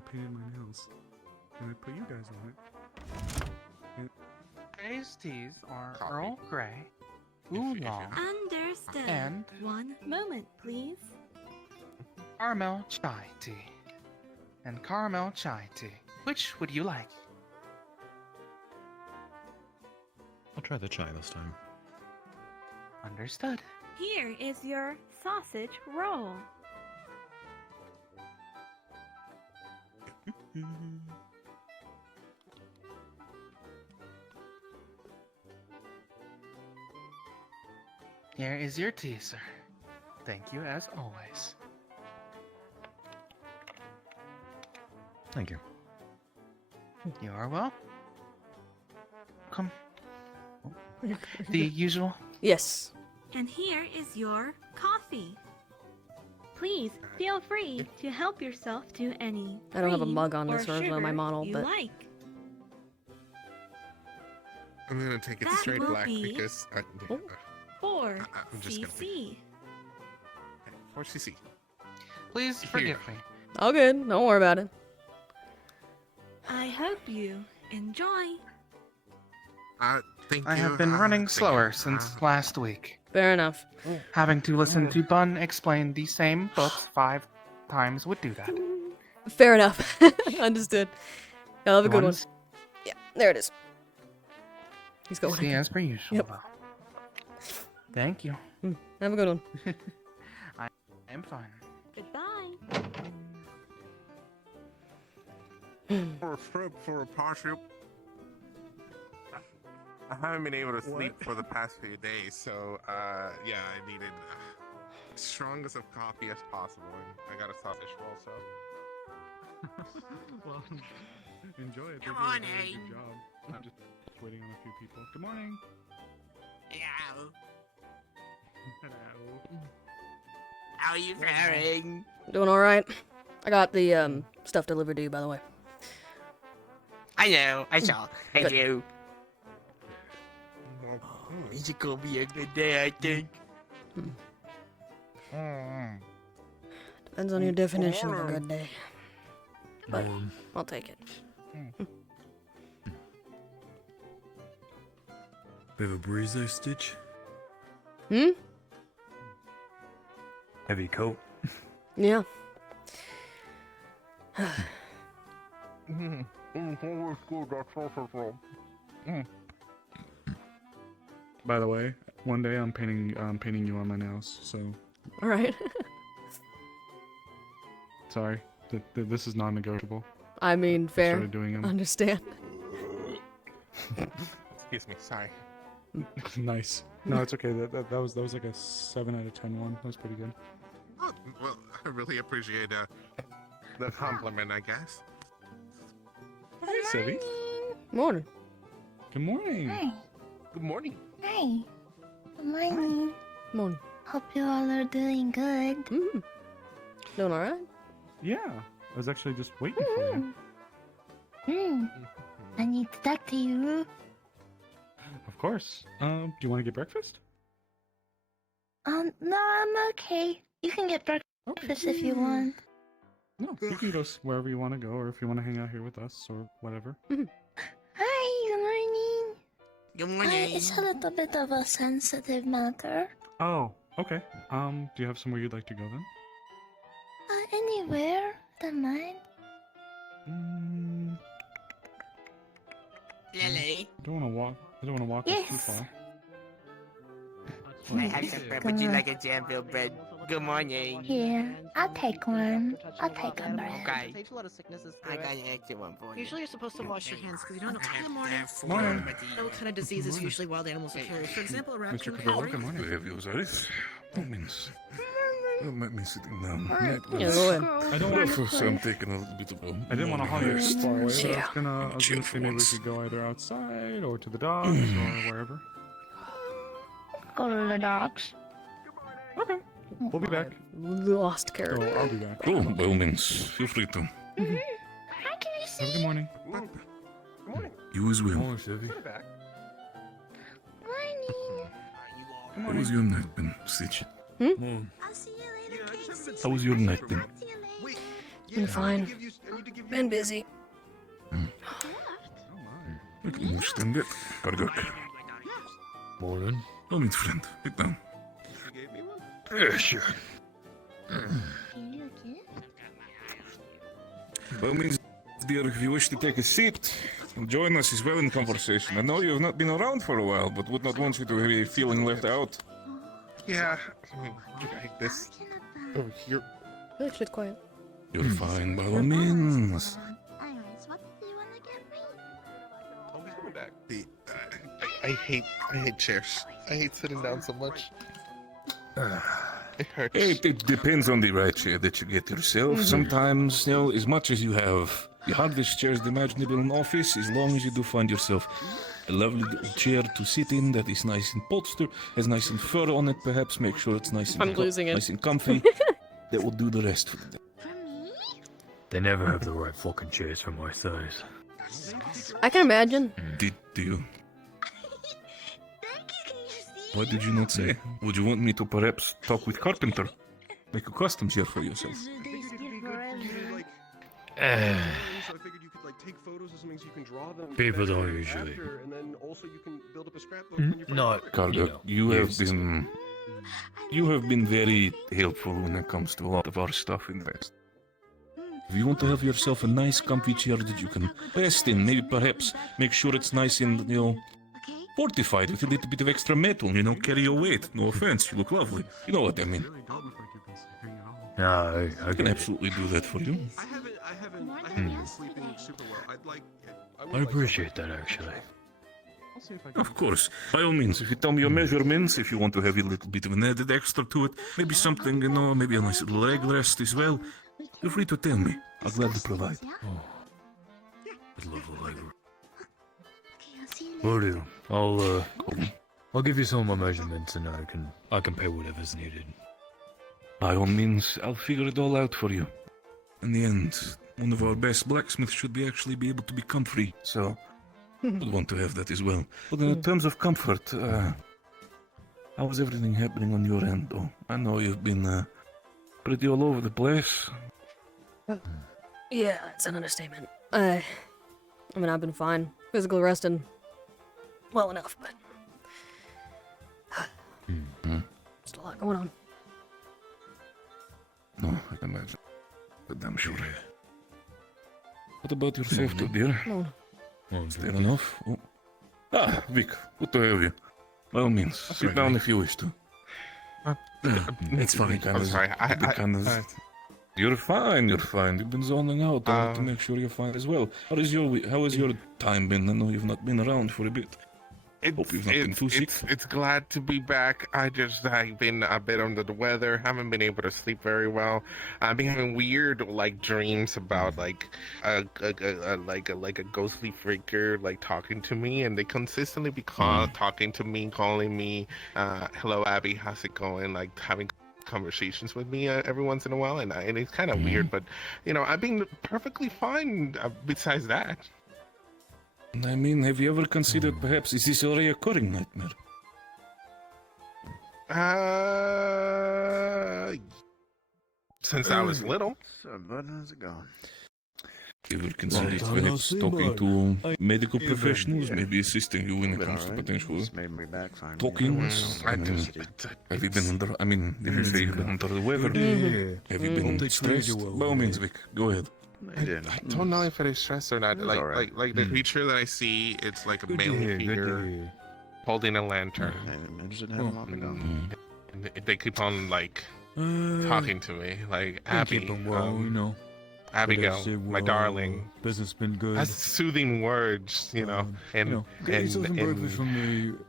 painted my nails. And I put you guys on it. Today's teas are Coffee. Earl Grey, If you Oolong, Understood. and One moment, please. caramel chai tea. And caramel chai tea. Which would you like? I'll try the chai this time. Understood. Here is your sausage roll. Here is your tea, sir. Thank you as always. Thank you. You are well. Come. The usual. Yes. And here is your coffee. Please feel free to help yourself to any. I don't have a cream mug on or this version of my sugar model, you but like. I'm gonna take it That straight will black be- because Oh. 4 I'm just gonna cc. 4cc. Please forgive me. all good. Don't worry about it. I hope you enjoy. Thank you. I have been running thank slower you. since last week. Fair enough. Having to listen to Bun explain the same books 5 times would do that. Fair enough. Understood. I'll have a good one. One's Yeah, there it is. He's going. easy as per usual. Yep. though. Thank you. Have a good one. I am fine. Goodbye. For a trip, for a party. I haven't been able to sleep for the past few days, so yeah, I needed strongest of coffee as possible, and I got a sausage roll, so. Well, enjoy it. Good They're doing a morning. really good job. I'm just waiting on a few people. Good morning. Hello. Hello. How are you faring? Doing all right. I got the stuff delivered to you, by the way. I know. I saw. I Good. do. It's gonna be a good day, I think. Depends on your definition of a good day. But I'll take it. Bit of a breeze there, Stitch. Hmm? Heavy coat. Yeah. By the way, one day I'm painting you on my nails. So All right. sorry, this is non-negotiable. I mean, fair. Started doing them. Understand. Excuse me, sorry. Nice. No, it's okay. That was like a 7 out of 10 one. That was pretty good. Oh, well, I really appreciate the compliment, I guess. Hey, Sibby. Morning. Good morning. Hi. Good morning. Hi. Good morning. Morning. Hope you all are doing good. Mm. Doing all right? Yeah, I was actually just waiting for you. Hmm. I need to talk to you. Of course. Do you want to get breakfast? No, I'm okay. You can get breakfast if you want. No, you can go wherever you want to go, or if you want to hang out here with us, or whatever. Hi, good morning. Good Hi, morning. it's a little bit of a sensitive matter. Oh, okay. Do you have somewhere you'd like to go then? Anywhere. Don't mind. Mm, Lily, I don't want to walk. I don't want to walk us too Yes. far. I have some bread. Would you like a jam-filled bread? Good morning. Here, I'll take one. I'll take a bread. Okay. Takes a lot of sicknesses through I it. got an extra one for you. Usually you're supposed to wash your hands because you don't know I in the have morning. that for Morning. everybody. No kind of diseases usually wild animals are carried. For example, a Mr. raccoon can Cabrillo, bring good morning. Have you Osiris? Moments. Don't make me sitting down. Yeah, go ahead. I don't want First, I'm taking a little bit of a I didn't want to haul you too far away, but I Yeah. was gonna Chill say maybe we once. could go either outside or to the dogs or wherever. Go to the dogs. Okay, we'll be back. Lost So character. I'll be back. Oh, by all means, feel free to. Hi, Have a Casey. good morning. Good morning. You as well. Morning. How was your night been, Stitch? Hmm? Oh, I'll see you later, Casey. How was your night been? Been fine. Been busy. Ik understand it. Kargak. Morning. Kom niet, vriend. Sit down. Yeah, sure. Well, means, dear, if you wish to take a seat, join us as well in conversation. I know you have not been around for a while, but would not want you to be feeling left out. Yeah, I mean, like this over here. Really should quiet. You're fine, by all means. The, I hate chairs. I hate sitting down so much. It hurts. It depends on the right chair that you get yourself. Sometimes, you know, as much as you have the hardest chairs imaginable in office, as long as you do find yourself a lovely little chair to sit in that is nice and polster, has nice and fur on it, perhaps make sure it's nice and I'm losing it. nice and comfy. That will do the rest for the day. They never have the right fucking chairs for my size. I can imagine. Did you? What did you not say? Would you want me to perhaps talk with Carpenter? Make a custom chair for yourself. So I figured you could like take photos or something so you can draw them. People better don't usually. after, and then also you can build up a scrapbook when you find Not photos. Kargak, you have been very helpful when it comes to a lot of our stuff in the past. If you want to have yourself a nice comfy chair that you can rest in, maybe perhaps make sure it's nice and, you know, fortified with a little bit of extra metal, you know, carry your weight. No offense, you look lovely. You know what I mean. Really don't look like you've been hanging out. No, I can absolutely do that for you. I haven't been sleeping super well. I'd like. would I like appreciate that actually. I'll see if I can. Of course, by all means, if you tell me your measurements, if you want to have a little bit of an added extra to it, maybe something, you know, maybe a nice little leg rest as well, feel free to tell me. I'll gladly provide. Oh. I'd love a leg. Will do. I'll give you some of my measurements and I can pay whatever's needed. By all means, I'll figure it all out for you. In the end, one of our best blacksmiths should actually be able to be comfy, so we'll want to have that as well. But in terms of comfort, how's everything happening on your end, though? I know you've been pretty all over the place. Yeah, it's an understatement. I mean, I've been fine. Physically resting well enough, but still a lot going on. No, I can imagine. But I'm sure. What about yourself, too, dear? Is there enough? Oh. Ah, Vic, good to have you. By all means, sit down if you wish to. It's fine. I'm sorry. You're fine, you're fine. You've been zoning out. I want to make sure you're fine as well. How has your time been? I know you've not been around for a bit. Hope you've not been too sick. It's glad to be back. I've been a bit under the weather. Haven't been able to sleep very well. I've been having weird like dreams about like a ghostly figure like talking to me, and they consistently be talking to me, calling me, "Hello, Abby, how's it going?" Like having conversations with me every once in a while, and it's kind of weird, but you know, I've been perfectly fine besides that. I mean, have you ever considered perhaps is this a recurring nightmare? Since I was little. So, bud, how's it going? Ever considered perhaps talking to medical professionals, maybe assisting you when it comes to potential Made me back fine. talkings? I mean, have you been under? I mean, did you say you've been under the weather? Have you been stressed? By all means, Vic, go ahead. I did. I don't know if it is stress or not. It was Like, alright. like the creature that I see, it's like a male figure holding a lantern, I'm interested in having him on the go. and they keep on like talking to me, like Abby, Keep 'em well, you know. Abigail, But I say, my well, darling. Business been good. Has soothing words, you know, and get yourself some and breakfast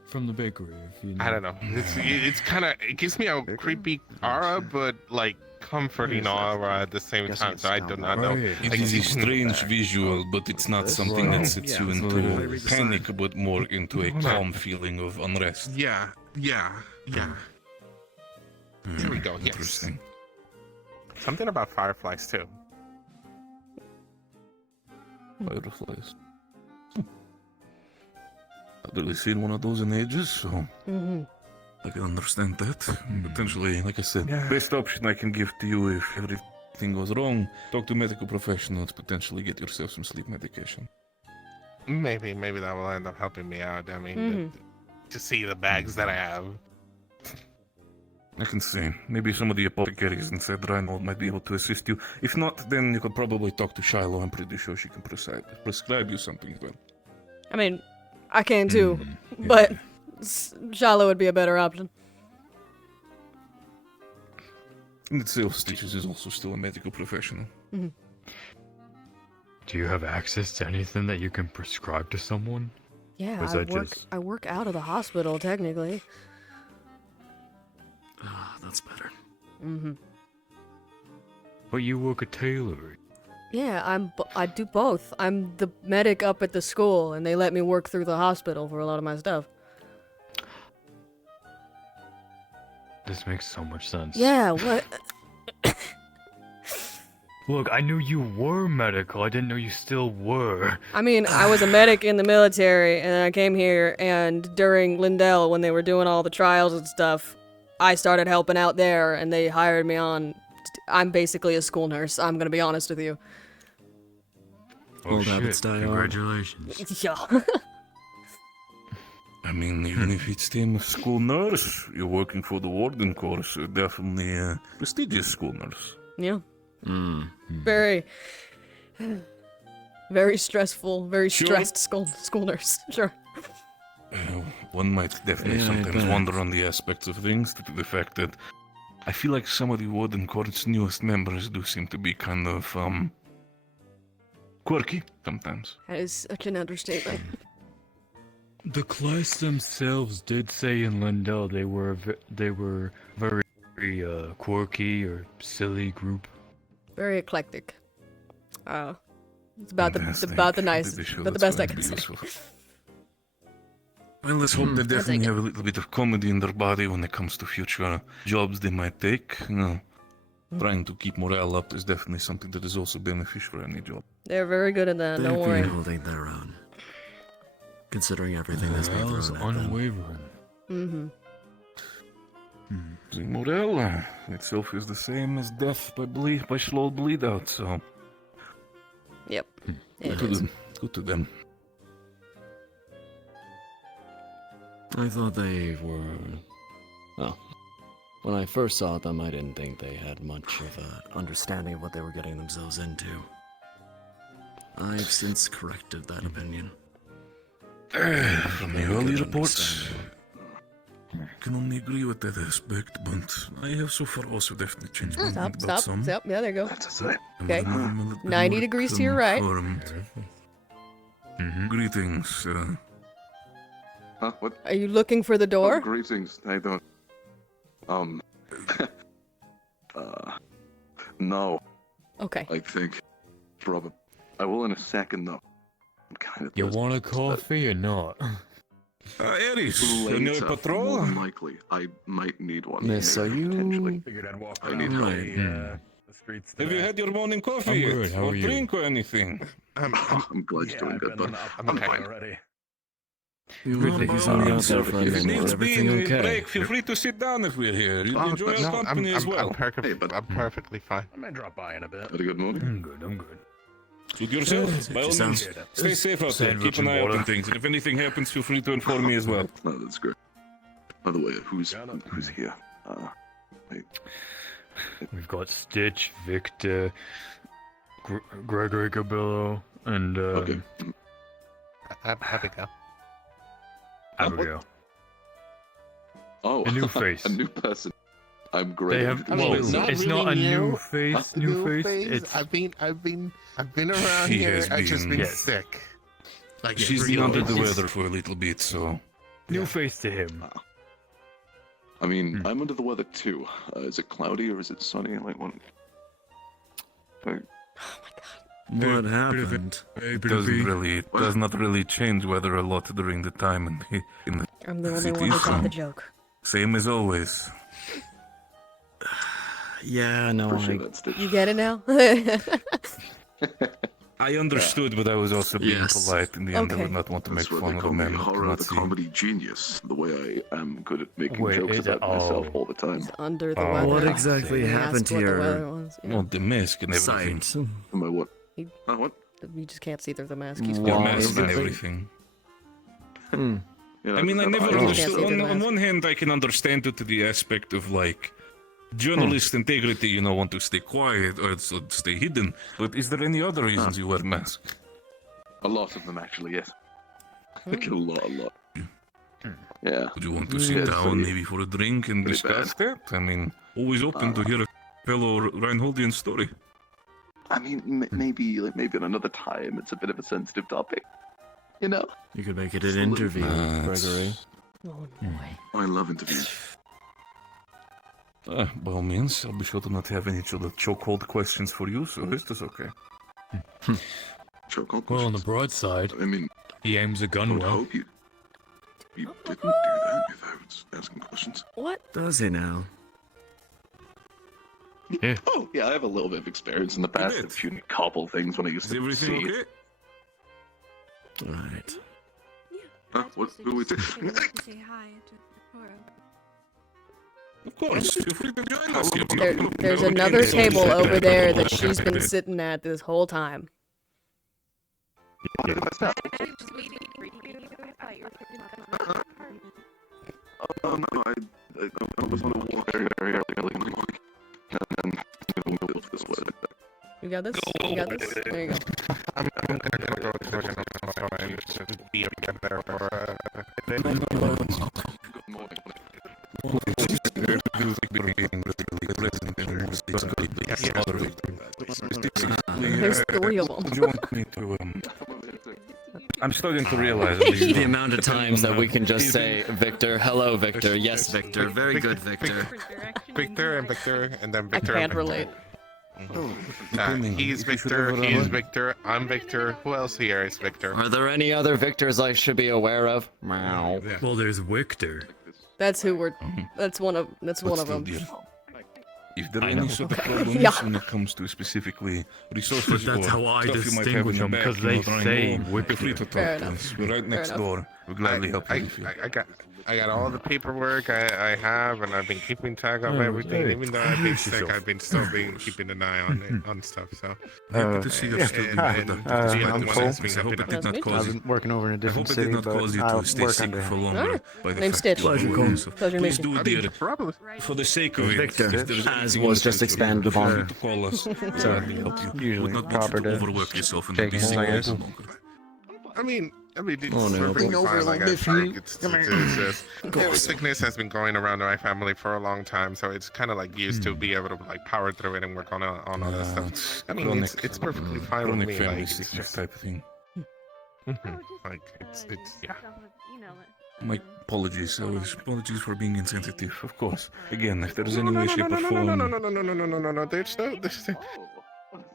from the bakery. If you know. I don't know. It's kind of, it gives me a creepy aura, but like comforting aura at the same Guess time. it's So I do not know. Oh, yeah. It Like, is a you- strange visual, but it's not something that sets you into panic, but more into a calm feeling of unrest. Yeah. There we go. Yes. Interesting. Something about fireflies too. Fireflies. I've really seen one of those in ages, so I can understand that. Potentially, like I said, Yeah. best option I can give to you if thing goes wrong, talk to medical professionals, potentially get yourself some sleep medication. Maybe that will end up helping me out. I mean, Mhm. to see the bags that I have. I can see. Maybe some of the apothecaries inside Reinhold might be able to assist you. If not, then you could probably talk to Shiloh. I'm pretty sure she can prescribe you something as well. I mean, I can too, Yeah. but Shiloh would be a better option. And sales teachers is also still a medical professional. Do you have access to anything that you can prescribe to someone? Yeah, Was I that work. just- I work out of the hospital technically. Ah, that's better. Mm-hmm. But you work at Taylor. Yeah, I do both. I'm the medic up at the school, and they let me work through the hospital for a lot of my stuff. This makes so much sense. Yeah, what? Look, I knew you were medical. I didn't know you still were. I mean, I was a medic in the military, and I came here, and during Lindell, when they were doing all the trials and stuff, I started helping out there, and they hired me on. I'm basically a school nurse, I'm gonna be honest with you. Oh Old shit, habits die hard. congratulations. Yeah. I mean, even if it's team school nurse, you're working for the warden course, definitely a prestigious school nurse. Yeah. Hmm. Very, very stressful, very Sure. stressed school nurse. Sure. One might definitely Yeah, I sometimes bet. wonder on the aspects of things, to the fact that I feel like some of the warden court's newest members do seem to be kind of, quirky sometimes. That is such an understatement. The class themselves did say in Lindell they were very quirky or silly group. Very eclectic. It's about Fantastic. the nice, Pretty sure about the that's best I going can to be say. useful. Well, let's hope they I'll definitely take it. have a little bit of comedy in their body when it comes to future jobs they might take. You know, trying to keep morale up is definitely something that is also beneficial for any job. They're very good at that. They've Don't worry. been holding their own. Considering everything that's been Morale's thrown at them. unwavering. Mm-hmm. The morale itself is the same as death by slow bleed out, so Yep. good It to is. them. Good to them. I thought they were... Well, when I first saw them, I didn't think they had much of an understanding of what they were getting themselves into. I've since corrected that opinion. From the Very early good reports, understanding. can only agree with that aspect, but I have so far also definitely changed my Stop, mind about stop, some. stop. Yeah, there you go. And Okay. I'm a little bit 90 more degrees to your right. confirmed. Greetings. Huh? What? Are you looking for the door? Greetings. I don't. No. Okay. I think. Probably. I will in a second, though. I'm kind of. You want a coffee or not? Aries, Later, another patrol? more than likely, I might need one. Miss, are you... Potentially. Figured I'd walk I around need help. the streets. Have you today. had your morning coffee I'm yet? good, how Or are you? drink or anything? I'm glad Yeah, you're doing I've good, been but up I'm and fine. already. You Good were that he's only on out there for a If it minute. needs Everything be a okay? break, feel free to sit down if we're here. You'll enjoy no, our company as well. Hey, but- I'm perfectly fine. I might drop by in a bit. Had a good morning. I'm good, I'm good. Suit yourself. By all Sounds- means, stay safe out there. Sandwich Keep an and eye out on water. things. And if anything happens, feel free to inform me as well. Oh, that's great. By the way, who's here? We've got Stitch, Victor, Gregory Gabillo, and Okay. Abigail. Abigail. Oh, A new face. a new person. I'm great. They have. I mean, Well, it's not it's really not a new new. face. New face. It's I've been around She here. has I've just been- been Yes. sick. Like She's been under the weather for a little bit, so... new face to him. I mean, I'm under the weather too. Is it cloudy or is it sunny? Like what? What happened? It does not really change weather a lot during the time in the I'm the only city, one who got so the joke. same as always. Yeah, no, Appreciate that, Stitch. You get it now? I understood, but I was also being Yes. polite. In the end, I Okay. would not want to make That's why fun they of call a me man who Horror cannot the see. Comedy Genius, the way I am good at making Wait, jokes is it- about myself oh. all the time. He's under the Oh. weather. What exactly He happened asked to what the your weather was. Yeah. Well, the mask and everything. sight? Am I what? He- What? You just can't see through the mask. He's Your Why wearing. mask is and it- everything. Hmm. You know, I mean, I just never have eyes. understood. Can't see the On mask. one hand, I can understand it to the aspect of like journalist integrity. You know, want to stay quiet or so stay hidden. But is there any other reasons you wear a mask? A lot of them, actually, yes. I get a lot. Yeah. Would you want to Yeah, sit it's down pretty- maybe for a drink and pretty discuss that? I mean, always open to hear a fellow Reinholdian story. I mean, maybe on another time. It's a bit of a sensitive topic. You know? You could make it an interview, Gregory. Oh boy. I love interviews. By all means, I'll be sure to not have any sort of chokehold questions for you, so this is okay. Chokehold Well, on the questions. broad side, I mean, he aims a I gun would well. hope you didn't do that without asking questions. What? Does he now? Yeah. Oh, yeah, I have a little bit of experience in the past did? of shooting couple things when I used Is to everything see. okay? Right. What? Who is it? Say hi to Cora. Of course, feel free to join us. There's another table over there that she's been sitting at this whole time. Oh no, I was on a walk very early in the morning, and then moved this way. You got this? You got this? There you go. I'm gonna go to the general and just be there for Good morning. There's three of them. Would you want me to, I'm starting to realize at least The now, amount of depending times on that we can just say, Victor, hello, Victor, yes, Victor, very good, Victor. Victor, and then I Victor. can't relate. Depending, He's if you should Victor, ever he's run- Victor, I'm Victor. Who else here is Victor? Are there any other Victors I should be aware of? Meow. Well, there's Victor. That's who we're. That's one of. That's But one of still, them. dear, if there are I any know. sort of problems Yeah. when it comes to specifically resources But that's or how I stuff you might have in distinguish your them, back, 'cause you know, they trying say home, feel free to talk Fair to enough. us. We're right next enough. door. We'll gladly help you if you. I got all the paperwork I have, and I've been keeping track of Oh, everything. hey, Even though I've been introduce sick, yourself. I've been still keeping an eye on it, on stuff. So Happy to see you're still doing and- good. and Despite yeah, the I'm fact Cole. that I hope it did not Nice cause to you. meet working over in a I different hope it did city, not but cause you I'll to stay work sick under for him. longer Alright. by the Name's fact Stitch. you were Pleasure, working. Cole. So Pleasure please meeting do, dear, for the sake of it, Victor. if there's As anything was in the just future, expanded feel free upon. to call us. We'll gladly help you. We Usually would not want you proper to to overwork yourself and shake be hands, sick I for guess. longer. I mean, it's Oh, no. perfectly Bring over fine. a Like, little bit for you. it's just sickness has been going around my family for a long time, so it's kind of like used to be able to like power through it and work on other stuff. It's I mean, chronic, it's perfectly fine with chronic me. family Like, it's sickness just type of thing. like it's yeah. My apologies. Apologies for being insensitive. Of course. Again, if there's any way, shape, or form. No.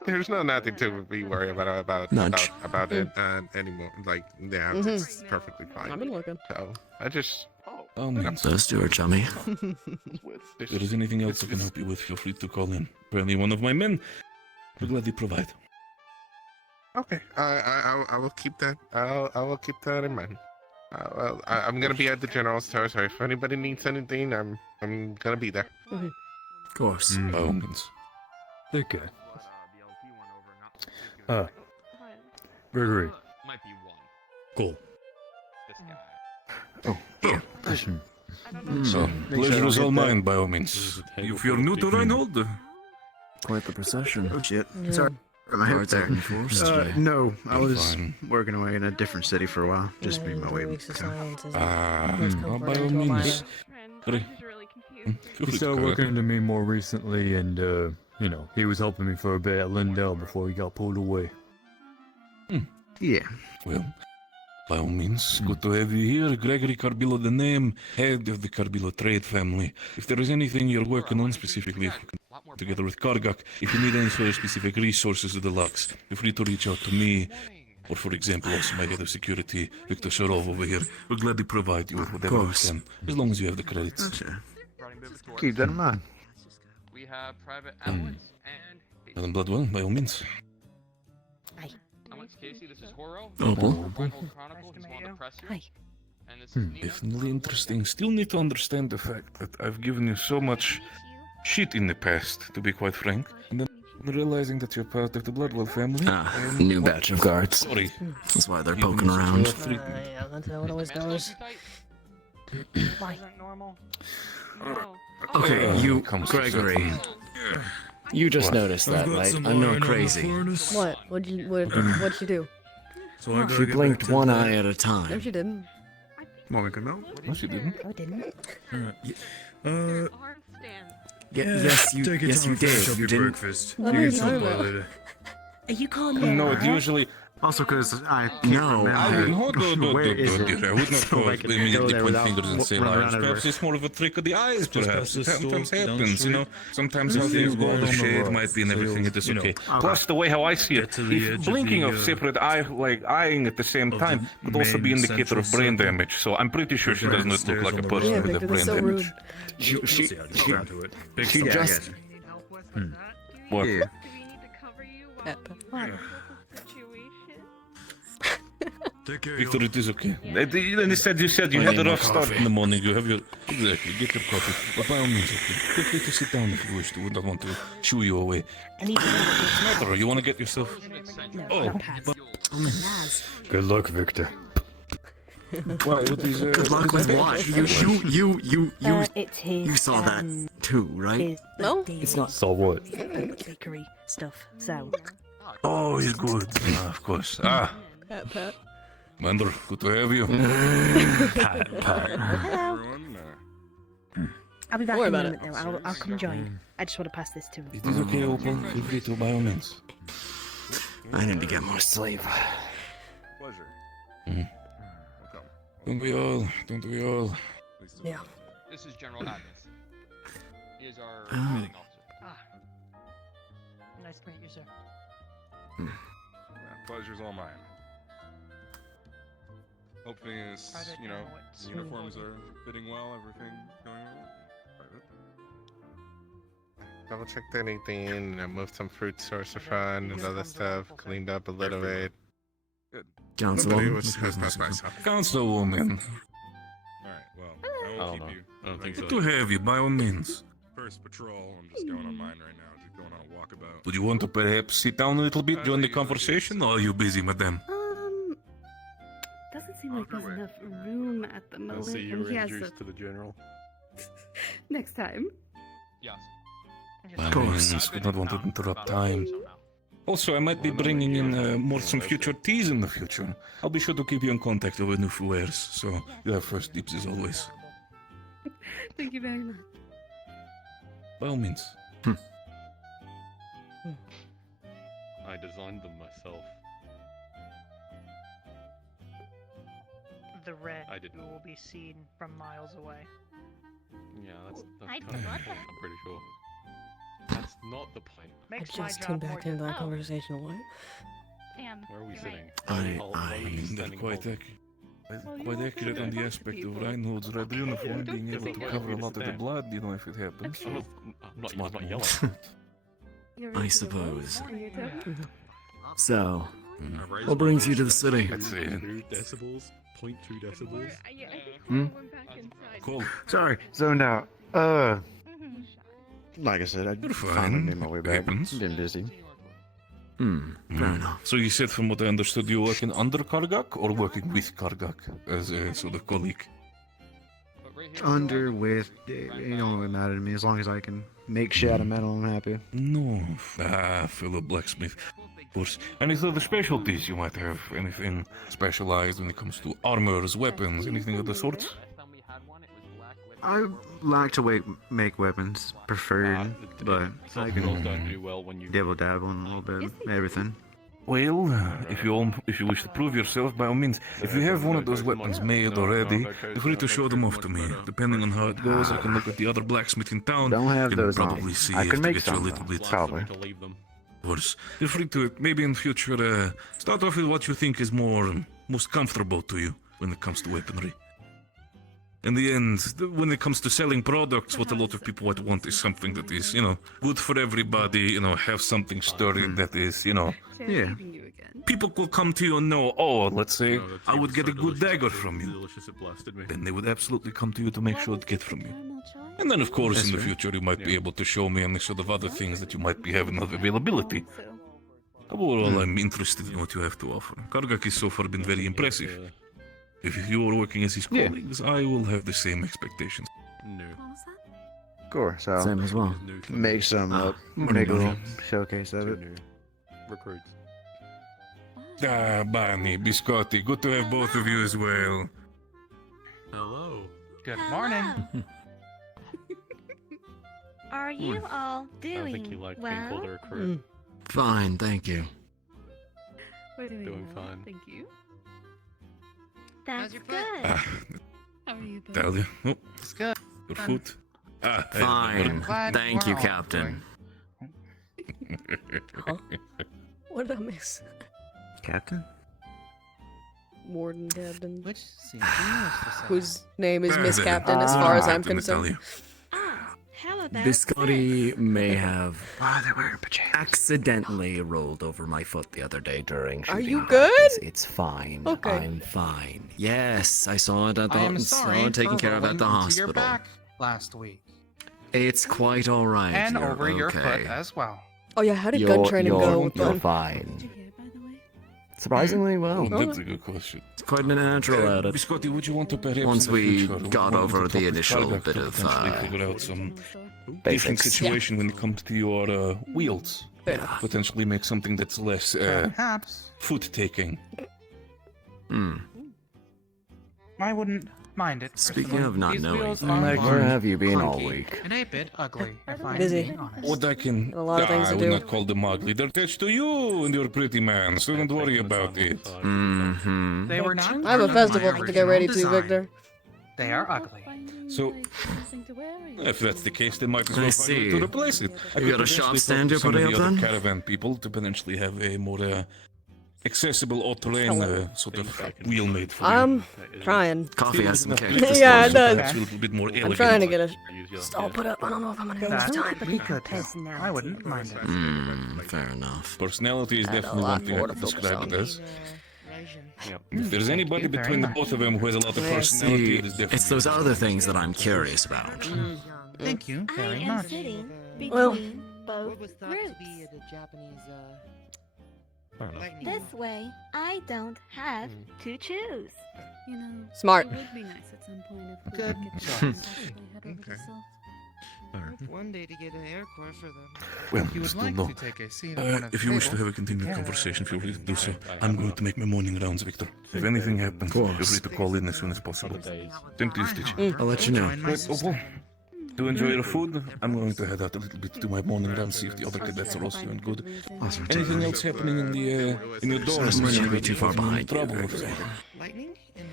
There's no nothing to be worried about Nudge. about it anymore. Like, yeah, it's perfectly I've fine. been looking. So I just Oh man. Those two are chummy. If there is anything else I can help you with, feel free to call in. Apparently, one of my men will gladly provide. okay. I will keep that. I will keep that in mind. Well, I'm gonna be at the general store, so if anybody needs anything, I'm gonna be there. Of course. By all means. Okay. Gregory. Cool. So, pleasure is all mine, by all means. If you're new to Reinhold, Quite the procession. Oh shit. Yeah. Sorry. Got my head Guards out there. enforced today. No, I was fine. working away in a different city for a while. Just made my way. Weeks of silence is by all means. Feel He free to started go working ahead. under me more recently, and, you know, he was helping me for a bit at Lindell before he got pulled away. Yeah. Well, by all means, good to have you here. Gregory Carbillo, the name, head of the Carbillo trade family. If there is anything you're working on specifically, together with Kargak, if you need any sort of specific resources or the likes, feel free to reach out to me, or for example, also my head of security, Victor Sharov over here. We'll gladly provide you with whatever we course. can, as long as you have the credits. Gotcha. Keep that in mind. We have private ambulance and Madam Bloodwell, by all means. once, Casey. This is Horo. Oh, boy. Reinhold Chronicle. He's one of the press here. Hi. And this is Nina. Definitely interesting. Still need to understand the fact that I've given you so much shit in the past, to be quite frank. And then realizing that you're part of the Bloodwell family. New batch of guards. Sorry. That's why they're Given poking such around. rough treatment. Yeah, that's how it always goes. Why? Is that normal? Okay, you, comes to Gregory. that You just What? noticed that, right? I'm no crazy. What? What'd you do? So I She blinked one eye at a No, time. she didn't. Want me to know? No, she didn't. I didn't. Yes, you did. You didn't. What are you talking about? Are you calling me? No, a it rat? usually. Also, because I can't No, I would remember not. where is it. I would not So go I can go immediately there point without fingers and say running lies. around Perhaps everywhere. it's more of a trick of the eyes. Perhaps past it the store, sometimes down the happens. You know, street. sometimes There's how things things go, going the on the shade right, might be and so everything. you'll, It is you know, okay. Plus, the way how I see it, get to the edge if of blinking the, of separate eye, like eyeing at the same of time, the could also be main indicator of central brain circle. damage. So I'm pretty sure she Right, does not stairs look like on a the person Yeah, with a Victor, brain that's so damage. rude. She We'll see how you get down to it. Big she stuff. just- What? Yeah. Take care, Victor, it is okay. And instead, you said you I had need a more rough start coffee. in the morning. You have your exactly. Get your coffee, but by all means, okay. Feel free to sit down if you wish to. Would not want to shoo you away. I need to know what it's Matter, you want to get yourself? No, Oh, not Pat. Naz. Good luck, Victor. Why? With these? Good luck with what? You It's his. you saw that too, right? His No? It's not. Saw what? bakery stuff. So. Oh, he's good. Of course. Pat. Mander, good to have you. Pat. Hello. I'll be back Worry in a about minute though. I'll come join. I just want to pass this to him. It is okay, Opal. Feel free to, by all means. I need to get more sleep. Pleasure. Mhm. Don't we all? Don't we all? Yeah. This is General Adams. He is our Oh. commanding officer. Nice to meet you, sir. Pleasure's all mine. Hopefully, it's, Private you know, Woods. the uniforms are fitting well, everything going well. Private. Double checked anything, I moved some fruit sorceron and other stuff, cleaned up a little bit. Councilwoman. Councilwoman. Alright, well, I won't keep you. I don't think Good to have you, by all means. First patrol, I'm just going on mine right now, just going on a walkabout. Would you want to perhaps sit down a little bit, join the conversation, or are you busy, madam? Doesn't seem like there's enough room at the I'll moment. see you and were he has introduced to the general. next time. Yes. By all course. means, would not want to interrupt time. Also, I might be bringing in some future teas in the future. I'll be sure to keep you in contact over new wares, so you have first dips as always. Thank you very much. By all means. I designed them myself. The red I didn't. who will be seen from miles away. Yeah, that's I kind of the thought point, that. I'm pretty sure. That's not the point. I Makes my just job tuned more back into that Oh. conversation. What? Damn. Where are we you're sitting? right. I mean, that's quite quite accurate on the aspect of Reinhold's red uniform being able to cover a lot of the blood, you know, if it happens. I'm not, I'm not yelling. I suppose. Mm-hmm. So, what brings you to the city? Let's see. 2 decibels? 0.2 decibels? Cool. Sorry, zoned out. Like I said, I You're fine. finally made my way back. Happens. Been busy. Fair enough. So you said, from what I understood, you're working under Kargak or working with Kargak as a sort of colleague? Under, with, it don't really matter to me as long as I can make shit out of metal. I'm happy. No. Fellow blacksmith. Of course. Any other specialties you might have? Anything specialized when it comes to armors, weapons, anything of the sort? I like to make weapons, preferred, but I Girls don't can do well when you. dibble dabble in a little bit, everything. Well, if you wish to prove yourself, by all means. If you have one of those weapons made already, feel free to show them off to me. Depending on how it goes, I can look at the other blacksmith in town. Don't have and those on probably me. see I if can to make get you a some, little though, bit. probably. To leave them. Of course. Feel free to, maybe in future, start off with what you think is most comfortable to you when it comes to weaponry. In the end, when it comes to selling products, what a lot of people would want is something that is, good for everybody, have something sturdy that is, Yeah. people will come to you and know, oh, let's say I would get a good dagger from you. Delicious, it blasted me. Then they would absolutely come to you to make sure to get from you. And then, of course, in the future, you might be able to show me any sort of other things that you might be having of availability. Overall, I'm interested in what you have to offer. Kargak has so far been very impressive. If you are working as his colleagues, I will have the same expectations. No. Of course, I'll Same as well. make some make a little showcase of it. New recruits. Ah, Barney, Biscotti, good to have both of you as well. Hello. Good morning. Are you all I don't think you doing like being called a well? recruit. Fine, thank you. Doing fine. Thank you. That's good. Ah, How are you, Talia, oh, It's good. your food. Ah, Fine. glad Thank we're you, all Captain. What did I miss? Captain? Warden Captain. Which scene do you wish to say? Whose name is Miss Ah, Captain, as ah, far as I'm Captain concerned. Natalia. Ah, how about Biscotti may have Why are they wearing pajamas? accidentally rolled over my foot the other day during Are shooting you practice. good? It's fine. Okay. I'm fine. Yes, I saw it at the I am saw sorry it taken for care of at rolling the into hospital. your back last week. It's quite all right. And you're over your foot okay. as well. Oh yeah, how did gun training go with You're them? fine. Surprisingly well. That's a good question. It's quite a natural at it. Biscotti, would you want to perhaps Once in the we future, got want over to the talk with initial Kargak bit to of, potentially figure out some different basics. situation when it comes to your wheels. Yeah. Potentially make something that's less Perhaps. foot taking. Hmm. I wouldn't mind it. Speaking personally. of not These knowing, wheels are where large, have you been all clunky, week? And a bit ugly, if I'm Busy. being honest. What I can... A lot of things I to would do. not call them ugly. They're attached to you and your pretty man, so don't worry about it. Mm-hmm. They were not. I have a part of my festival to get ready to, original Victor. design. They are ugly. So, if that's the case, they might as well I find a way see. to replace it. I You could got a shop potentially stand talk to you're some of putting the up other then? caravan people to potentially have a more accessible all-terrain sort of wheel made for you. I'm trying. Coffee has some cake. Yeah, it does. Perhaps a little bit more I'm elegant. trying to get it all put up. I don't know if I'm gonna have enough That time. would be good. I wouldn't mind it. Fair enough. Personality is Add a definitely lot one thing I more could to focus describe on. it as. If there's anybody Thank you between the very both of them who has a lot of Yeah. personality, See, it is definitely... it's those other things that I'm curious about. Thank you I very am much. sitting Well- between both was thought groups. to be the Japanese This way, I don't have to choose. Smart. Good Okay. One day to get an air core for them. Well, If you would still like no. to take a seat at one of If the you wish to tables, have a continued conversation, feel free to do so. I'm going to make my morning rounds, Victor. If anything happens, feel free to call in as soon as possible. Same to you, Stitch. I'll let you know. join my Right, sister. Opal, to enjoy your food, I'm going to head out a little bit to my morning round, see if the other cadets are also doing good. Awesome. Anything else happening in the in your dorm? I'm going to be too far behind you. Trouble with Lightning and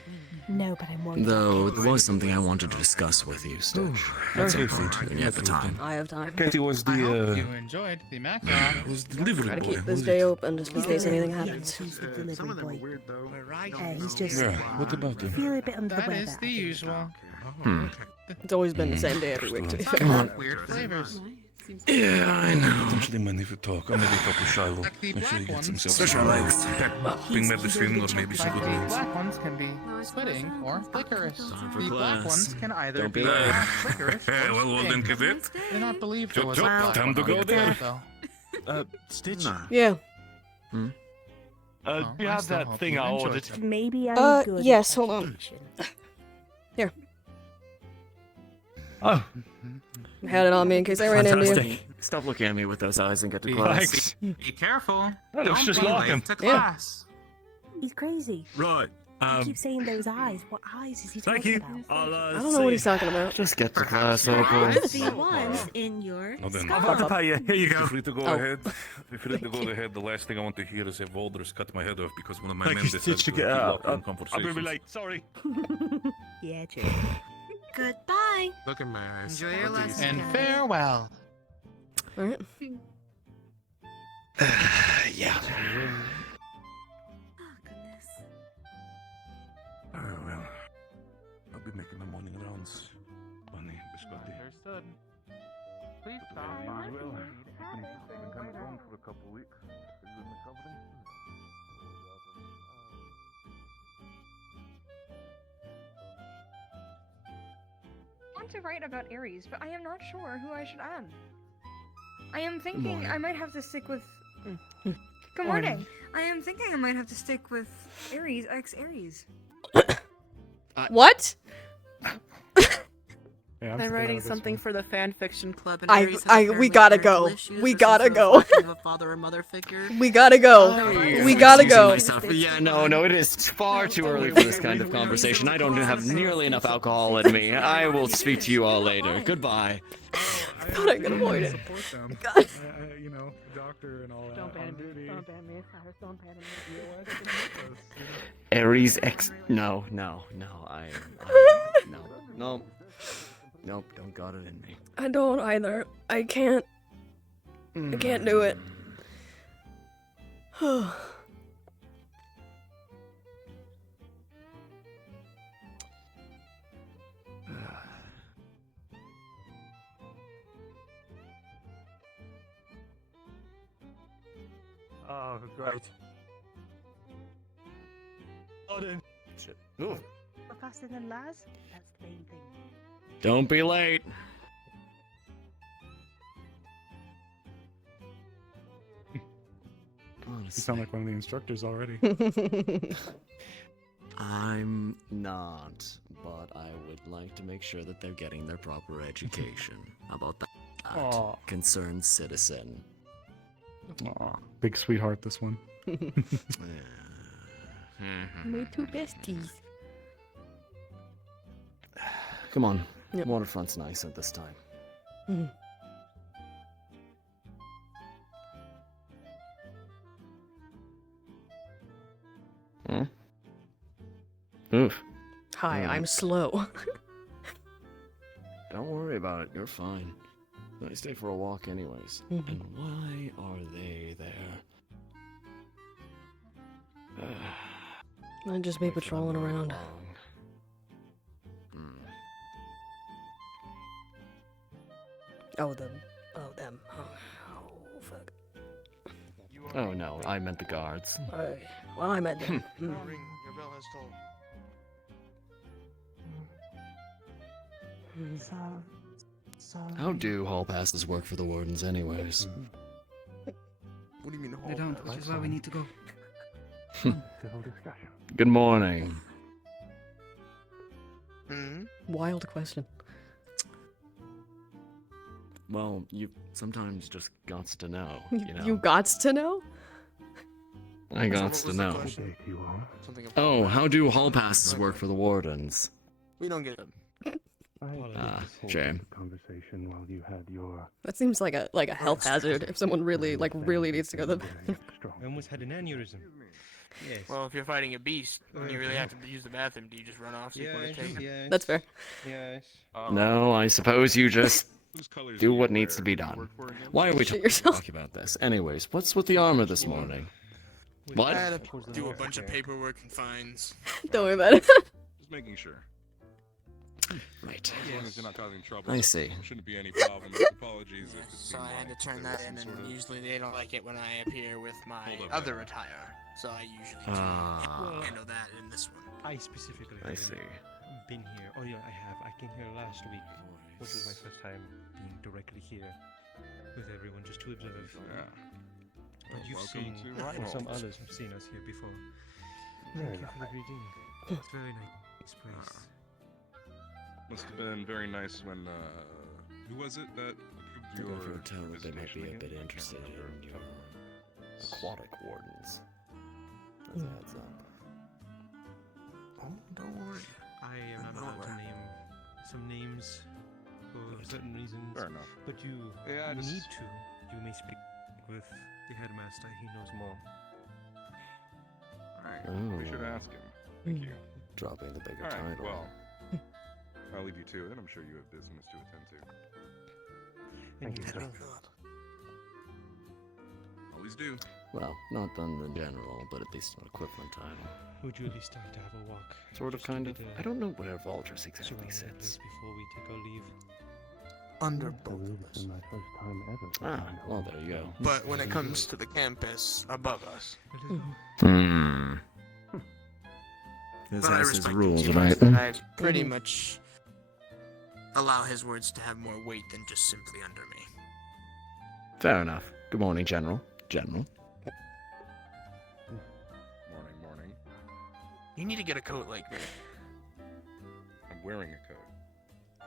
No, but I'm worried. Though there was something I wanted to discuss with you, Stitch. At some point when you have the time. I have time. Katie was I hope the you enjoyed the macaron. was delivery Gotta boy. keep this was day it? open just in case anything happens. He's the delivery Some of them are boy. weird though. He's just Yeah, what about him? feeling a bit under the That weather. is the usual. Hmm. It's always been the same day every week, to be fair. Come on. Weird flavors. Yeah, I know. Potentially money for talk, or maybe talk with Shiloh. Like the Make sure he black gets ones. himself Special legs. ping medicine or maybe some Like good the news. black ones can be pudding or licorice. Time for The black class. ones can either Don't be be late. licorice or Well, then, pink. cadet. I do not believe there Chop, was a chop, black time one to on go the there. table, Stitch. Yeah. though. Oh, I still hope you enjoyed it. Maybe I'm good. Yes, at hold on. education. Oh, I had it on me in case I ran into you. Fantastic. Stop looking at me with those eyes and get to class. thanks. Be careful. That looks Don't just be like him. late to Yeah. class. He's crazy. Right. He keeps saying those eyes. What eyes is he Thank talking you. about? I'll I don't know what he's talking about. Just get to class, Grab Opal. the ones in your Well, then. scarf. pay you. Here you Feel free to go Oh. ahead. Feel free to go ahead. The last thing I want to hear is have Walders cut my head off because one of my Thank men you, decides Stitch, to to get keep out. locked on I'm gonna be conversations. late. Sorry. Yeah, true. Goodbye. Look at my eyes. Enjoy your What do you lesson. And farewell. Alright. Yeah. Oh, goodness. Oh, well. be making my morning rounds. Bunny, Biscotti. Understood. Please stop. As usual, been kind of gone for a couple weeks. Are you recovering? I want to write about Ares, but I am not sure who I should add. I am thinking I might have to stick with. Good morning. I am thinking I might have to stick with Ares x Ares. What? Yeah, I'm writing something for the fan fiction club, and I- Ares has I- we apparently gotta parental go. issues We with gotta some sort go. of lack of a father or mother figure. We gotta go. We gotta go. Myself. Yeah, no, it is far too early for this kind of conversation. I don't have nearly enough alcohol in me. I will speak to you all later. Goodbye. I thought I could avoid it. Support them. God. You know, doctor and all that. Don't ban on me. duty. Don't ban me. Cyrus, don't ban me. Ares X. No, Nope, don't got it in me. I don't either. I can't do it. Oh, great. Odin. Shit. Ooh. We're faster than Laz? That's the main thing. Don't be late. You sound like one of the instructors already. I'm not, but I would like to make sure that they're getting their proper education. How about that? Aw. Concerned citizen. Aw, big sweetheart, this one. My two besties. Come on. Yep. Waterfront's nice at this time. Hmm? Oof. Hi, I'm slow. Don't worry about it. You're fine. I stay for a walk anyways. And why are they there? I'd just be patrolling around. Oh, them. Oh, fuck. Oh no, I meant the guards. Well, I meant them. Ring. Your bell has tolled. How do hall passes work for the wardens anyways? What do you mean? They don't, which is why we need to go. Good morning. Wild question. Well, you sometimes just gots to know, you know. You gots to know? I gots to know. Oh, how do hall passes work for the wardens? We don't get them. Shame. Conversation while you had your. That seems like a health hazard if someone really needs to go to the I almost had an aneurysm. Yes. Well, if you're fighting a beast and you really have to use the bathroom, do you just run off so you can take it? That's fair. Yes. No, I suppose you just do what needs to be done. Why are we Shit yourself. talking about this? Anyways, what's with the armor this morning? What? I had to do a bunch of paperwork and fines. Don't worry about it. Just making sure. Right. As long as you're not causing trouble. I see. Shouldn't be any problem. Apologies if it's So I had to turn that in, and usually they don't like it when I appear with my other attire. So I usually handle that in this one. I specifically. I see. Been here. Oh yeah, I have. I came here last week, which was my first time being directly here with everyone, just to observe. Yeah. But you've Welcome seen, to and some Rhineland. others have seen us here before. Thank you for the greeting. It's very nice place. Must have been very nice when, who was it that I approved think your I've heard that they might be a visitation bit again? interested Can't remember. in your aquatic wardens. As a heads up. Oh, don't worry. I am not allowed to name some names for certain reasons. Fair enough. But you Yeah, I just- need to. You may speak with the headmaster. He knows more. Alright, Oh. we should ask him. Thank you. Dropping the bigger Alright, title. well, I'll leave you to it. I'm sure you have business to attend to. Thank you, sir. Always do. Well, not done the general, but at least an equivalent title. Would you at least like to have a walk? Sort of, Just a kind of. bit, I don't know where Valdris exactly surround the sits. place before we take our leave. Under both of us. Ah, well, there you go. But when it comes to the campus, above us. Hmm. This But I has his respect rules, him, right? and I pretty much allow his words to have more weight than just simply under me. Fair enough. Good morning, General. General. Morning, morning. You need to get a coat like me. I'm wearing a coat.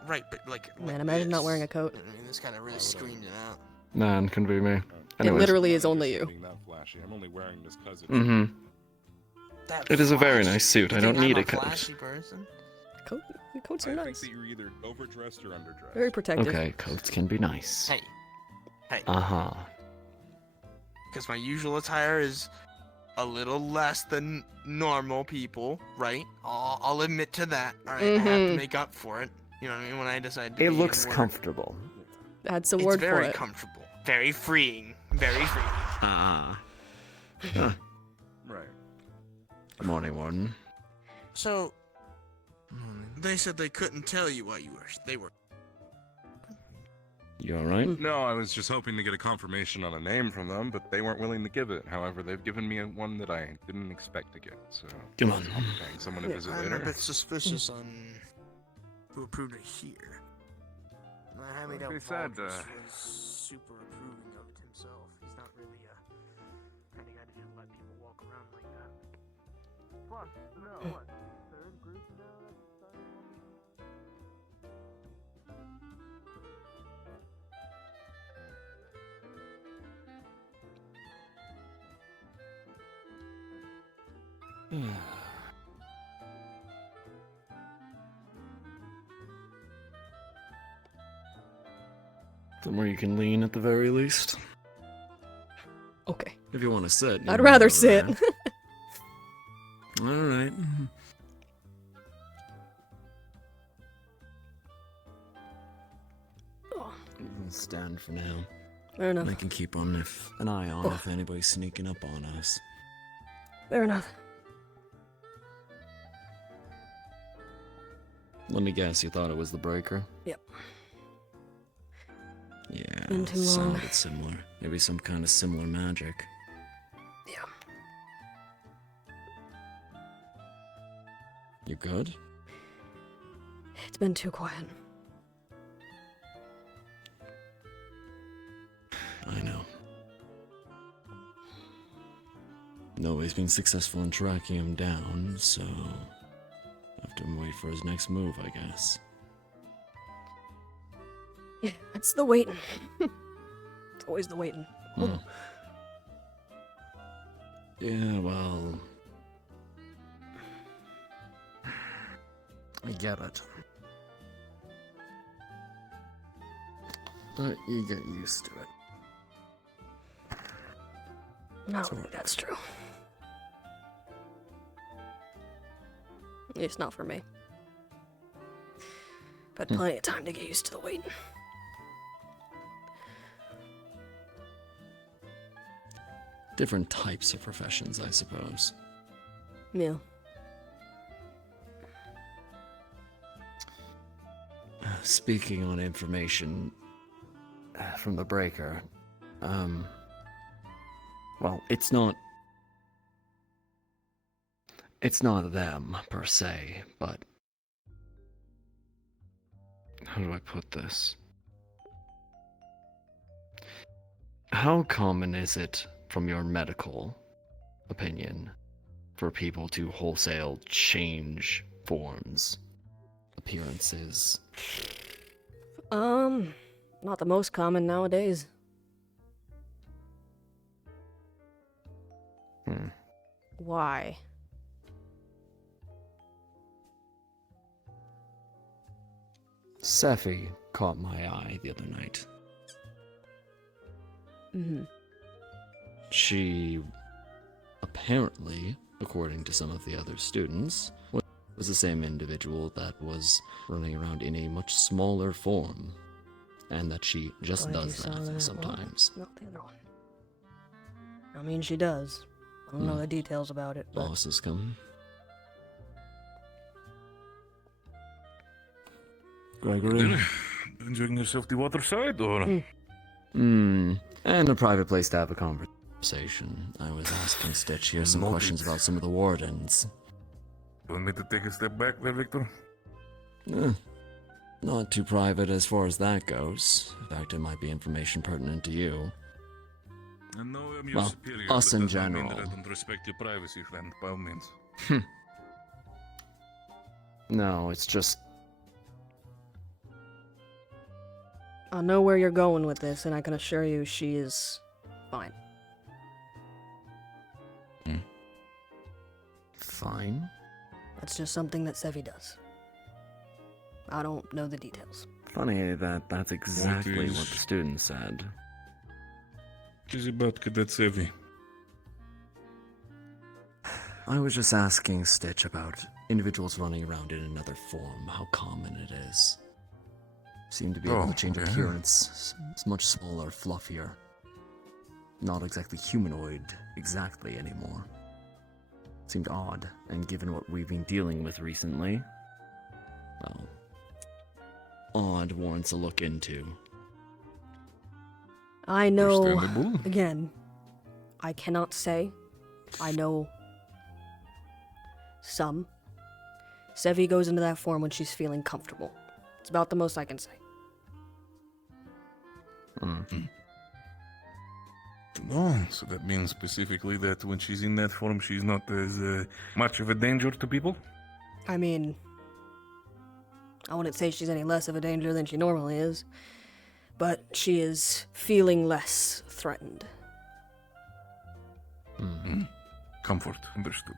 Right, but like. Man, imagine not wearing a coat. I mean, this kind of really screamed it out. Man, can be me. It Anyways. literally is only you. Being that flashy, I'm only wearing this because it's Mm-hmm. That It is a very flash. nice suit. You I don't think need I'm a coat. Flashy person? Coats I are think nice. that you're either overdressed or underdressed. Very protective. Okay, coats can be nice. Hey. Hey. Uh-huh. Because my usual attire is a little less than normal people, right? I'll admit to that. All right, I have to Mhm. make up for it. You know what I mean? When I decide to It be looks in work. comfortable. That's a It's word for very it. comfortable. Very freeing. Very freeing. Ah. Huh. Right. Good morning, Warden. So, they said they couldn't tell you what they were. You alright? No, I was just hoping to get a confirmation on a name from them, but they weren't willing to give it. However, they've given me one that I didn't expect to get, so Come on. I'll be paying someone a visit I'm later. a bit suspicious on who approved it here. My hand-me-down Like I said, Valdris was super approving of it himself. He's not really a kind of guy to just let people walk around like that. Plus, no, what? Third group now? Somewhere you can lean at the very least. Okay. If you want to sit. you I'd can rather go sit. there. Alright. I'll stand for now. Fair enough. I can keep an eye on if anybody's sneaking up on us. Fair enough. Let me guess, you thought it was the breaker? Yep. Yeah, Been too long. sounded similar. Maybe some kind of similar magic. Yeah. You good? It's been too quiet. I know. Nobody's been successful in tracking him down, so have to wait for his next move, I guess. Yeah, it's the waiting. It's always the waiting. Hmm. Yeah, well, I get it. But you get used to it. I don't think that's true. It's not for me. I've had plenty of time to get used to the waiting. Different types of professions, I suppose. Yeah. Speaking on information from the breaker, well, it's not them per se, but how do I put this? How common is it, from your medical opinion, for people to wholesale change forms, appearances? Not the most common nowadays. Why? Sephi caught my eye the other night. Mm-hmm. She apparently, according to some of the other students, was the same individual that was running around in a much smaller form, and that she just Glad you does saw that that. sometimes. Well, not the other one. I mean, she does. I don't know the details about it, but... Boss has come. Gregory? Enjoying yourself the water side, or? And a private place to have a conversation. I was asking Stitch here some questions about some of the wardens. You want me to take a step back there, Victor? Not too private as far as that goes. In fact, it might be information pertinent to you. I know I'm your Well, superior, us but in that doesn't mean general. that I don't respect your privacy, friend, by all means. No, it's just... I know where you're going with this, and I can assure you she is fine. Fine? That's just something that Sevi does. I don't know the details. Funny that that's exactly is- what the student said. What is about Cadet Sevi? I was just asking Stitch about individuals running around in another form, how common it is. Seem to be able to change okay. appearance. It's much smaller, fluffier. Not exactly humanoid exactly anymore. Seemed odd, and given what we've been dealing with recently, well, odd warrants a look into. I know, Understandable. again, I cannot say. I know some. Sevi goes into that form when she's feeling comfortable. It's about the most I can say. Oh, so that means specifically that when she's in that form, she's not as much of a danger to people? I mean, I wouldn't say she's any less of a danger than she normally is, but she is feeling less threatened. Comfort, understood.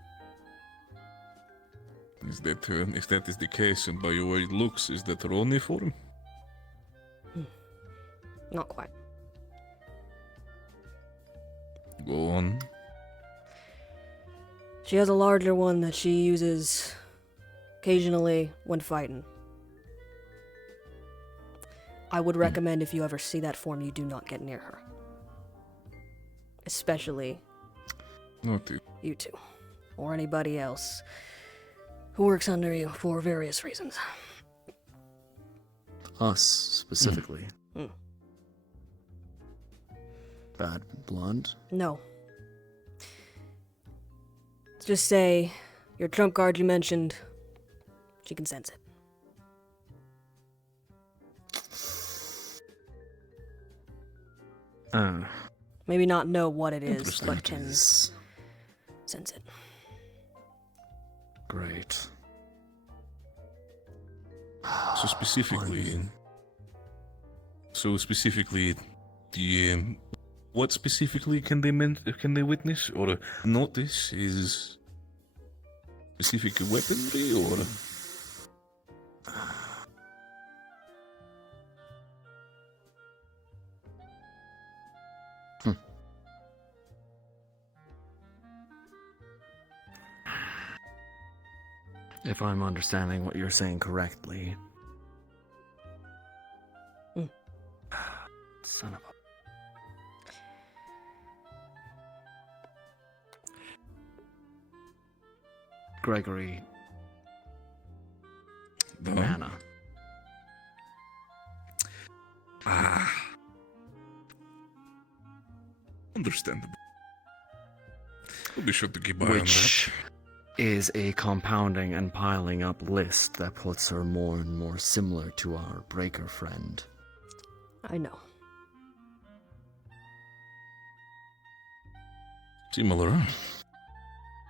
Is that, if that is the case, and by your way it looks, is that her only form? Not quite. Go on. She has a larger one that she uses occasionally when fighting. I would recommend if you ever see that form, you do not get near her. Especially Noted. you two, or anybody else who works under you for various reasons. Us, specifically. Bad blood? No. Let's just say your trump card you mentioned, she can sense it. Maybe not know what it is, but can sense it. Great. So specifically, the what specifically can they witness or notice is specific weaponry or? If I'm understanding what you're saying correctly. Son of a... Gregory. Mana. Understandable. We'll be sure to keep eye on Which is a compounding and piling up list that puts her more and more similar to our breaker friend. I know. Similar,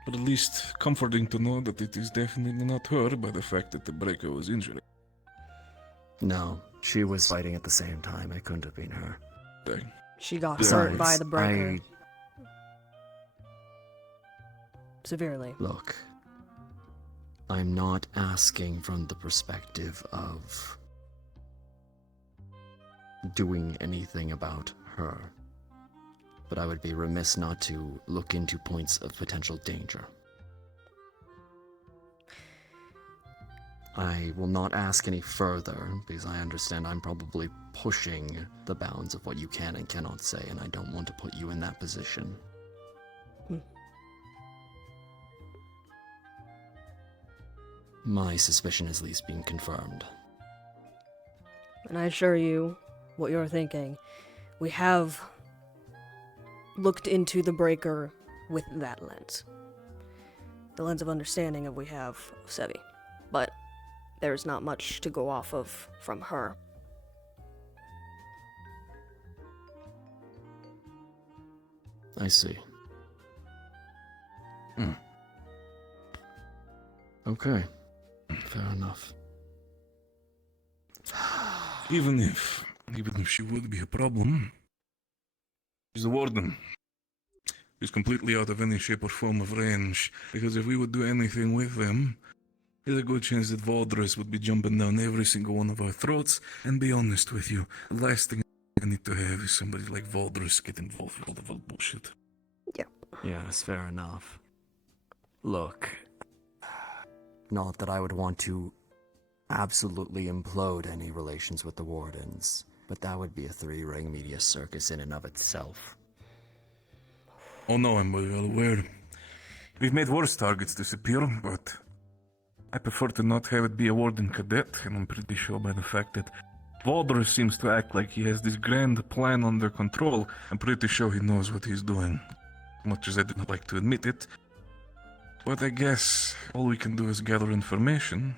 but at least comforting to know that it is definitely not her by the fact that the breaker was injured. No, she was fighting at the same time. It couldn't have been her. Dang. She got Besides, hurt by the breaker. I... Severely. Look, I'm not asking from the perspective of doing anything about her, but I would be remiss not to look into points of potential danger. I will not ask any further, because I understand I'm probably pushing the bounds of what you can and cannot say, and I don't want to put you in that position. My suspicion is at least being confirmed. And I assure you, what you're thinking, we have looked into the breaker with that lens. The lens of understanding of we have of Sevi. But there's not much to go off of from her. I see. Okay. Fair enough. Even if she would be a problem, she's the warden. She's completely out of any shape or form of range, because if we would do anything with them, there's a good chance that Valdres would be jumping down every single one of our throats, and be honest with you, the last thing I need to have is somebody like Valdres get involved with all of our bullshit. Yes, fair enough. Look, not that I would want to absolutely implode any relations with the Wardens, but that would be a three-ring media circus in and of itself. Oh no, I'm very well aware. We've made worse targets disappear, but I prefer to not have it be a warden cadet, and I'm pretty sure by the fact that Valdres seems to act like he has this grand plan under control, I'm pretty sure he knows what he's doing. Much as I do not like to admit it. But I guess all we can do is gather information,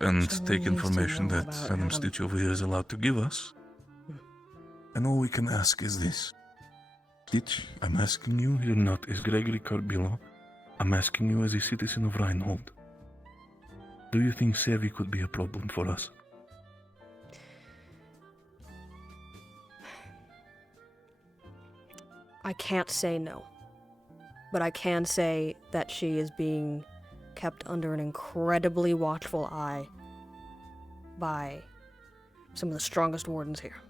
and take information that Adam Stitch over here is allowed to give us. And all we can ask is this. Stitch, I'm asking you, you're not as Gregory Carbillo. I'm asking you as a citizen of Reinhold. Do you think Sevi could be a problem for us? I can't say no. But I can say that she is being kept under an incredibly watchful eye by some of the strongest wardens here.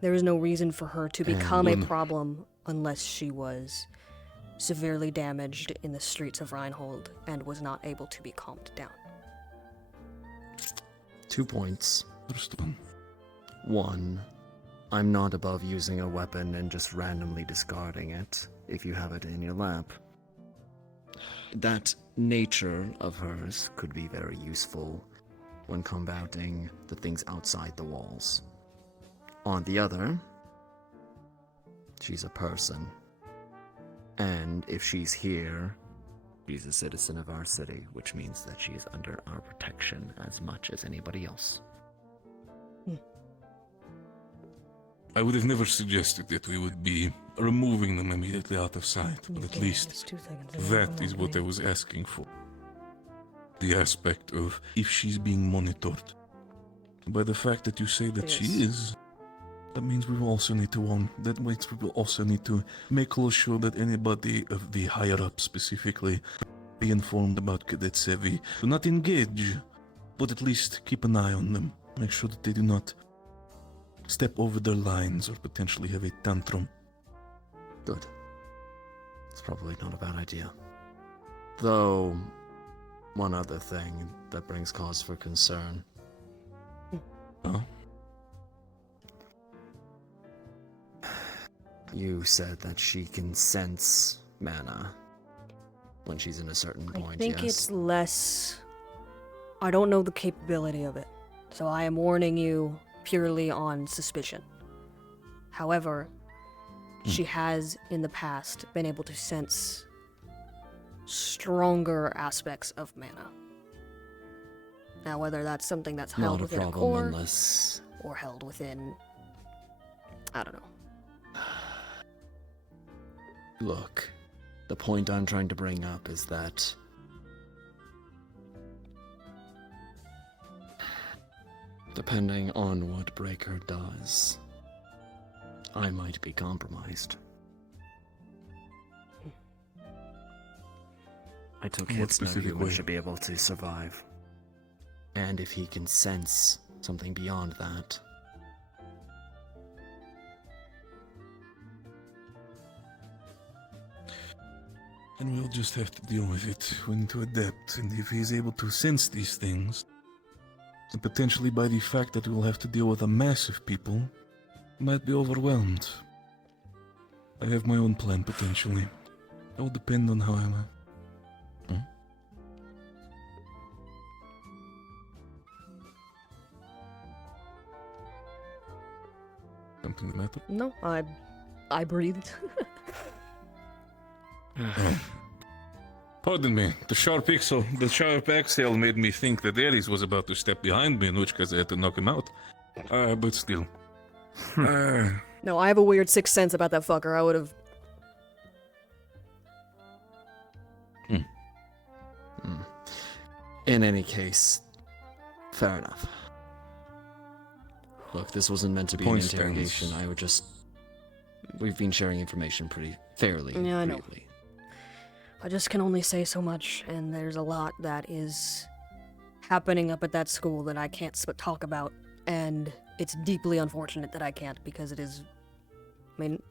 There is no reason for her to become a problem unless she was severely damaged in the streets of Reinhold and was not able to be calmed down. 2 points. First one. 1. I'm not above using a weapon and just randomly discarding it if you have it in your lap. That nature of hers could be very useful when combating the things outside the walls. On the other, she's a person. And if she's here, she's a citizen of our city, which means that she is under our protection as much as anybody else. I would have never suggested that we would be removing them immediately out of sight, but at least that is what I was asking for. The aspect of if she's being monitored. By the fact that you say that she is, that means we will also need to warn. That means we will also need to make sure that anybody of the higher up specifically be informed about Cadet Sevi. Do not engage, but at least keep an eye on them. Make sure that they do not step over their lines or potentially have a tantrum. Good. It's probably not a bad idea. Though, one other thing that brings cause for concern. Oh? You said that she can sense mana when she's in a certain point, I think yes? it's less... I don't know the capability of it, so I am warning you purely on suspicion. However, she has in the past been able to sense stronger aspects of mana. Now, whether that's something that's held within a core unless... or held within, I don't know. Look, the point I'm trying to bring up is that depending on what Breaker does, I might be compromised. I took What hits no specific human way? should be able to survive. And if he can sense something beyond that, And we'll just have to deal with it. We need to adapt, and if he's able to sense these things, and potentially by the fact that we'll have to deal with a mass of people, he might be overwhelmed. I have my own plan, potentially. It will depend on how I'm... Something the matter? No, I breathed. Oh. Pardon me. The sharp exhale made me think that Ares was about to step behind me, in which case I had to knock him out. But still. No, I have a weird sixth sense about that fucker. I would have. In any case, fair enough. Look, this wasn't meant to be an Point interrogation. stands. I would just... We've been sharing information pretty fairly. Yeah, I know. freely. I just can only say so much, and there's a lot that is happening up at that school that I can't talk about, and it's deeply unfortunate that I can't because it is. I mean,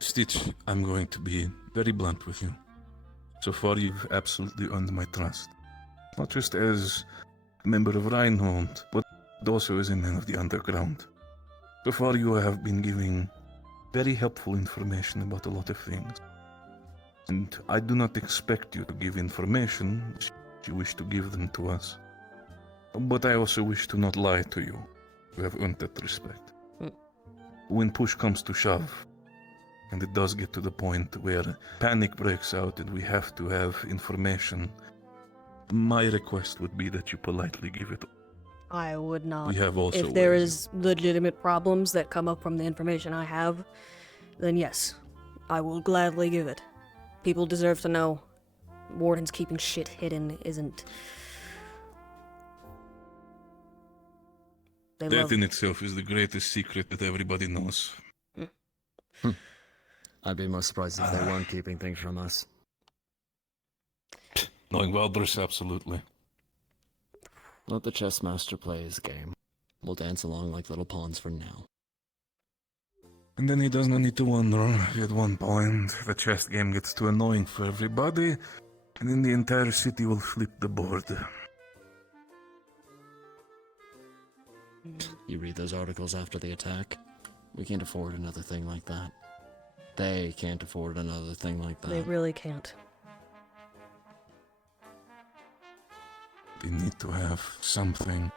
Stitch, I'm going to be very blunt with you. So far, you've absolutely earned my trust. Not just as a member of Reinhold, but also as a man of the underground. So far, you have been giving very helpful information about a lot of things. And I do not expect you to give information if you wish to give them to us. But I also wish to not lie to you. You have earned that respect. When push comes to shove, and it does get to the point where panic breaks out and we have to have information, my request would be that you politely give it. I would not. We have also if there ways. is legitimate problems that come up from the information I have, then yes, I will gladly give it. People deserve to know. Warden's keeping shit hidden isn't. They That love. in itself is the greatest secret that everybody knows. I'd be most surprised if they weren't keeping things from us. Knowing Valdris, absolutely. Let the chess master play his game. We'll dance along like little pawns for now. And then he does not need to wonder if at one point the chess game gets too annoying for everybody, and then the entire city will flip the board. You read those articles after the attack? We can't afford another thing like that. They can't afford another thing like that. They really can't. They need to have something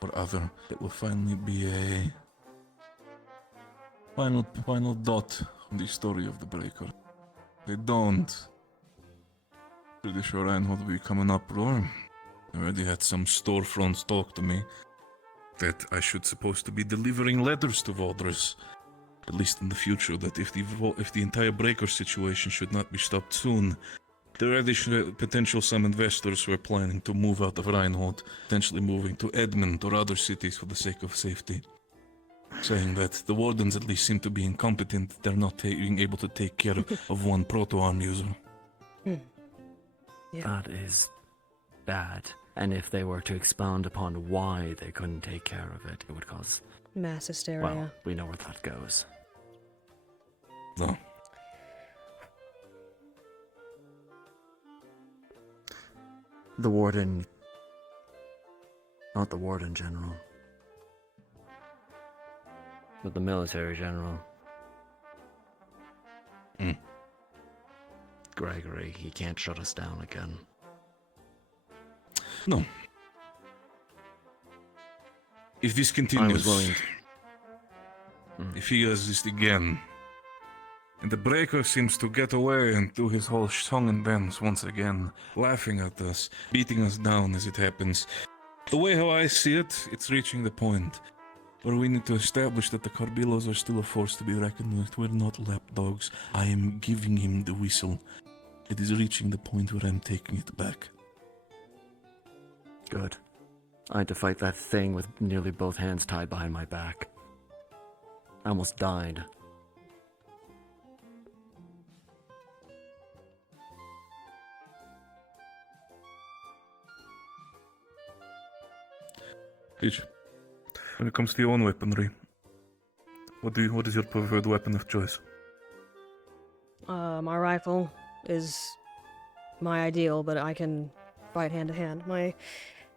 or other that will finally be a final dot on the story of the Breaker. They don't. Pretty sure Reinhold will become an uproar. I already had some storefronts talk to me that I should supposed to be delivering letters to Valdris. At least in the future, that if the entire Breaker situation should not be stopped soon, there are potential some investors who are planning to move out of Reinhold, potentially moving to Edmund or other cities for the sake of safety. Saying that the wardens at least seem to be incompetent, they're not being able to take care of one proto-arm user. That is bad. And if they were to expound upon why they couldn't take care of it, it would cause... Mass hysteria. Well, we know where that goes. No. The warden... Not the warden general. But the military general. Gregory, he can't shut us down again. No. If this continues, willing if he does this again, and the Breaker seems to get away and do his whole song and dance once again, laughing at us, beating us down as it happens, the way how I see it, it's reaching the point where we need to establish that the Carbillos are still a force to be reckoned with. We're not lapdogs. I am giving him the whistle. It is reaching the point where I'm taking it back. Good. I had to fight that thing with nearly both hands tied behind my back. I almost died. Peach, when it comes to your own weaponry, what is your preferred weapon of choice? My rifle is my ideal, but I can fight hand to hand. My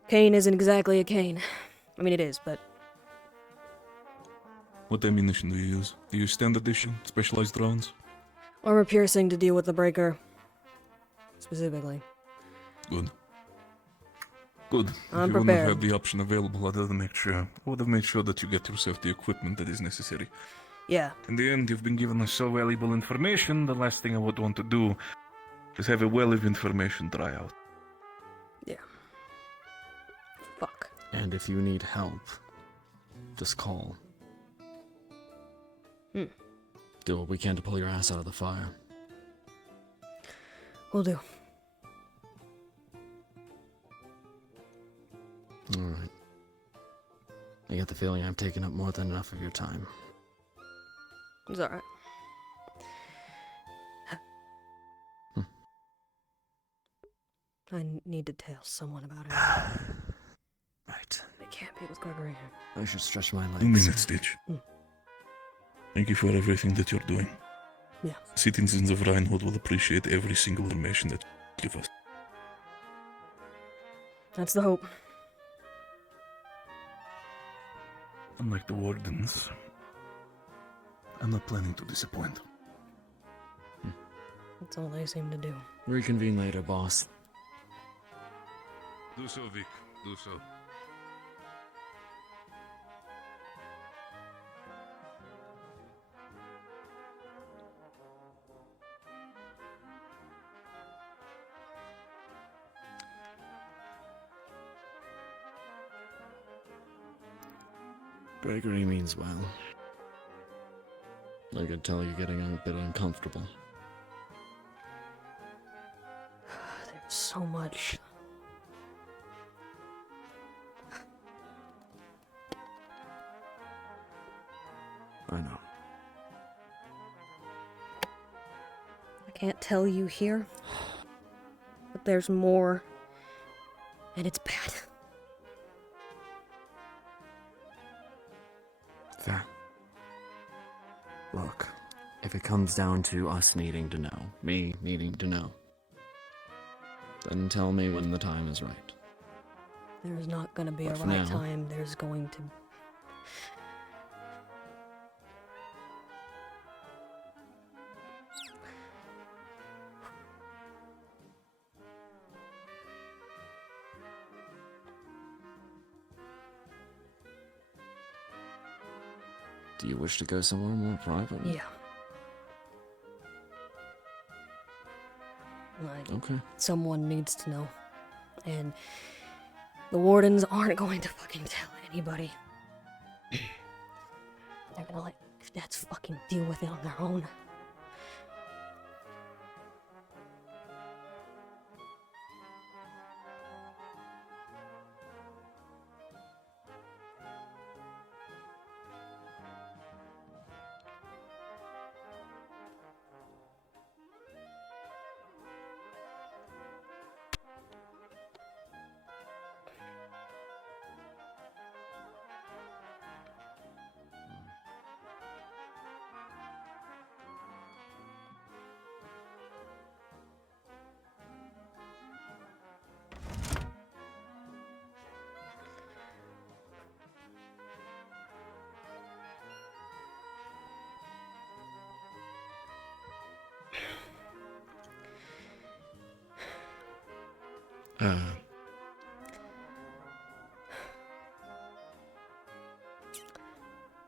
cane isn't exactly a cane. I mean, it is, but What ammunition do you use? Do you use standard issue, specialized rounds? armor piercing to deal with the Breaker. Specifically. Good. Good. I'm if you wouldn't have prepared. had the option available, I'd have made sure. I would have made sure that you get yourself the equipment that is necessary. Yeah. In the end, you've been given us so valuable information, the last thing I would want to do is have a well of information dry out. Yeah. Fuck. And if you need help, just call. Do what we can to pull your ass out of the fire. Will do. Alright. I get the feeling I've taken up more than enough of your time. It's alright. I need to tell someone about it. Right. It can't be with Gregory. I should stretch my legs. 2 minutes, Stitch. Thank you for everything that you're doing. Yeah. Citizens of Rhinewood will appreciate every single information that you give us. That's the hope. Unlike the Wardens, I'm not planning to disappoint. That's all they seem to do. Reconvene later, boss. Do so, Vic. Do so. Gregory means well. I could tell you're getting a bit uncomfortable. There's so much. I know. I can't tell you here, but there's more, and it's bad. Fair. Look, if it comes down to us needing to know, me needing to know, then tell me when the time is right. There's not gonna be But a for right now- time. There's going to. Do you wish to go somewhere more private? Yeah. Like, Okay. someone needs to know. And the wardens aren't going to fucking tell anybody. They're gonna let cadets fucking deal with it on their own.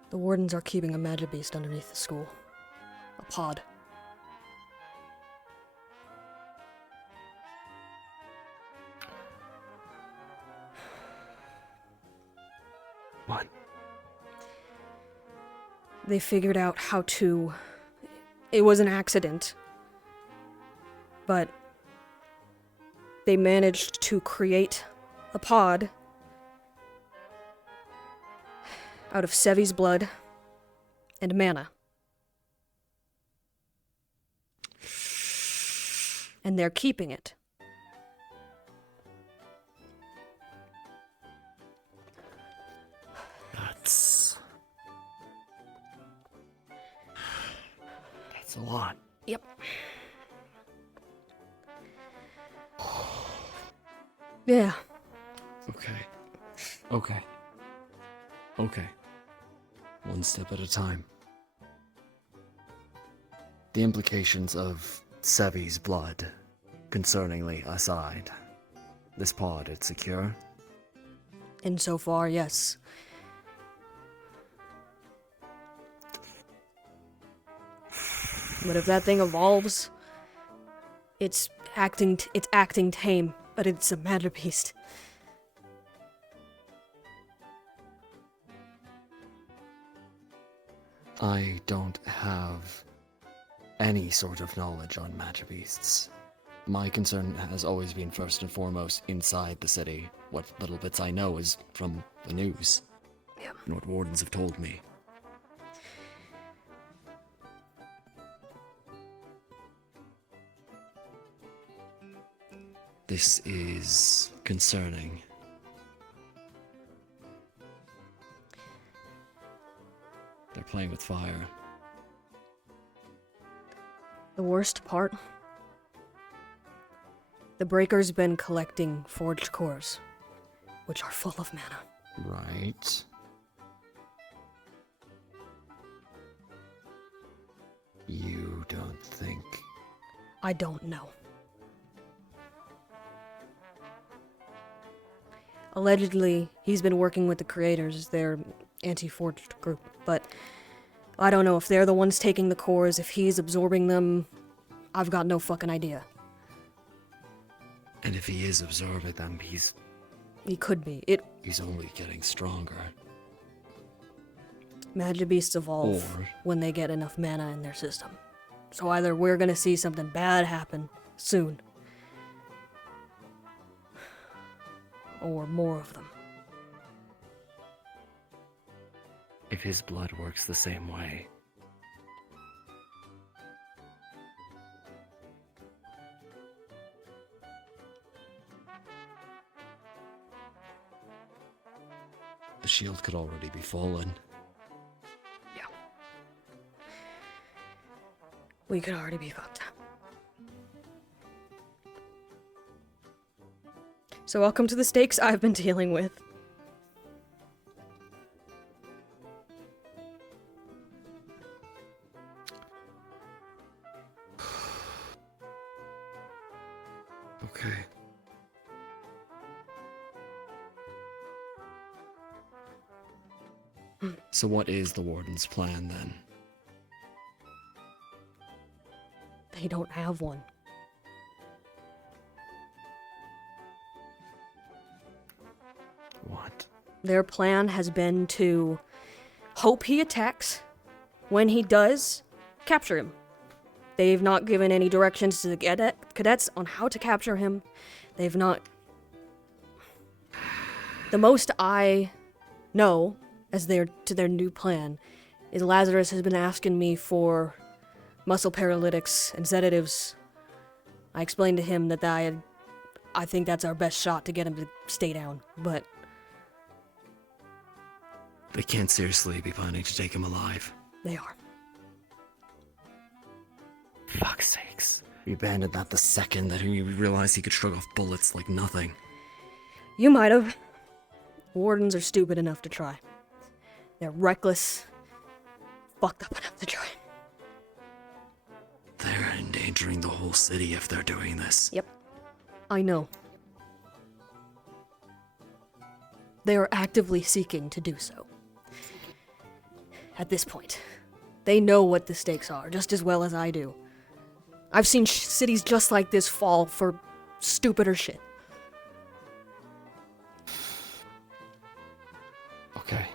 The wardens are keeping a magic beast underneath the school. A pod. What? They figured out how to. It was an accident. But they managed to create a pod out of Sevi's blood and mana. And they're keeping it. That's a lot. Yep. Yeah. Okay. Okay. Okay. One step at a time. The implications of Sevi's blood, concerningly aside, this pod, it's secure? Insofar, yes. But if that thing evolves, it's acting tame, but it's a matter beast. I don't have any sort of knowledge on magic beasts. My concern has always been first and foremost inside the city. What little bits I know is from the news. Yeah. And what wardens have told me. This is concerning. They're playing with fire. The worst part? The Breaker's been collecting forged cores, which are full of mana. Right. You don't think... I don't know. Allegedly, he's been working with the creators, their anti-forged group, but I don't know if they're the ones taking the cores, if he's absorbing them. I've got no fucking idea. And if he is absorbing them, He could be. he's only getting stronger. Magic beasts evolve Or- when they get enough mana in their system. So either we're gonna see something bad happen soon, or more of them. If his blood works the same way. The shield could already be fallen. We could already be fucked. So welcome to the stakes I've been dealing with. Okay. So what is the warden's plan then? They don't have one. What? Their plan has been to hope he attacks. When he does, capture him. They've not given any directions to the cadets on how to capture him. They've not... The most I know as to their new plan is Lazarus has been asking me for muscle paralytics and sedatives. I explained to him that I think that's our best shot to get him to stay down, but... They can't seriously be planning to take him alive. They are. Fuck's sakes. We abandoned that the second that he realized he could shrug off bullets like nothing. You might have. Wardens are stupid enough to try. They're reckless, fucked up enough to try. They're endangering the whole city if they're doing this. Yep. I know. They are actively seeking to do so. At this point. They know what the stakes are, just as well as I do. I've seen cities just like this fall for stupider shit. Okay.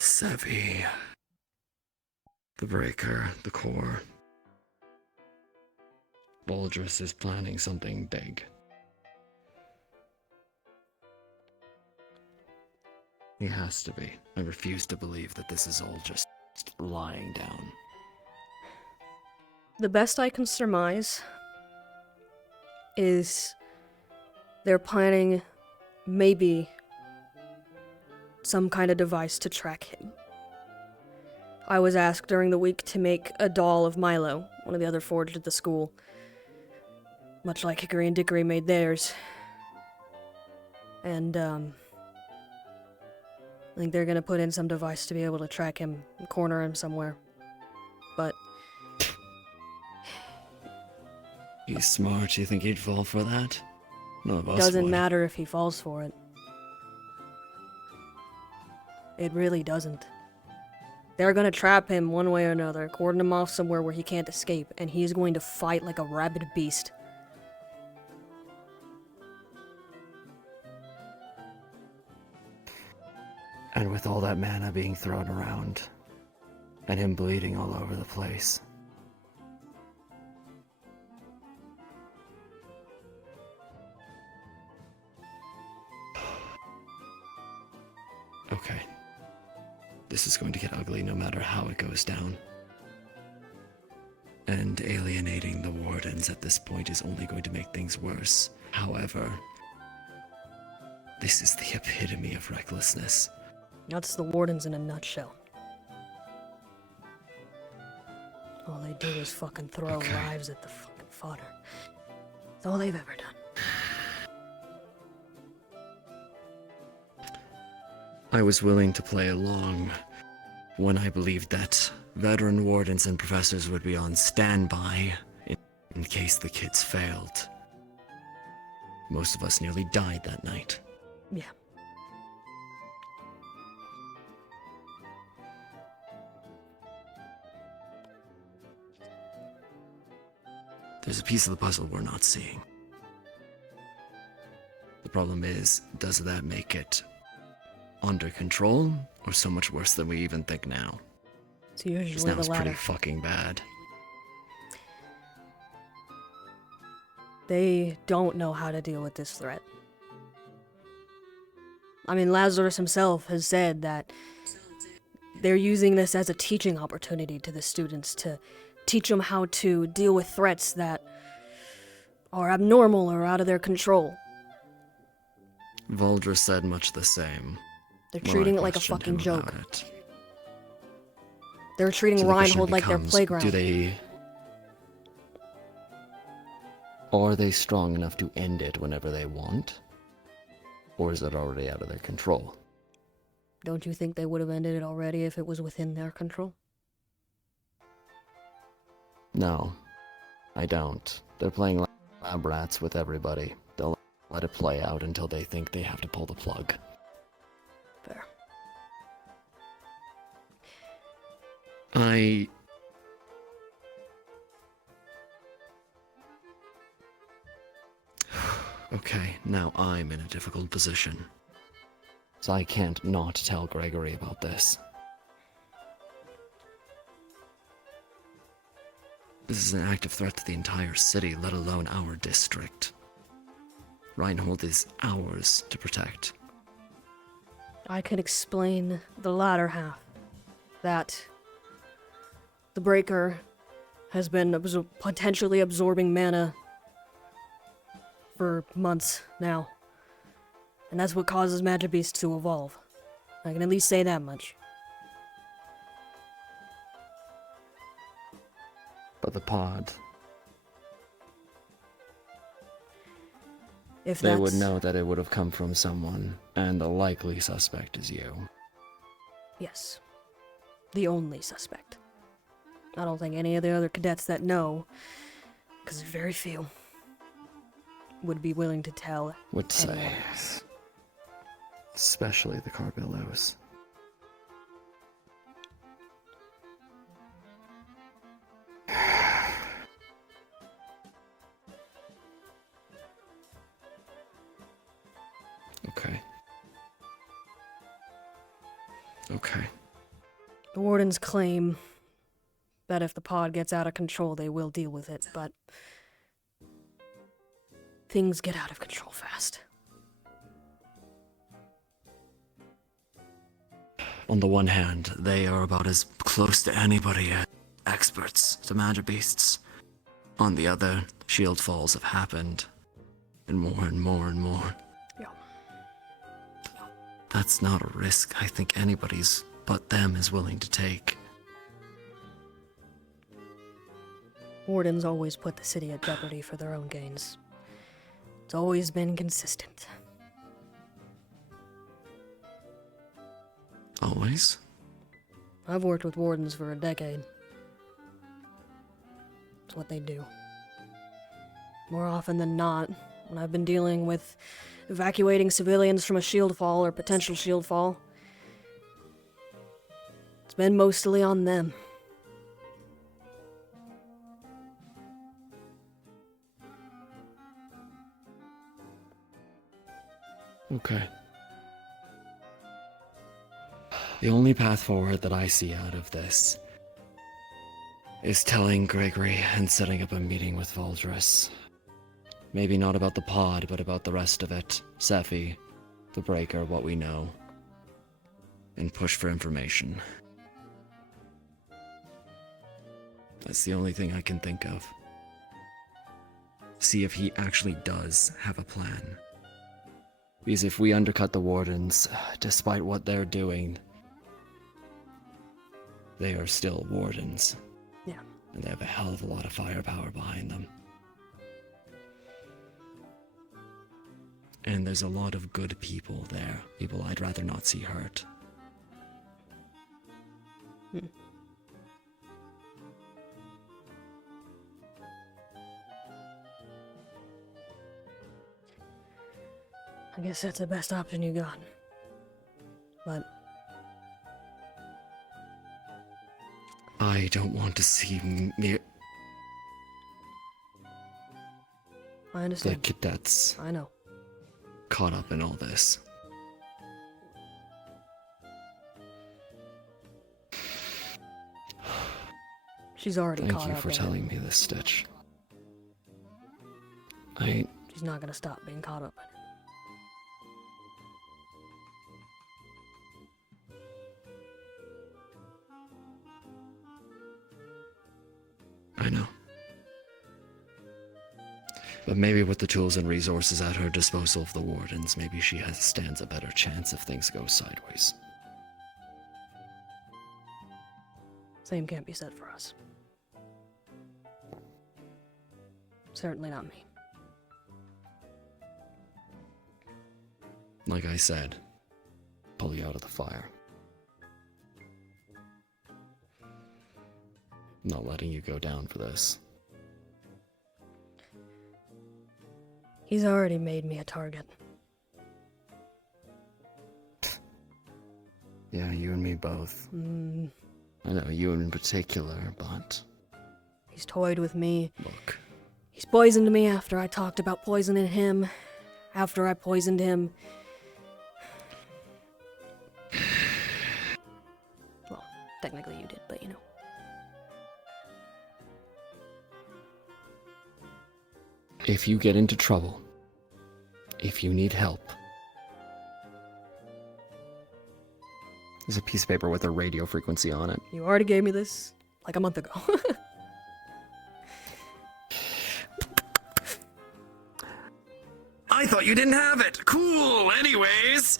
Sevi. The Breaker, the Core. Baldrus is planning something big. He has to be. I refuse to believe that this is all just lying down. The best I can surmise is they're planning maybe some kind of device to track him. I was asked during the week to make a doll of Milo, one of the other forged at the school, much like Hickory and Dickory made theirs. And, I think they're gonna put in some device to be able to track him, corner him somewhere. But He's smart. You think he'd fall for that? None of us Doesn't would. matter if he falls for it. It really doesn't. They're gonna trap him one way or another, cordon him off somewhere where he can't escape, and he's going to fight like a rabid beast. And with all that mana being thrown around, and him bleeding all over the place. Okay. This is going to get ugly no matter how it goes down. And alienating the wardens at this point is only going to make things worse. However, this is the epitome of recklessness. That's the wardens in a nutshell. All they do is fucking throw lives at the fucking fodder. That's all they've ever done. I was willing to play along when I believed that veteran wardens and professors would be on standby in case the kids failed. Most of us nearly died that night. Yeah. There's a piece of the puzzle we're not seeing. The problem is, does that make it under control, or so much worse than we even think now? It's usually 'Cause now the it's pretty latter. fucking bad. They don't know how to deal with this threat. I mean, Lazarus himself has said that they're using this as a teaching opportunity to the students to teach them how to deal with threats that are abnormal or out of their control. Valdra said much the same. They're when treating I it like a questioned fucking him joke. about it. They're treating So the question Reinhold like their becomes, playground. Do they... Are they strong enough to end it whenever they want? Or is it already out of their control? Don't you think they would have ended it already if it was within their control? No, I don't. They're playing lab rats with everybody. They'll let it play out until they think they have to pull the plug. Fair. Okay, now I'm in a difficult position. So I can't not tell Gregory about this. This is an active threat to the entire city, let alone our district. Reinhold is ours to protect. I could explain the latter half. That the Breaker has been potentially absorbing mana for months now. And that's what causes Magic Beasts to evolve. I can at least say that much. But the pod... If they would that's- know that it would have come from someone, and the likely suspect is you. Yes. The only suspect. I don't think any of the other cadets that know, because there's very few, would be willing to tell Would say. anyone else. Especially the Carbillos. Okay. Okay. The Wardens claim that if the pod gets out of control, they will deal with it, but things get out of control fast. On the one hand, they are about as close to anybody as experts to Magic Beasts. On the other, shield falls have happened. And more and more and more. Yeah. That's not a risk I think anybody's but them is willing to take. Wardens always put the city at jeopardy for their own gains. It's always been consistent. Always? I've worked with Wardens for a decade. It's what they do. more often than not, when I've been dealing with evacuating civilians from a shield fall or potential shield fall, it's been mostly on them. Okay. The only path forward that I see out of this is telling Gregory and setting up a meeting with Valdris. Maybe not about the pod, but about the rest of it. Sephi, the Breaker, what we know. And push for information. That's the only thing I can think of. See if he actually does have a plan. Because if we undercut the Wardens, despite what they're doing, they are still Wardens. Yeah. And they have a hell of a lot of firepower behind them. And there's a lot of good people there. People I'd rather not see hurt. I guess that's the best option you got. But I don't want to see me. I The understand. cadets I know. caught up in all this. She's already Thank caught you up for in it. telling me this, Stitch. She's not gonna stop being caught up in it. I know. But maybe with the tools and resources at her disposal of the Wardens, maybe she stands a better chance if things go sideways. Same can't be said for us. Certainly not me. Like I said, pull you out of the fire. Not letting you go down for this. He's already made me a target. Yeah, you and me both. Mm, I know you in particular, but he's toyed with me. look, He's poisoned me after I talked about poisoning him. After I poisoned him. Well, technically you did, but you know. if you get into trouble, if you need help, there's a piece of paper with a radio frequency on it. You already gave me this like a month ago. I thought you didn't have it. Cool. Anyways.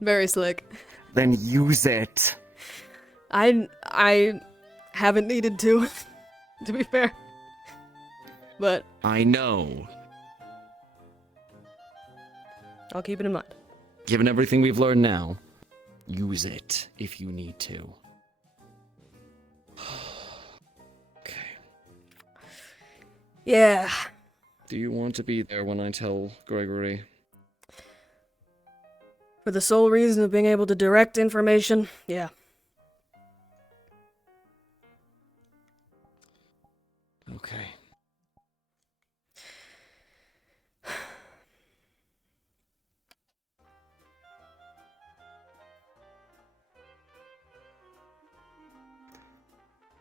Very slick. Then use it. I haven't needed to, to be fair. But I know. I'll keep it in mind. Given everything we've learned now, use it if you need to. Yeah. Do you want to be there when I tell Gregory? For the sole reason of being able to direct information, yeah. Okay.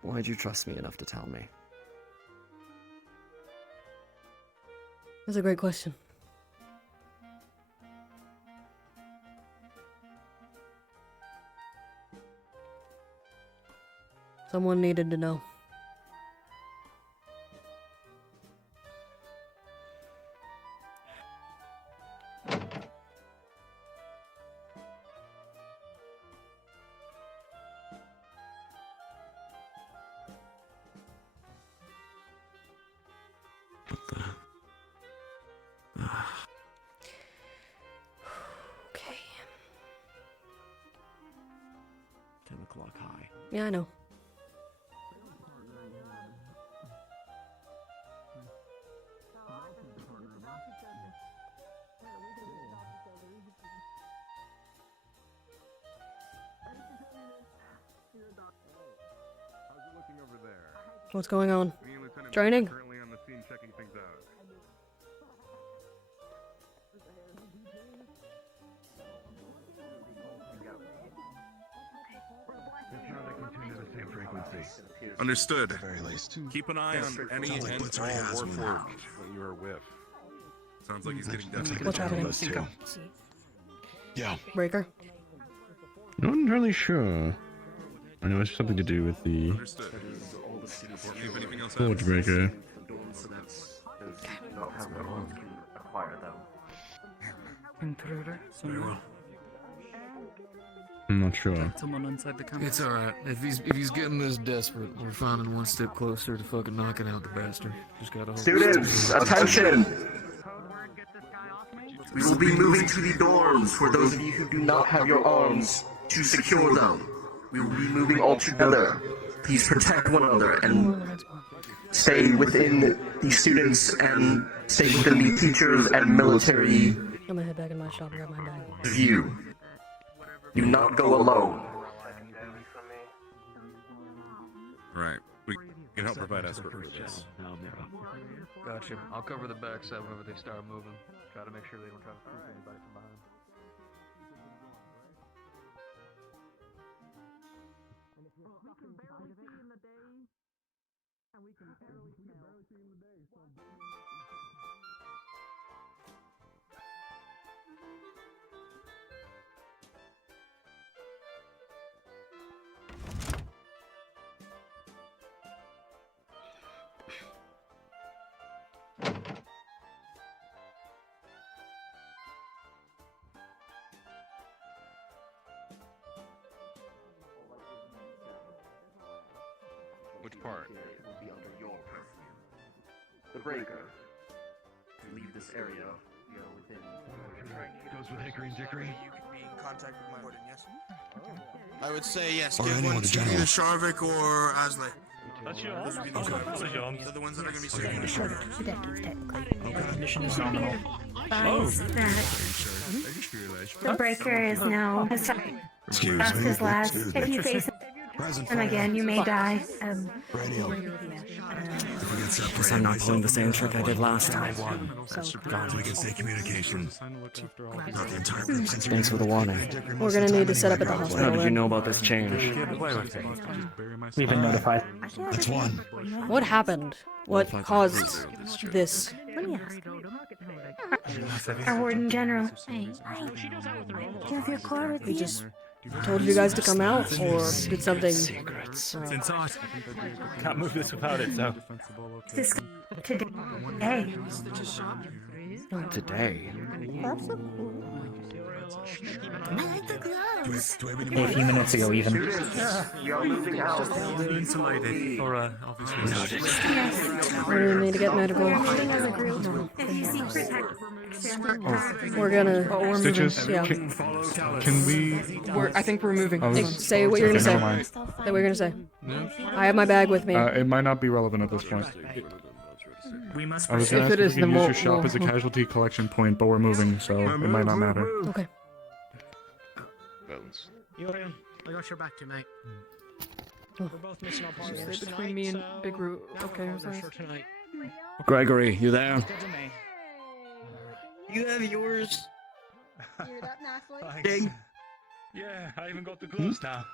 Why'd you trust me enough to tell me? That's a great question. Someone needed to know. Okay. 10 o'clock high. Yeah, I know. What's going on? Training? Currently on the scene checking things out. Understood. Keep an eye on any and all work that you are with. Sounds like he's getting definitely. What's happening? Yeah. Breaker? Not entirely sure. I know it's something to do with the Understood. If anything else Forge happens, Breaker. Intruder. very well. I'm not sure. Someone inside the campus. It's alright. If he's getting this desperate, we're finding one step closer to fucking knocking out the bastard. Just gotta hope. Students, attention! We will be moving to the dorms for those of you who do not have your arms to secure them. We will be moving all together. Please protect one another and stay within the students and stay within the teachers and military I'm gonna head back in my shop and grab my bag. view. Do not go alone. Right. We can help provide escort for this. Gotcha. I'll cover the backside whenever they start moving. Try to make sure they don't try to proof anybody from behind. Which part? The breaker. To leave this area, we are within. Goes with Hickory and Dickory. You can be in contact with my warden, yes? I would say yes. Or Give anyone one in to general. either Sharvik or Asley. That's you. Those would be those guys. They're the ones that are going to be serving the Sharvik. Mission is nominal. Oh. The breaker is now Excuse that's me. his last. Excuse If me. you face Present him again, you may die. Radio. If we get separated, Guess I'm not pulling the same trick I did last time. God, we can stay communication. Not the entire Thanks for the warning. We're gonna need to set up at the How hospital did you then. know about this change? We've been notified. That's one. What happened? What caused this? Let me ask. Our warden general. Hey, do you have your car with He you? just told you guys to come out, or did something? It's inside. Can't move this without it, so. This today. Today? That's so cool. I like the gloves. A few minutes ago, even. You are moving out. Insulated for obviously. Yes. We really need to get medical. We're meeting as a group. If you see We're gonna. Stitches, Yeah. can we? I think we're moving. I was- Hey, say what you're gonna Okay, say. never mind. That what you're gonna say. I have my bag with me. It might not be relevant at this point. We must. I was gonna If ask it if is, we can then use we'll- your shop as a we'll- casualty collection point, but we're moving, so it might not matter. Okay. Bones. Yorian, I got your back too, mate. We're both missing our parties Stay tonight, between me and so Big Root. Okay, no I'm orders sorry. for tonight. Gregory, you there? Good to me. You have yours. Thanks. Yeah, I even got the gloves now.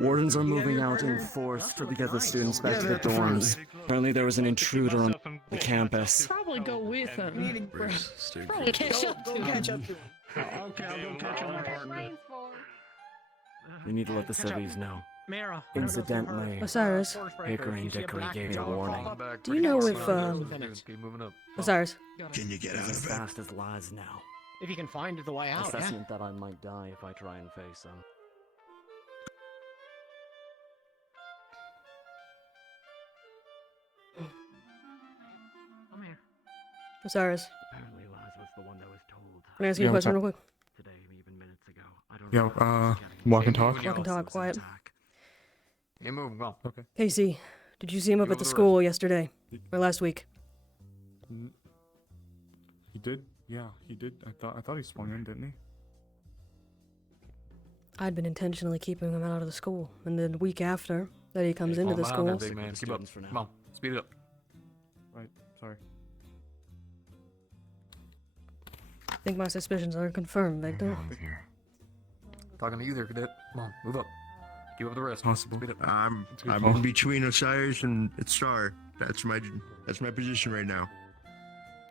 Wardens are moving out in force to get the students back to the dorms. Apparently there was an intruder on the campus. Probably go with him. Stay Probably catch up to him. Okay, I'll go catch up my partner. You need to let the civvies know. Mara. Incidentally, Osiris, Hickory and Dickory gave me a warning. do you know if Keep moving up. Osiris? Can you get out As of it? fast as lies now. If you can find the way out, yeah. Assessment that I might die if I try and face them. Come here. Osiris, Apparently Liz was the one that was told. can I ask you a Yeah, what's question up? real quick? Today, even minutes ago. I don't Yeah, know. walk and talk. Walk and talk, quiet. You move, go. Okay. Casey, did you see him up at the school yesterday? Or last week? He did? Yeah, he did. I thought he swung in, didn't he? I'd been intentionally keeping him out of the school, and then the week after, that he comes into the Fall down there, schools. big man. Keep up. Come on, speed it up. Right. Sorry. I think my suspicions are confirmed, Victor. Talking to you there, cadet. Come on, move up. Keep up the rest. Possible. Speed up. I'm call. between Osiris and Star. That's my position right now.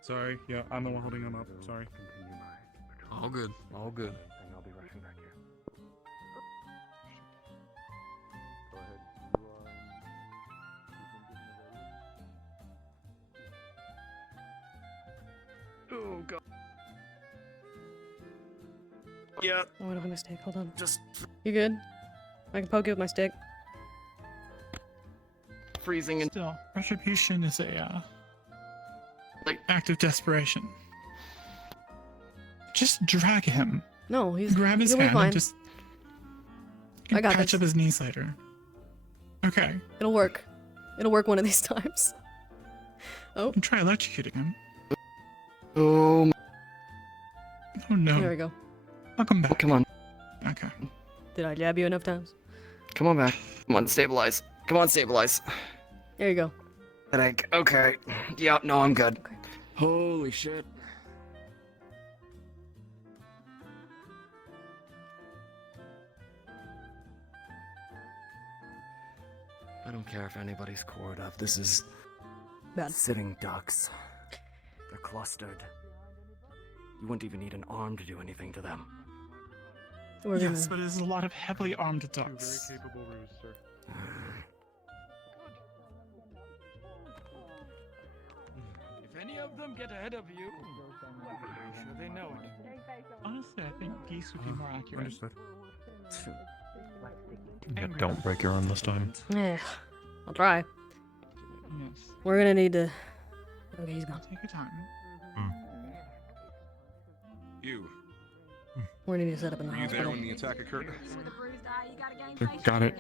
Sorry. Yeah, I'm the one holding him up. Sorry. All good. All good. I'll be rushing back here. Oh god. Yeah. Oh, I don't have my stick. Hold on. Just. You good? I can poke you with my stick. Freezing and Still, retribution is a act of desperation. Just drag him. No, he's grab his he'll be hand fine. and just I got patch this. up his knees later. Okay. It'll work. It'll work one of these times. Oh. Try electrocuting him. Oh. Oh no. There we go. Welcome back. Come on. Okay. Did I jab you enough times? Come on back. Come on, stabilize. Come on, stabilize. There you go. Headache. Okay. Yeah, no, I'm good. Holy shit. I don't care if anybody's cored up. This is bad. Sitting ducks. They're clustered. You wouldn't even need an arm to do anything to them. Yes, but there's a lot of heavily armed ducks. Very capable rooster. If any of them get ahead of you, I'm sure they know it. Honestly, I think geese would be more accurate. Understood. Yeah, don't break your arm this time. Yeah. I'll try. Yes. We're gonna need to. Okay, he's gone. Take your time. You. We're gonna need to set up in the Were you there hospital. when the attack occurred? Got it.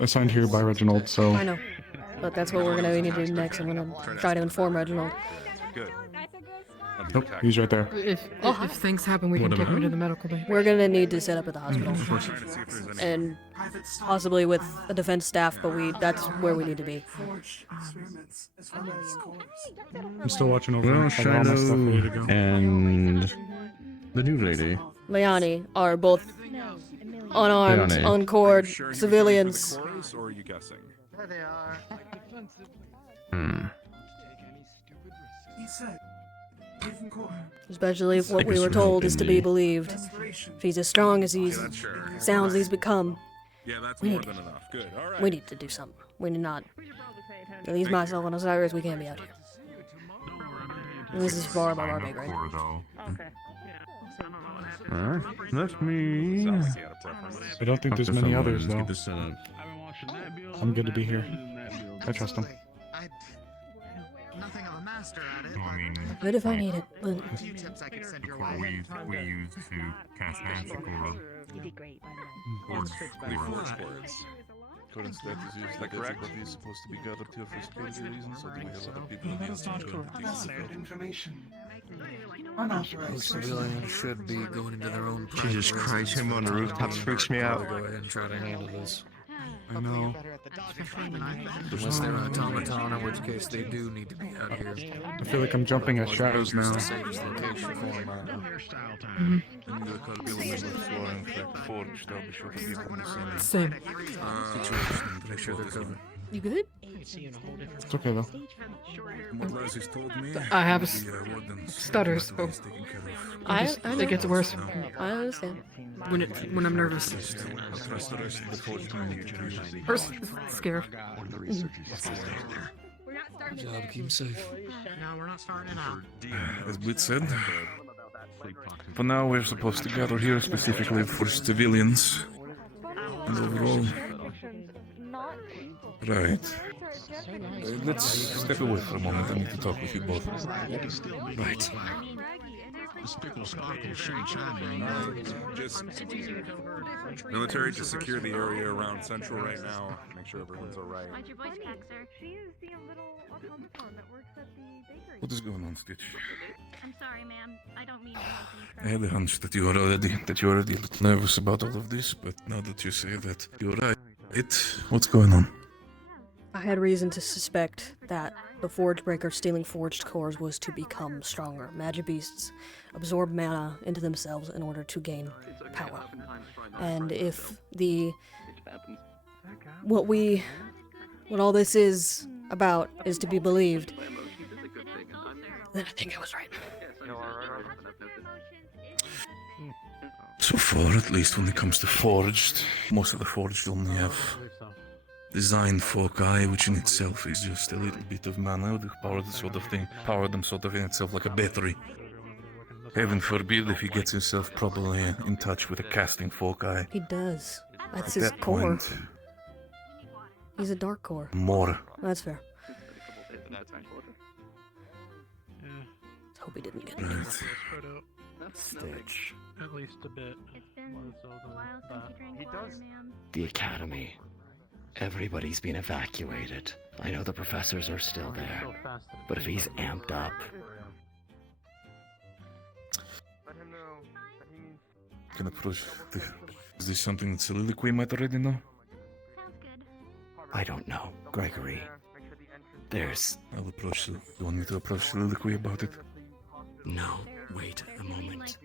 Assigned here by Reginald, so. I know. But that's what we're gonna need to do next. I'm gonna try to inform Reginald. Good. Nope, he's right there. If things happen, we can take him to the medical bay. We're gonna need to set up at the hospital. And possibly with a defense staff, but that's where we need to be. I'm still watching over. Well, I got all my stuff ready to Shadow go. and the new lady. Leani are both unarmed, Leani. uncored Sure he was civilians. ready for the chorus, or are you guessing? There they are. Hmm. He said, even core. Especially if what we were told is to be believed. If he's as strong as he's sounds he's become, Yeah, that's we more need, than enough. Good. All right. we need to do something. We need not. At least myself and Osiris, we can't be out here. This is far above our pay grade. Okay. Alright, let me. I don't think there's many others, though. Get this set up. I'm good to be here. I trust him. Nothing of a master at it. I mean, Good if I need it. But A few tips I could send your what way. we use to cast magic aura. You did great, by The forge words. Current status is that everybody is supposed to be gathered here for security reasons, or do we have other people in the institute? Information. Civilians should be going into their own private Jesus Christ, him on the rooftops freaks me out. Go ahead and try to handle this. I know. Unless they're an automaton, in which case they do need to be out here. I feel like I'm jumping at shadows now. The safest location for them right now. Mhm. In the Caribbean with Soaring Crack Forge, they'll be sure to be on the same. Same. Situation to make sure they're covered. you good? It's okay, though. What Lassie's told me, I have the wardens stutter, most of so it's taken care of. I know. it gets worse I understand. when I'm nervous. I'll trust the rest of the forge community. Or scared. Good job, keep 'em safe. No, we're not starting it out. As Blitz said, for now we're supposed to gather here specifically for civilians. And overall, right. Let's step away for a moment. I need to talk with you both. Right. Just military to secure the area around Central right now. Make sure everyone's alright. How'd your voice crack, sir? She is the little automaton that works at the bakery. What is going on, Stitch? I'm sorry, ma'am. I don't mean to make I had a hunch that you were already a little nervous about all of this, but now that you say that, you're right. What's going on? I had reason to suspect that the Forge Breaker stealing forged cores was to become stronger. Magic beasts absorb mana into themselves in order to gain power. And if what all this is about is to be believed, then I think I was right. So far, at least when it comes to forged, most of the forged only have designed foci, which in itself is just a little bit of mana to power the sort of thing, power them sort of in itself like a battery. Heaven forbid if he gets himself properly in touch with a casting foci. He does. That's At his that core. point, He's a dark core. more. That's fair. Let's hope he didn't get it. Right. Stitch. At least a bit. He does. The Academy. Everybody's been evacuated. I know the professors are still there. But if he's amped up... Can approach. Is this something that Soliloquy might already know? I don't know, Gregory. There's... I'll approach. You want me to approach Soliloquy about it? No, wait a moment.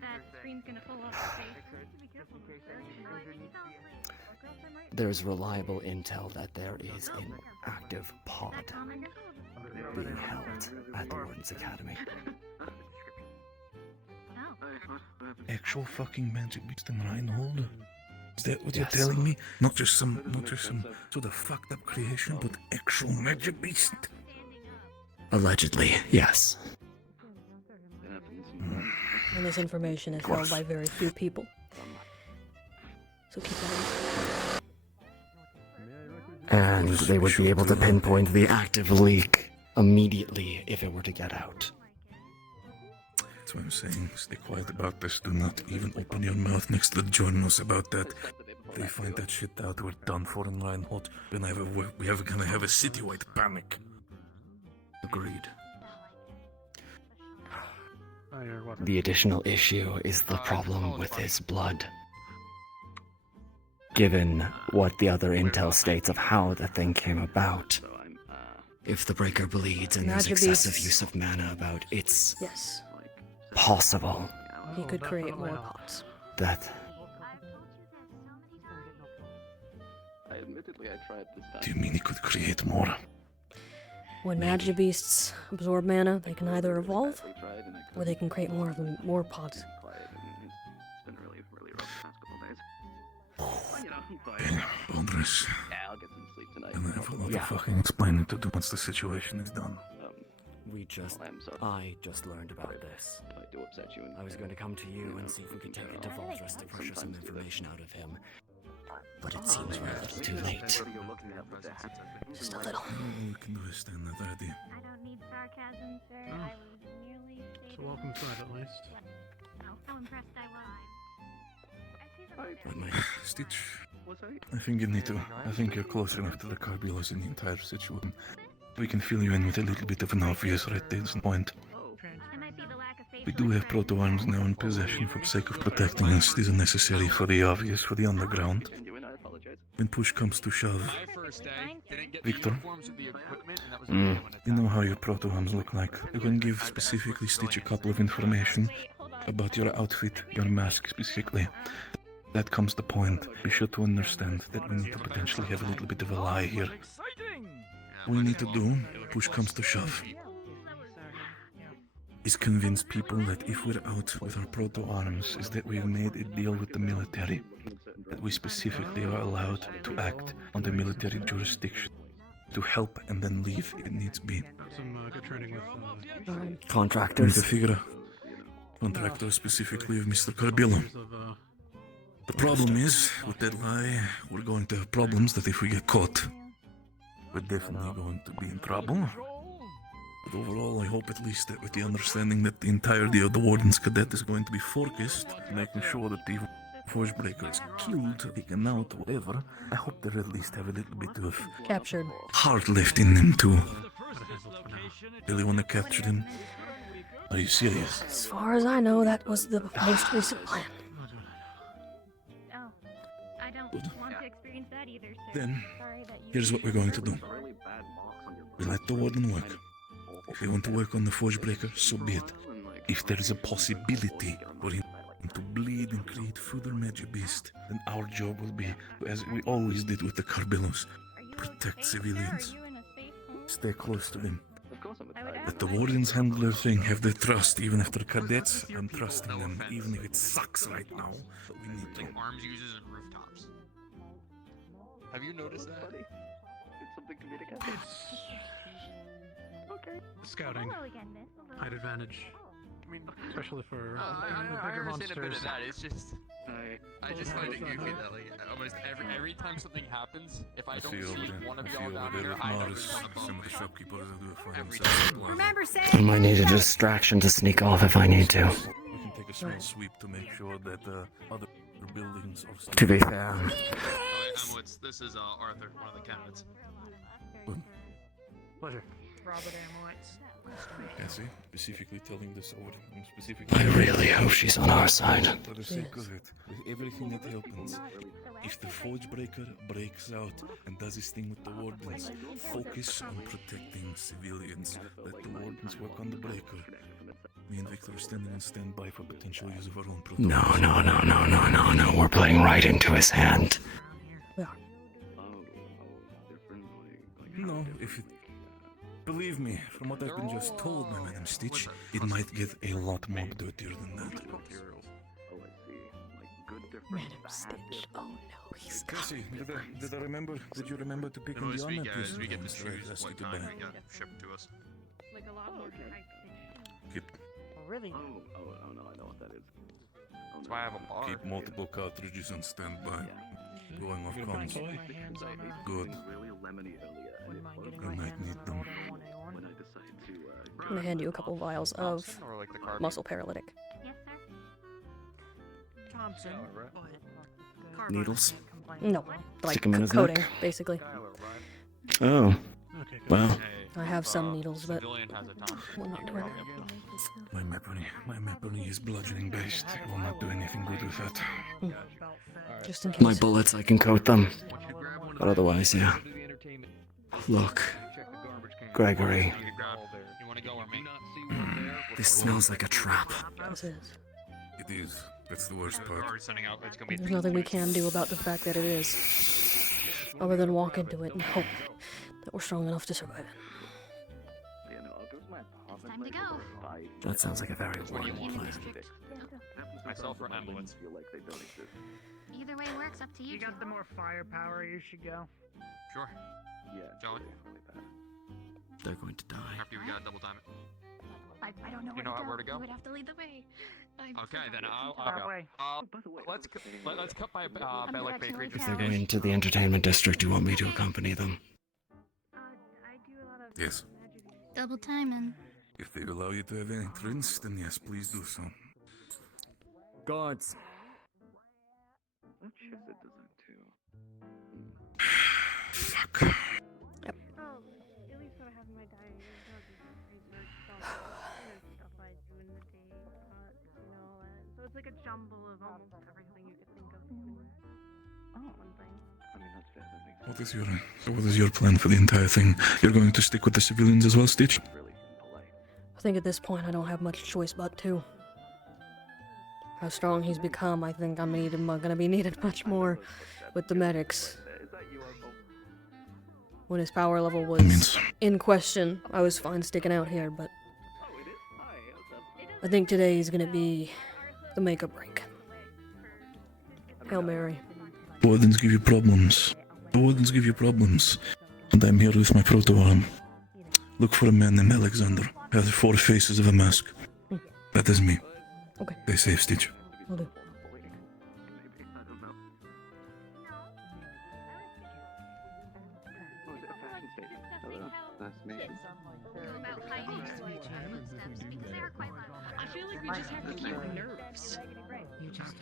There's reliable intel that there is an active pod being held at the Warden's Academy. Actual fucking magic beast in Reinhold? Is that what Yes. you're telling me? Not just some sort of fucked up creation, but actual magic beast? Allegedly, yes. And this information is held by very few people. So keep that in mind. And they would be able to pinpoint the active leak immediately if it were to get out. That's what I'm saying. Stay quiet about this. Do not even open your mouth next to the journalists about that. If they find that shit out, we're done for in Reinhold. We're gonna have a citywide panic. Agreed. The additional issue is the problem with his blood. Given what the other intel states of how the thing came about. If the breaker bleeds and there's Magic excessive beasts. use of mana about, it's Yes. possible He could create more pots. that... Do you mean he could create more? When magic beasts absorb mana, they can either evolve, or they can create more of them, more pods. Aldous. And I have a lot of fucking explaining to do once the situation is done. I just learned about this. I was going to come to you and see if we could take it to Valdres to pressure some information out of him. But it seems we're a little too late. Just a little. We can understand that idea. I don't need sarcasm, sir. I was merely stating... So welcome inside at least. How impressed I Stitch, I think you need to. I think you're close enough to the Carbilos in the entire situation. We can fill you in with a little bit of an obvious red data point. We do have proto-arms now in possession for the sake of protecting us. These are necessary for the obvious, for the underground. When push comes to shove, Victor, you know how your proto-arms look like. You can give specifically Stitch a couple of information about your outfit, your mask specifically. That comes the point. Be sure to understand that we need to potentially have a little bit of a lie here. What we need to do, push comes to shove, is convince people that if we're out with our proto-arms, is that we've made a deal with the military. That we specifically are allowed to act on the military jurisdiction. To help and then leave if it needs be. Some good training with We need Contractors. to figure out contractors specifically of Mr. Carbillo. The problem is, with that lie, we're going to have problems that if we get caught, we're definitely going to be in trouble. But overall, I hope at least that with the understanding that the entirety of the Warden's Cadet is going to be focused, making sure that the Forge Breaker is killed, taken out, whatever, I hope they at least have a little bit of Captured. heart left in them too. Really want to capture them? Are you serious? As far as I know, that was the most recent plan. Oh, I don't want to experience that either, Then, here's what we're going to do. We let the warden work. If they want to work on the Forge Breaker, so be it. If there is a possibility for him to bleed and create further Magic Beast, then our job will be, as we always did with the Carbillos, protect civilians. Stay close to them. Let the wardens handle their thing, have their trust, even if they're cadets. I'm trusting them, even if it sucks right now. But we need to. Arms users and rooftops. Have you noticed that? It's something communicative. Okay. Scouting. Height advantage. I mean, especially for I bigger understand a bit monsters. of that. It's just, I just find it goofy that like almost every time something happens, if I don't see one of y'all down here, I know there's one above me. Remember, Sam. I might need a distraction to sneak off if I need to. We can take a small sweep to make sure that other buildings are still. To be fair. This is Arthur, one of the candidates. Pleasure. Robert Amorites. Cassie, specifically telling this over. Specifically. I really hope she's on our side. For the sake of it, with everything that happens, if the Forge Breaker breaks out and does his thing with the wardens, focus on protecting civilians. Let the wardens work on the breaker. Me and Victor are standing on standby for potential use of our own protocol. No. We're playing right into his hand. No, if it... Believe me, from what I've been just told by Madam Stitch, it might get a lot more dirtier than that. Madam Stitch, oh no, he's Cassie, did I remember? Did you remember to pick The on most the we honor get piece? is we get to Mr. Red choose asked you what to kind buy? we get shipped to us. Like a lot more Keep, really? Oh no, I know what that is. That's why I have a bar. keep multiple cartridges on standby. Going off comms. Good. I might need them. I'm gonna hand you a couple vials of muscle paralytic. Yes, sir. Thompson. Needles? No, like Stick 'em in his coating, neck? basically. Oh. Well. I have some needles, but Civilian has a Thompson. we're not doing it. My Mepony is bludgeoning based. It will not do anything good with that. Just in case. My bullets, I can coat them. But otherwise, yeah. Look. Gregory. You wanna go or me? This smells like a trap. This is. It is. That's the worst part. Already sending out. It's gonna be. There's nothing we can do about the fact that it is. Other than walk into it and hope that we're strong enough to survive it. It's time to go. That sounds like a very warning plan. Myself or ambulance. Either way works, up to you. You got the more firepower, you should go. Sure. Yeah. Joey. They're going to die. After we gotta double time it. I don't know You know where to go? You would have to lead the way. Okay, then I'll That go. way. Let's cut by Bellic Bakery. If they're going to the entertainment district, you want me to accompany them? Yes. Double timing. If they allow you to have an entrance, then yes, please do so. Guards. Fuck. At least what I have in my diary is stuff I do in the day, all that. So it's like a jumble of almost everything you could think of in one thing. What is your plan for the entire thing? You're going to stick with the civilians as well, Stitch? I think at this point I don't have much choice but to. How strong he's become, I think I'm gonna be needed much more with the medics. When his power level was in question, I was fine sticking out here, but I think today is gonna be the make or break. Hail Mary. Wardens give you problems. The wardens give you problems. And I'm here with my proto-arm. Look for a man named Alexander. Has 4 faces of a mask. That is me. Okay. Stay safe, Stitch. Will do. I feel like we just have to keep nerves. You just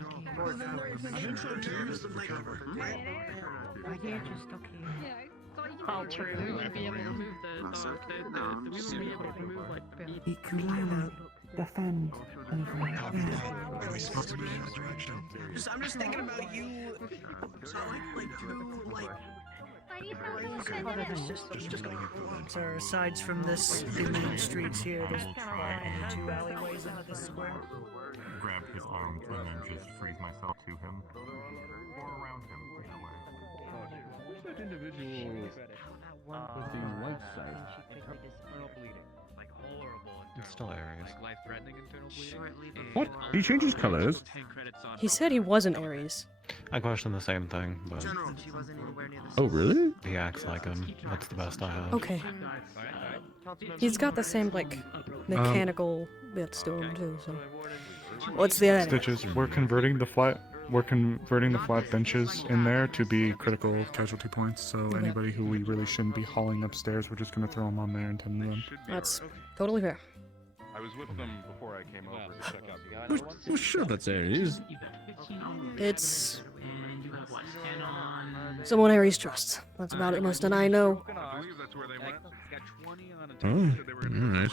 Oh, true. We wouldn't be able to move we wouldn't be able to move like the Ikulele, defend. Are we supposed to move in that direction? I'm just thinking about you. So like two So aside from this, the main streets here, there's only 2 alleyways into this square. Grab his arms and then just freeze myself to him. Or around him, either way. Who's that individual with the life sight? Internal bleeding. Like horrible internal It's still Aries. Like life-threatening internal bleeding. What? He changes colors? He said he wasn't Aries. I questioned the same thing, but Oh, really? he acts like him. That's the best I have. Okay. He's got the same, like, mechanical bits to him, too, so. What's the other? Stitches. We're converting the flat benches in there to be critical casualty points. So anybody who we really shouldn't be hauling upstairs, we're just gonna throw them on there and tend to them. That's totally fair. I was with them before I came over to check out the Well, sure, that's Aries. It's someone Aries trusts. That's about it most that I know. Oh, alright.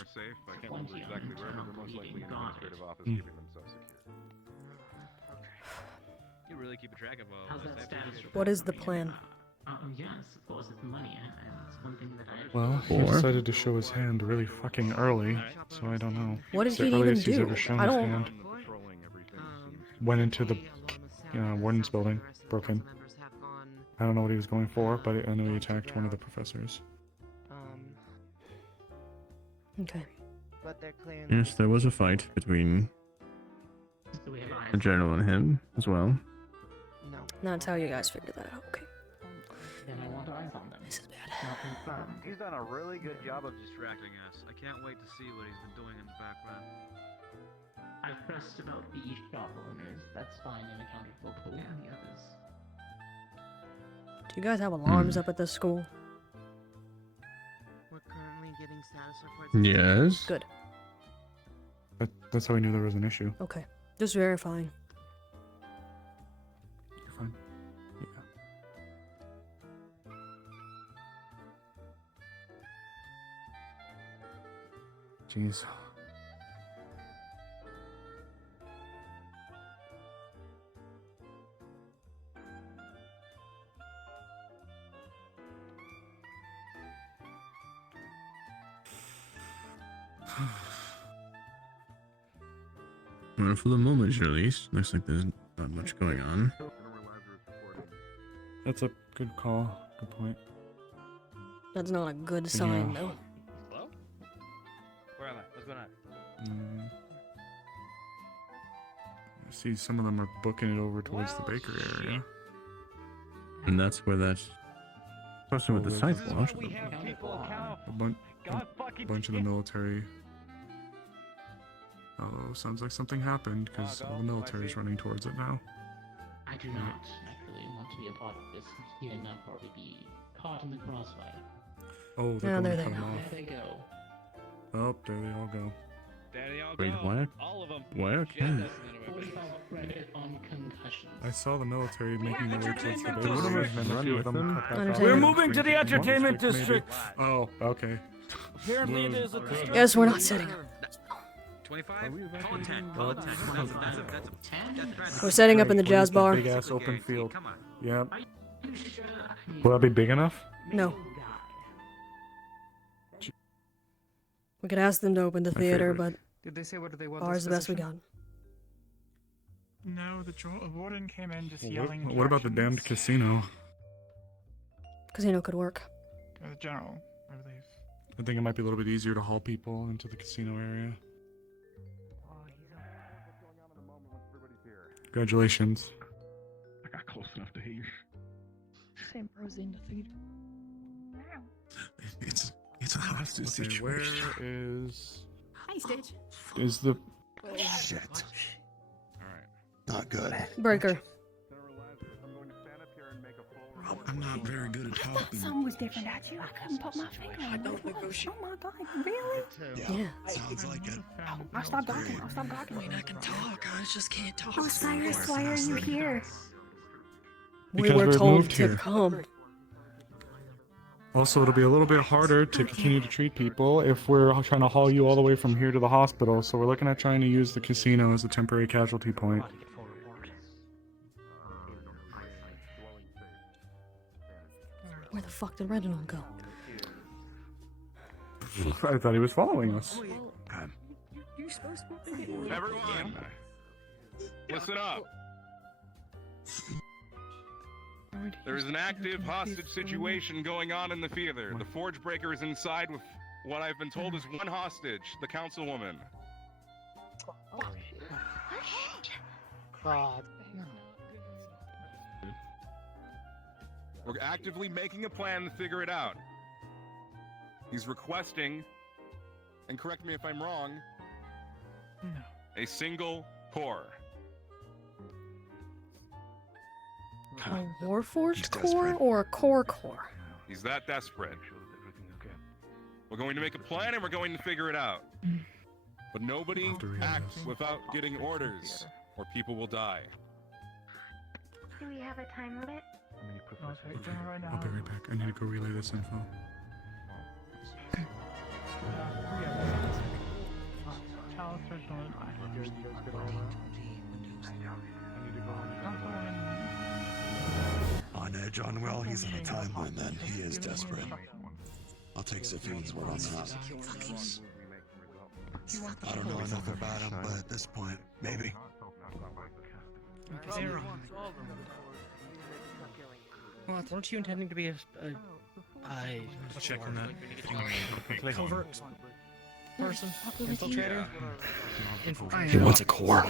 You really keep a track of all this. What is the plan? Yes, of course, it's money. It's one thing that I. Well, he decided to show his hand really fucking early, so I don't know. What did It's the he even earliest he's do? ever shown I his don't- hand. Went into the warden's building, broke in. I don't know what he was going for, but I know he attacked one of the professors. Okay. Yes, there was a fight between the general and him as well. That's how you guys figured that out. Okay. Then I want eyes on them. This is bad. Not confirmed. He's done a really good job of distracting us. I can't wait to see what he's been doing in the background. I've pressed about the shop owners. That's fine and accounted for Cole and the others. Do you guys have alarms up at this school? We're currently getting status reports. Yes. Good. That's how we knew there was an issue. Okay. Just verifying. You're fine. Yeah. Jeez. Well, for the moment, at least, looks like there's not much going on. That's a good call. Good point. That's not a good sign, Yeah. though. Hello? Where am I? What's going on? I see some of them are booking it over towards the bakery area. And that's where that person with the scythe was. A bunch of the military. Oh, sounds like something happened because all the military is running towards it now. I do not actually want to be a part of this. He would not probably be caught in the crossfire. Oh, they're Yeah, going there to they cut them go. off. There they go. Oh, there they all go. There they all Wait, go. what? All of them. Why? Okay. 45 credit on concussions. I saw the military making their way towards the What am I bakery, and then a run few with of them them? cut back Entertainment. off. We're moving to the One entertainment maybe. district. Oh, okay. Apparently there's a distraction. Yes, we're not setting up. 25? Call it 10. Call it 10. We're setting up in the jazz bar. Big ass open field. Yep. Will that be big enough? No. We could ask them to open the My theater, favorite. but Did they say what they want? bar's the best we got. No, the warden came in just Well, yelling. what about the damned casino? Casino could work. The general, I believe. I think it might be a little bit easier to haul people into the casino area. Congratulations. I got close enough to hear. Same bros in the theater. It's a hostage Okay, situation. where is Hi, Stitch. the Shit. Not good. Breaker. I'm not very good at talking. Something was different at you. I couldn't put my finger on it. Oh my god, really? Yeah. Sounds like it. I'll stop talking. I'll stop talking. I mean, I can talk. I just can't talk. Oh, Cyrus, why are you here? We Because were we're told moved to here. come. Also, it'll be a little bit harder to continue to treat people if we're trying to haul you all the way from here to the hospital. So we're looking at trying to use the casino as a temporary casualty point. Where the fuck fuck did Reginald go? I thought he was following us. You're supposed to be. Everyone, listen up. There is an active hostage situation going on in the theater. The Forge Breaker is inside with what I've been told is one hostage, the councilwoman. God. We're actively making a plan to figure it out. He's requesting, and correct me if I'm wrong, a single core. A Warforged core or a core? He's that desperate. We're going to make a plan and we're going to figure it out. But nobody acts without getting orders, or people will die. Do we have a time limit? I'll be right back. I need to go relay this info. On edge on well, he's on a timeline then. He is desperate. I'll take Zephine's word on that. I don't know enough about him, but at this point, maybe. What? Weren't you intending to be a Check on that. covert person? Infiltrator? He wants a core.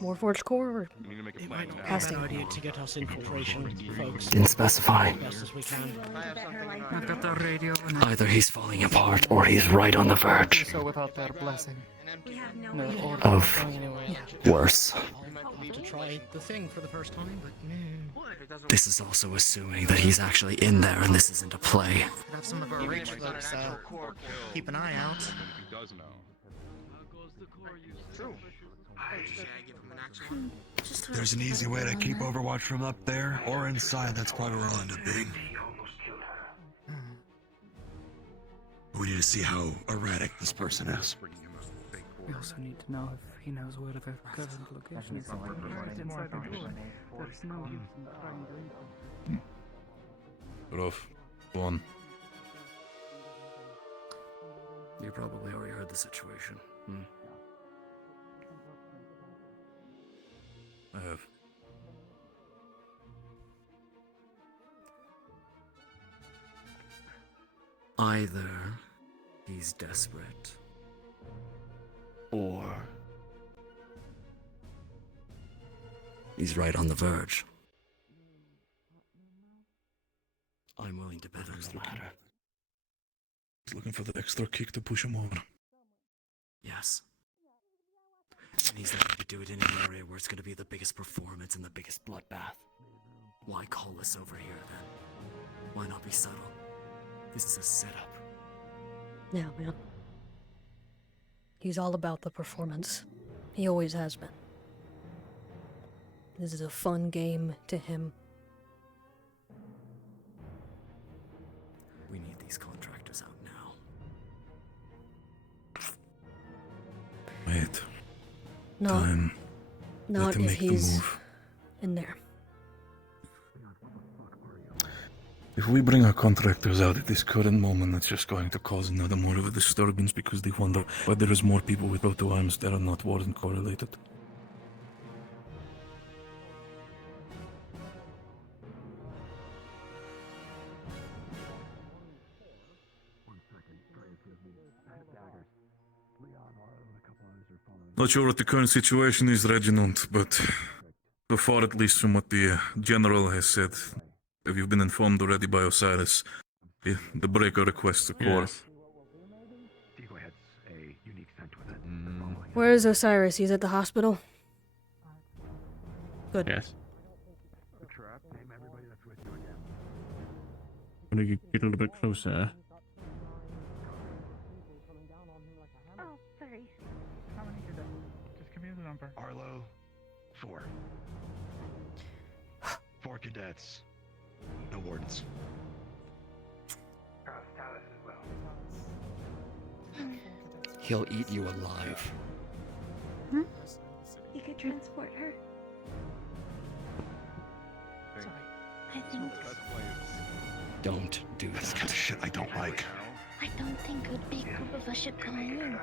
Warforged core or It might not be a casting? bad idea to get us infiltration, folks. Didn't specify. As best as we can. I've got the radio. Either he's falling apart or he's right on the verge So without their blessing. of worse. I'll have to try the thing for the first time, but This is also assuming that he's actually in there and this isn't a play. could have some of our rich folks keep an eye out. He does know. True. There's an easy way to keep Overwatch from up there or inside. That's probably where I'll end up being. We need to see how erratic this person is. We also need to know if he knows where the current location is. Inside the door. There's no use in trying to. Rough. Go on. You probably already heard the situation. I have. Either he's desperate or he's right on the verge. I'm willing to bet on the latter. He's looking for the extra kick to push him over. Yes. And he's not going to do it in an area where it's going to be the biggest performance and the biggest bloodbath. Why call us over here then? Why not be subtle? This is a setup. Yeah, man. He's all about the performance. He always has been. This is a fun game to him. We need these contractors out now. Wait. No. Time. Not Let him if make the he's move. in there. If we bring our contractors out at this current moment, it's just going to cause another more of a disturbance because they wonder why there is more people with proto arms that are not Warden correlated. Not sure what the current situation is, Reginald, but so far, at least from what the General has said, if you've been informed already by Osiris, the Breaker requests a core. Where is Osiris? He's at the hospital? Good. Yes. I'm gonna get a little bit closer. Oh, sorry. How many cadets? Just give me the number. Arlo, 4. 4 cadets. No wardens. He'll eat you alive. Hmm? You could transport her. I think. Don't do that. That's the kind of shit I don't like. I don't think a big group of us should go in.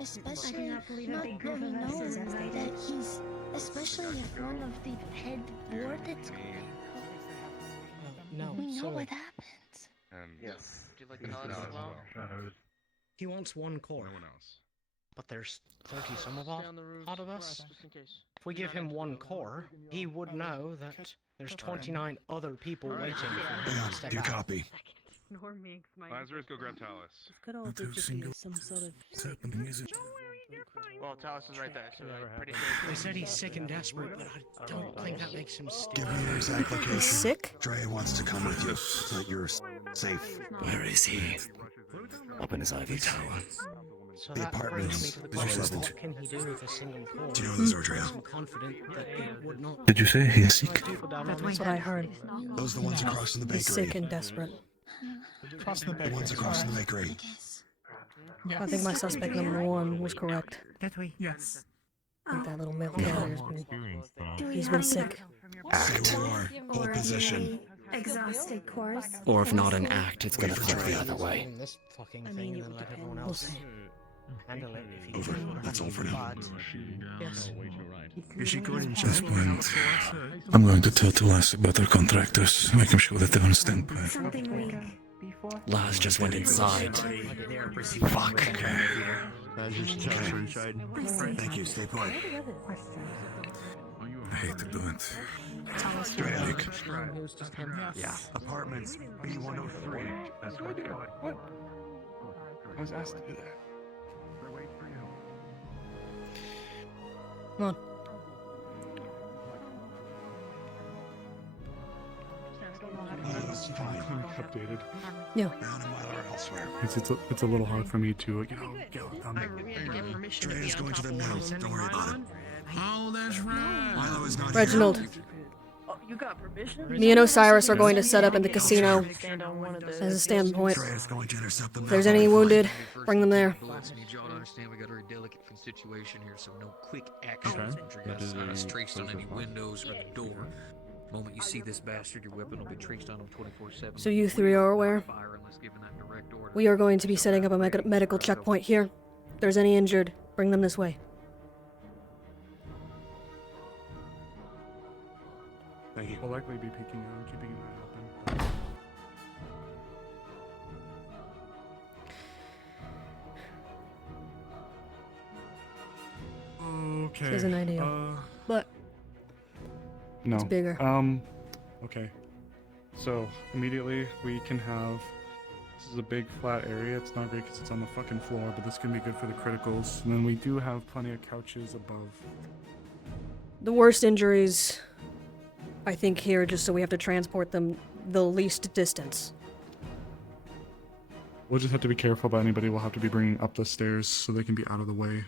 Especially not when we know that he's, especially if one of the head board that's going. No, We know sorry. what happens. Yes. Would you like to tell us as well? He wants one core. No one else. But there's 30 some of Stay on the roof out of us. just in case. If we give him one core, he would know that there's 29 other people waiting for him to step Do you out. copy? Lazarus, go grab Talus. Could all be just be some sort of. What's happening, is it? Well, Talus is right there, so I'm pretty sure. They said he's sick and desperate, but I don't think that makes him Give stupid. me your exact location. Sick? Dre wants to come with you so that you're safe. Where is he? Up in his ivy tower. So The that brings me apartments. to the Lower question, level. what can he do with a single core? Do you know this, Ardrea? I'm confident that it would not. Did you say he's sick? People down on That's this what I heard. Those are the ones across from the bakery. He's sick and desperate. The ones across from the bakery. I think my suspect number 1 was correct. That way? Yes. I think that little mail carrier's been. Do we He's have been any sick. Say war. Hold position. exhausted cores? Or if not an act, it's gonna flip the other way. This fucking I thing mean, and it then would let everyone depend. else handle it if he Over. That's all for now. Yes. Is she going At this point, I'm going to tell Tolas about our contractors, make him sure that they understand. Something weak. Laz just went inside. Fuck. Thank you. Stay put. I hate to do it. Drake. Yeah. Apartments B103. That's what I did. What? I was asked to do that. Come on. Updated. Yeah. Elsewhere. It's a little hard for me to get Dre is going to them now. Don't worry about it. Oh, that's right. Milo is not Reginald. here. Oh, you got permission? Me and Osiris are going to set up in the casino Stand on one of the. as a standpoint. Dre is going to intercept them. If there's any wounded, bring them there. Last, I need y'all to understand we got a very delicate situation here, so no quick actions. Got us traced on any windows or the door. The moment you see this bastard, your weapon will be traced on him 24/7. So you 3 are aware? Fire unless given that direct order. We are going to be setting up a medical checkpoint here. If there's any injured, bring them this way. Thank you. We'll likely be peeking out, keeping an eye open. Okay. This isn't ideal. But No. it's bigger. Okay. So immediately we can have. This is a big flat area. It's not great because it's on the fucking floor, but this can be good for the criticals. And then we do have plenty of couches above. The worst injuries, I think, here, just so we have to transport them the least distance. We'll just have to be careful about anybody we'll have to be bringing up the stairs so they can be out of the way.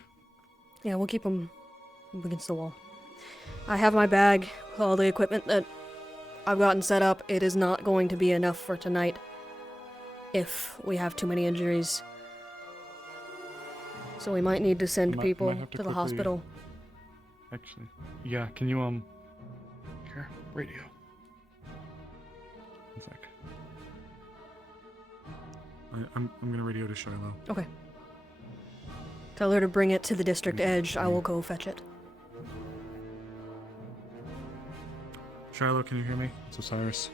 Yeah, we'll keep them against the wall. I have my bag with all the equipment that I've gotten set up. It is not going to be enough for tonight if we have too many injuries. So we might need to send people have to to the quickly- hospital. Actually, yeah. Can you here, radio. One sec. I'm gonna radio to Shiloh. Okay. Tell her to bring it to the district edge. I will go fetch it. Shiloh, can you hear me? It's Osiris.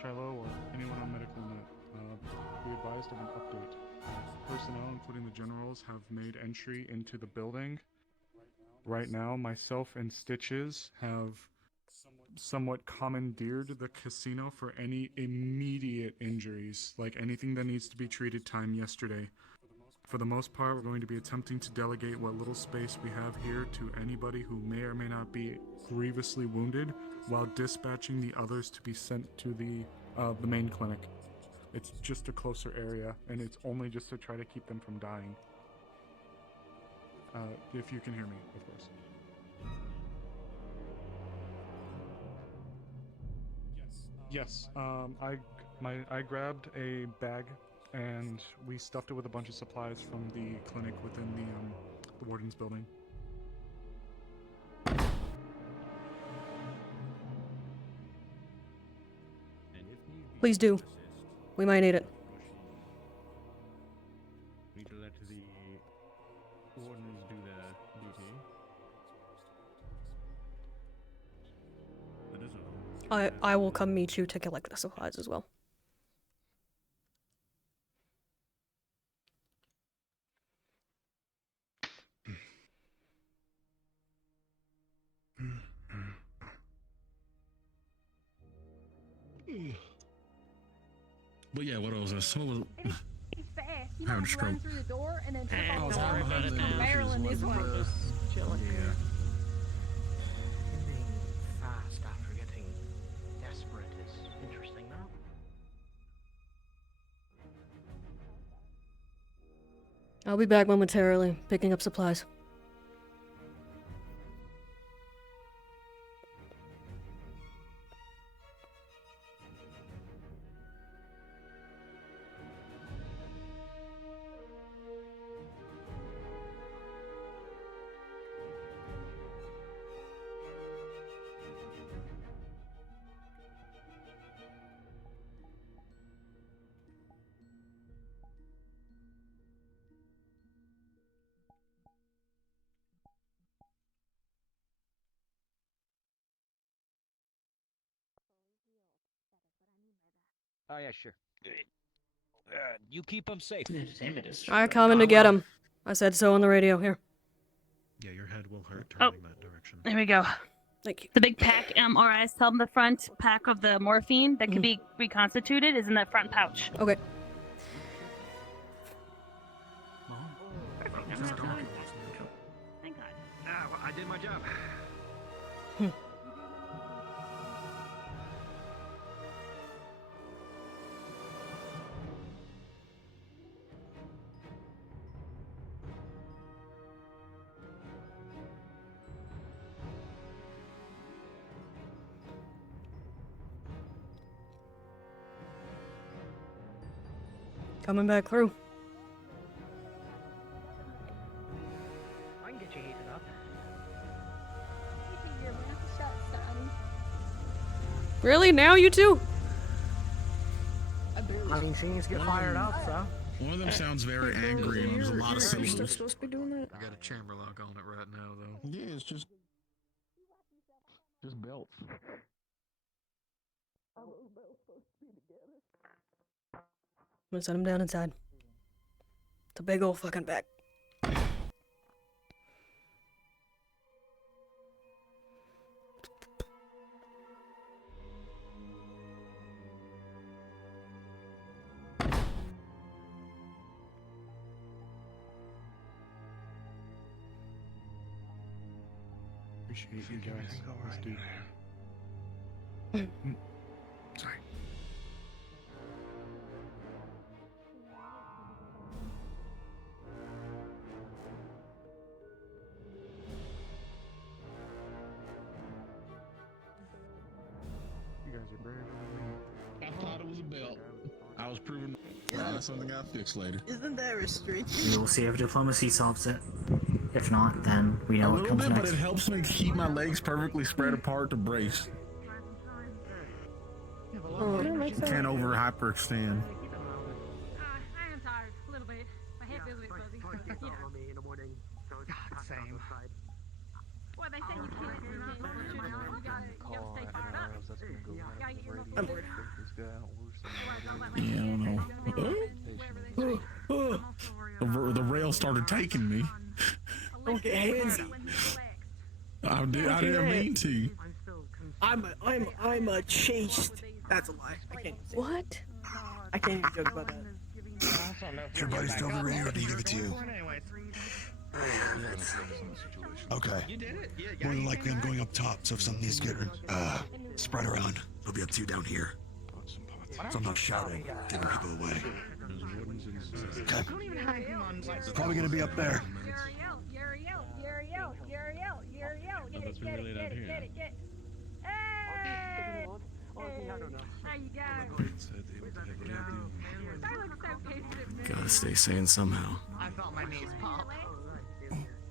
Shiloh or anyone on Medical Net, be advised of an update. Personnel, including the generals, have made entry into the building. Right now, myself and Stitches have somewhat commandeered the casino for any immediate injuries, like anything that needs to be treated time yesterday. For the most part, we're going to be attempting to delegate what little space we have here to anybody who may or may not be grievously wounded, while dispatching the others to be sent to the main clinic. It's just a closer area, and it's only just to try to keep them from dying. If you can hear me, of course. Yes. I grabbed a bag and we stuffed it with a bunch of supplies from the clinic within the warden's building. Please do. We might need it. Need to let the wardens do their duty. That is all. I will come meet you to collect the supplies as well. But yeah, what else? I saw was He's fast. You Having know, a run stroke. through the door and then trip Hey, off don't the worry about it now. barreling this way. Being fast after getting desperate is interesting, though. I'll be back momentarily, picking up supplies. Oh yeah, sure. You keep them safe. I coming to get him. I said so on the radio. Here. Yeah, your head will hurt Oh, turning that direction. there we go. Thank you. The big pack, or I tell them the front pack of the morphine that can be reconstituted is in that front pouch. Okay. Thank God. Well, I did my job. Coming back through. I can get you heated up. Really? Now you two? I mean, scenes get fired up, so. one of them sounds very angry and there's a lot of syllables. supposed to be doing that? I got a chamber lock on it right now, though. Yeah, it's just belts. I'm gonna send him down inside. It's a big old fucking bag. Appreciate you guys. Let's do Sorry. You guys are brave. I thought it was a belt. I was proving that's something I'll fix later. Isn't that restricting? We will see if diplomacy solves it. If not, then we know A what little comes bit, next. but it helps me keep my legs perfectly spread apart to brace. Can't over hyperextend. I am tired, a little bit. My head feels a bit fuzzy. But, you know. Same. Well, they say you can't, you gotta stay fired up. You gotta get your muscles bigger. Yeah, I don't know. The rail started taking me. Don't get handsy. I didn't mean to. I'm a chaste. That's a lie. I can't say what? I can't even joke about that. Your buddy's still the radio, or did he give it to you? Okay. More than likely, I'm going up top, so if something needs to get spread around, it'll be up to you down here. So I'm not shouting, giving people away. Okay. Probably gonna be up there. Uriel. Get it. Hey! How you guys? I look so pissed. Gotta stay sane somehow. I felt my knees pop.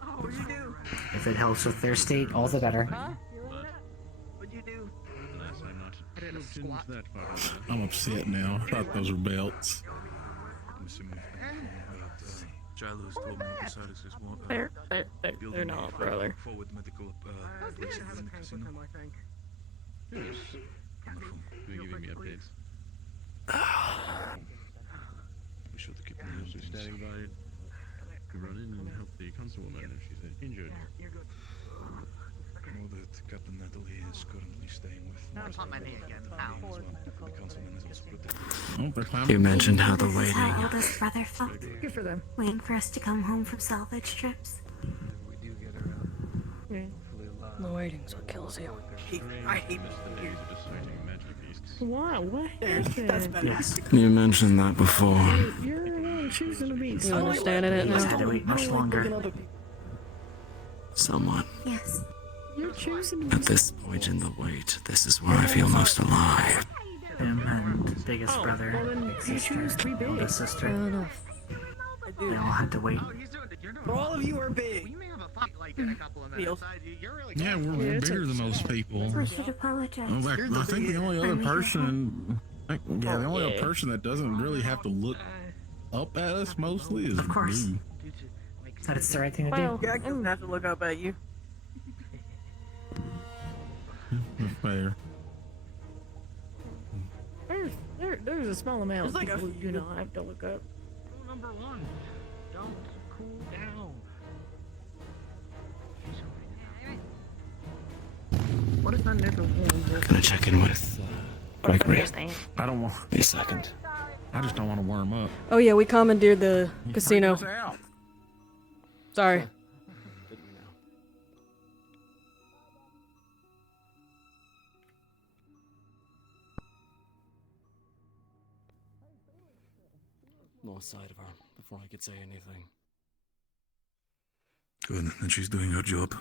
Oh, you do? If it helps with their state, all the better. What'd you do? Squat. I'm upset now. I thought those were belts. Shiloh's told me Osiris want They're not, brother. forward medical places in the casino. Wonderful. Be giving me updates. Be sure to keep me Just standing by to run in and help the councilwoman if she's injured. I know that Captain Natalie is currently staying with That's not my name again. Ow. The councilman is also protected. You mentioned how the This is how waiting. oldest brother felt. Good for them. Waiting for us to come home from salvage trips. The waiting's what kills you. I hate Wow, what That's happened? better. You mentioned that before. You're choosing to be You understanding it You just now? had to wait much longer. Somewhat. Yes. You're choosing to At this point in the wait, this is where I feel most alive. Him and biggest Oh, brother, well then big you sister, choose to be big. oldest sister. Fair enough. They all had to wait. All of you are big. Neil. Yeah, we're bigger than most people. We should apologize. In fact, I think the only other person, the only other person that doesn't really have to look up at us mostly is Of course. you. That it's the right thing to Well, do. Jack doesn't have to look up at you. That's fair. There's a small amount It's of like a people who do not have to look up. Rule number 1. Don't cool down. What if I never won? Gonna check in with Gregory. I don't want. Be a second. I just don't want to warm up. Oh yeah, we commandeered the casino. Freak us out. Sorry. Lost sight of her before I could say anything. Good, and she's doing her job.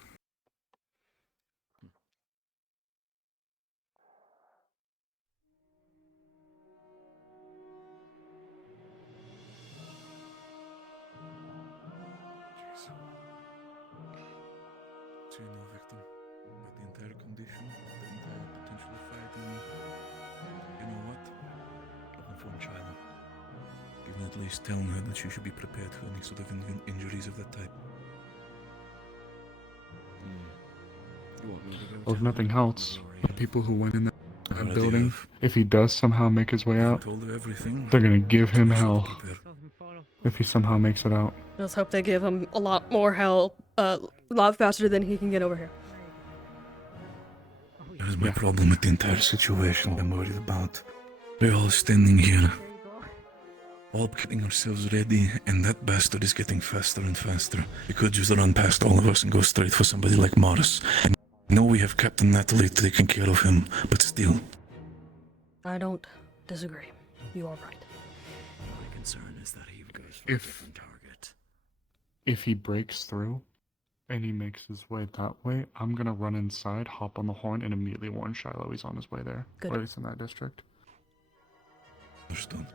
So you know, Victor, about the entire condition, the entire potential fight, and you know what? Inform Shiloh. Even at least telling her that she should be prepared for any sort of injuries of that type. You want me to go Well, if tell nothing her? else, the people who went in that Already building, have. if he does somehow make his way out, Told her everything. they're gonna give him hell Prepare. if he somehow makes it out. Let's hope they give him a lot more hell, a lot faster than he can get over here. That is my problem with the entire situation I'm worried about. We're all standing here, all getting ourselves ready, and that bastard is getting faster and faster. He could just run past all of us and go straight for somebody like Morris. And I know we have Captain Natalie taking care of him, but still. I don't disagree. You are right. My concern is that he goes for a If- different target. If he breaks through and he makes his way that way, I'm gonna run inside, hop on the horn, and immediately warn Shiloh he's on his way there. Good. Or at least in that district. Understood.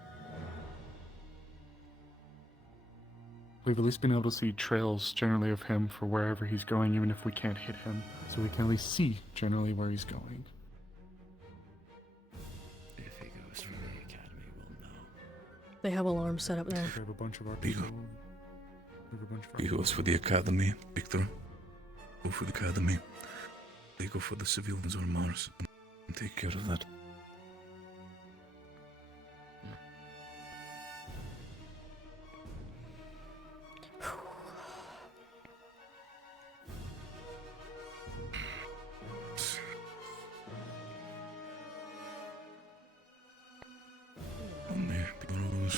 We've at least been able to see trails generally of him for wherever he's going, even if we can't hit him. So we can at least see generally where he's going. If he goes for the academy, we'll know. They have alarms set up there. We have a bunch of our Bigo. people. We have a bunch of our He goes for the academy, Victor. Go for the academy. They go for the civilians or Mars. And take care of that.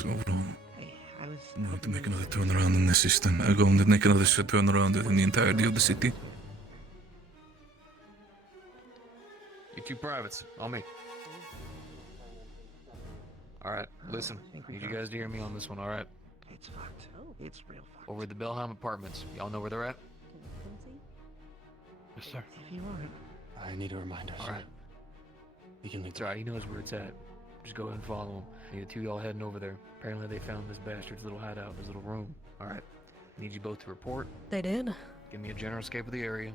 Overall, I'm going to make another turnaround in the system. I'm going to make another turnaround in the entirety of the city. You two privates, on me. Alright, listen. Need you guys to hear me on this one, alright? It's fucked. It's real fucked. Over at the Belheim Apartments. Y'all know where they're at? Yes, sir. If you want. I need a reminder. Alright. You can leave. It's alright, he knows where it's at. Just go ahead and follow him. Need the two y'all heading over there. Apparently they found this bastard's little hideout, his little room. Alright. Need you both to report. They did. Give me a general scape of the area.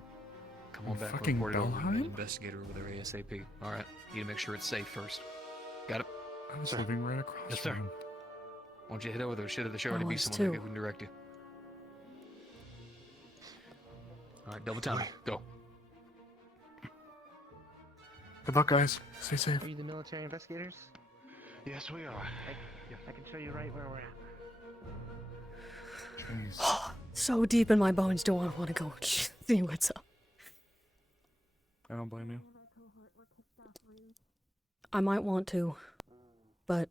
Come on back. Fucking Report it over to the Belheim? investigator over there ASAP. All right. You need to make sure it's safe first. Got it? I was Sir. living right across Yes, sir. from him. Why don't you head over there? There should already be it's someone two. that can direct you. All right, double time. Go. Good luck, guys. Stay safe. Are you the military investigators? Yes, we are. I can show you right where we're at. So deep in my bones, do I want to go see what's up? I don't blame you. I might want to, but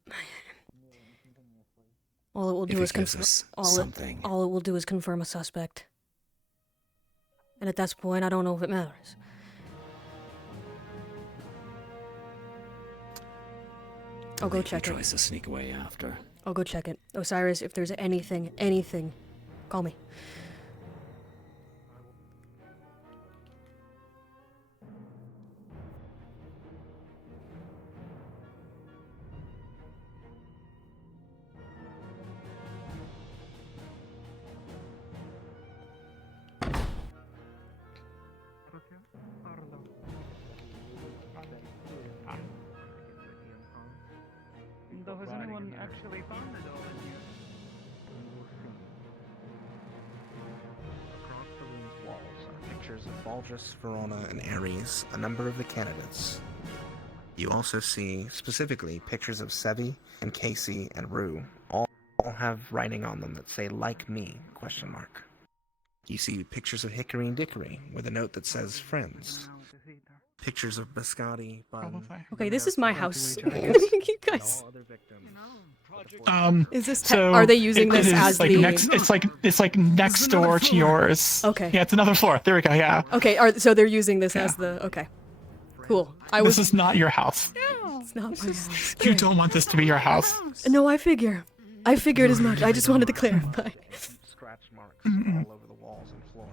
all it will If do it is gives us something. all it will do is confirm a suspect. And at that point, I don't know if it matters. I'll go check He it. tries to sneak away after. I'll go check it. Osiris, if there's anything, call me. So has anyone actually found it all in here? Across the room's walls are pictures of Baldrus, Verona, and Ares, a number of the candidates. You also see, specifically, pictures of Sevi and Casey and Rue. All have writing on them that say, "Like me?" ? You see pictures of Hickory and Dickory with a note that says, "Friends." Pictures of Biscotti, Bun. Okay, this is my house. You guys. Is this so are they using this it is as like the next? It's like next door to yours. Okay. Yeah, it's another floor. There we go. Yeah. Okay, so they're using this as the okay. Cool. This is not your house. It's not my house. You don't want this to be your house. No, I figured as much. I just wanted to clarify. Scratch marks all over the walls and floor.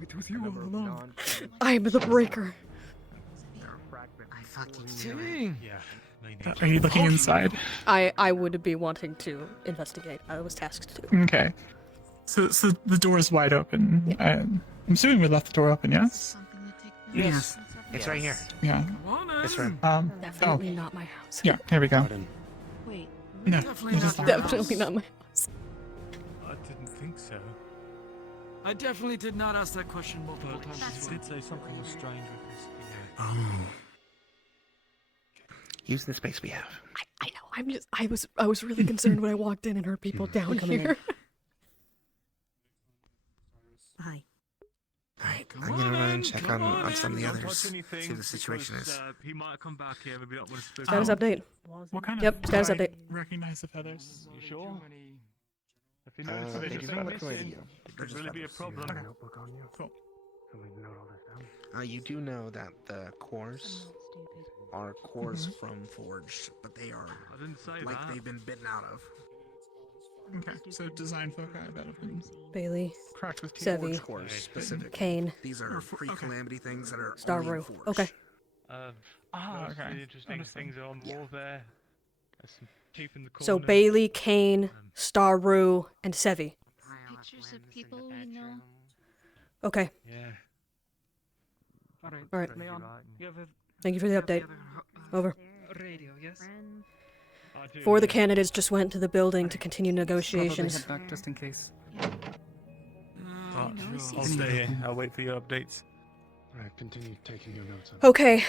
It was you all along. I'm the breaker. I fucking Dang. Are you looking inside? I would be wanting to investigate. I was tasked to. Okay. So the door is wide open. I'm assuming we left the door open. Yes. Yes. It's right here. Yeah. This room. Definitely not my house. Yeah. Here we go. Wait. No. Definitely not my house. I didn't think so. I definitely did not ask that question multiple times. You did say something was strange with this. Oh. Use the space we have. I know. I was really concerned when I walked in and heard people down here. Hi. Alright, I'm gonna run and check on some of the others. See what the situation is. He might come back here. Maybe not want to Status update. What kind Yep, of? status do I update. Recognize the feathers. You sure? If you They notice do anything not look missing, familiar. it could really be a problem. Cool. You do know that the cores are cores from Forged, but they are I didn't say like that. they've been bitten out of. Okay. So design foci that have been Bailey. cracked with Sevi. Forged cores specific. Kane. These are pre-calamity things that are Star only Rue. Forged. Okay. Most okay. interesting Understood. things are on the wall there. There's some teeth in the corner. So Bailey, Kane, Star Rue, and Sevi. Pictures of people we know. Okay. Yeah. All right. Leon, you have a Thank you for the update. Over. radio, yes? Four of the candidates just went to the building to continue negotiations. Probably head back just in case. I'll stay here. I'll wait for your updates. Alright, continue taking your notes. Okay.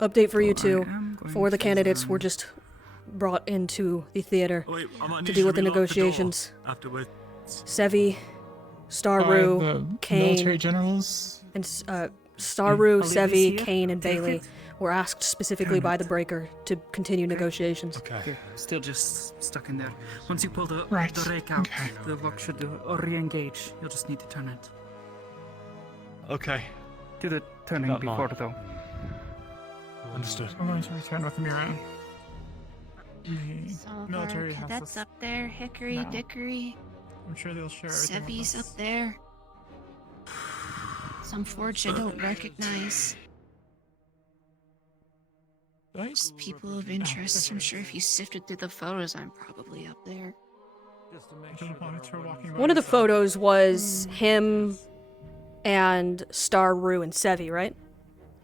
Update for you two. am going Four of the to, candidates were just brought into the theater Oh, wait, I might to need deal you with the relock door negotiations. Afterwards. Sevi, Star Are Rue, the Kane, military generals. and Star Rue, I'll leave Sevi, this here. Kane, and Take Bailey it. were asked specifically by the Breaker to continue negotiations. Okay. Still just stuck in there. Once you pull the Right, rake out, okay. the lock should re-engage. You'll just need to turn it. Okay. Do the turning Not before mine. though. Understood. I'm going to return with Mira. The Some of military our has cadets us. up there, Hickory, now. Dickory, I'm sure they'll share everything with Sevi's us. up there. Some Forge I don't recognize. Just people of interest. I'm sure if you sifted through the photos, I'm probably up there. I don't know if we're walking by One of the ourselves. photos was him and Star, Rue, and Sevi, right?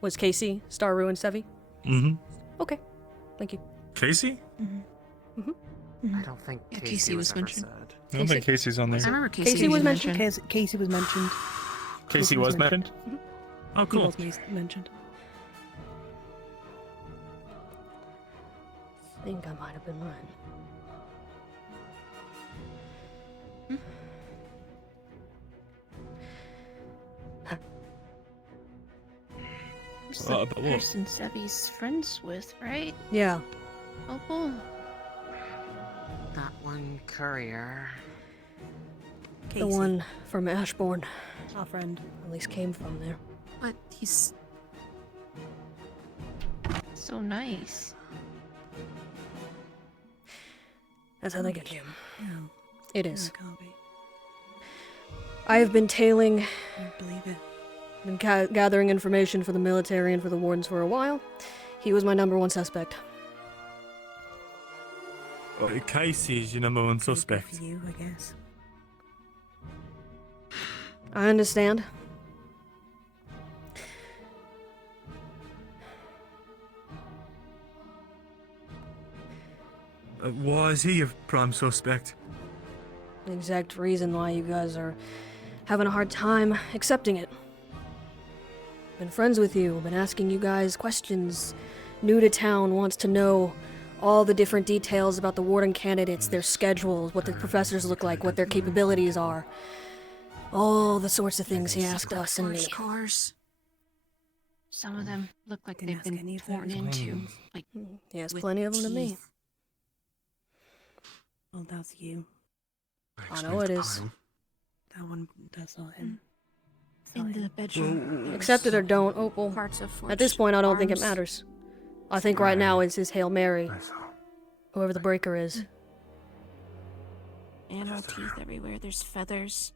Was Casey, Star, Rue, and Sevi? Mm-hmm. Okay, thank you. Casey? I don't think Casey was mentioned. I don't think Casey's on there. I remember Casey was mentioned. Casey was mentioned. Casey was mentioned? Oh, He cool. was mentioned. I think I might have been right. Who's What the about what? person Sevi's friends with, right? Yeah. Opal? That one courier. The one from Ashbourne. Our friend. At least came from there. But he's so nice. That's how they get you. It is. I have been tailing. I believe it. Been gathering information for the military and for the wardens for a while. He was my #1 suspect. Casey's your #1 suspect. You, I guess. I understand. Why is he your prime suspect? The exact reason why you guys are having a hard time accepting it. Been friends with you, been asking you guys questions. New to town, wants to know all the different details about the warden candidates, their schedules, what the professors look like, what their capabilities are. All the sorts of things he asked us and me. Force cars. Some of them look like they've been torn into. Like, He has with plenty of them to me. teeth. Oh, that's you. I know it is. That one, that's not him. In the bedroom. Accept it or don't, Opal. Parts of At this point, I don't think it arms. matters. I think right now it's his Hail Mary. Whoever the breaker is. Animal teeth everywhere. There's feathers.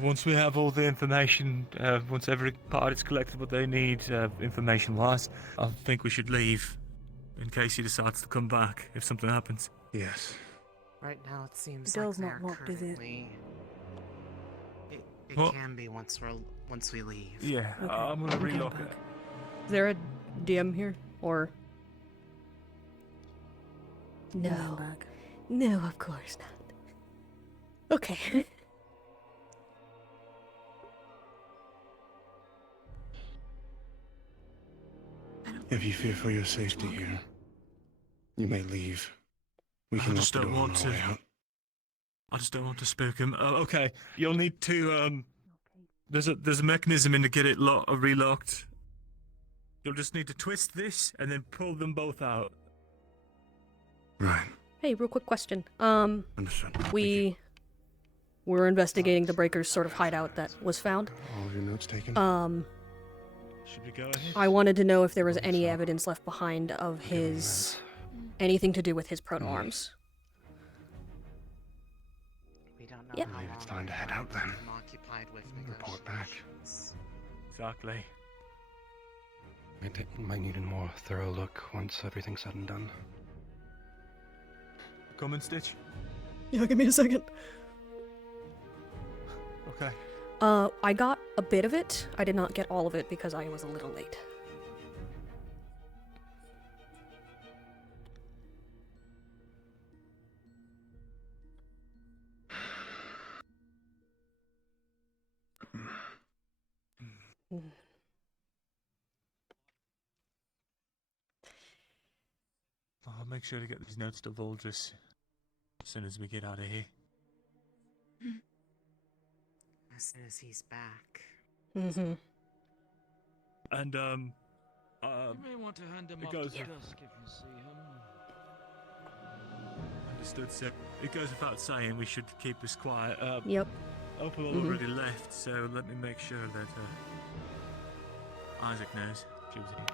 Once we have all the information, once every party's collected what they need, information-wise, I think we should leave. In case he decides to come back, if something happens. Yes. Right now it seems The door's like not they're locked, is it? currently... It What? can be once we leave. Yeah, I'm gonna relock it. Is there a DM here? Or. No. No, of course not. Okay. If you fear for your safety here, you may leave. We I can lock just the don't door on want our way to. out. I just don't want to spook him. Oh, okay. You'll need to, There's a mechanism in to get it relocked. You'll just need to twist this and then pull them both out. Right. Hey, real quick question. Understood. We were investigating the breaker's sort of hideout that was found. All of your notes taken? Should we go ahead? I wanted to know if there was any evidence left behind of his. Anything to do with his proto arms. We don't know Yep. how long It's time to head out then. I'm occupied with Report back. negotiations. Exactly. Might need a more thorough look once everything's said and done. Come and Stitch. Yeah, give me a second. Okay. I got a bit of it. I did not get all of it because I was a little late. I'll make sure to get these notes to Voldris as soon as we get out of here. As soon as he's back. Mm-hmm. And, You may want to hand him it off goes- to Dusk if you see him. Understood, sir. It goes without saying we should keep this quiet. Yep. Opal Mhm. already left, so let me make sure that Isaac knows she was here.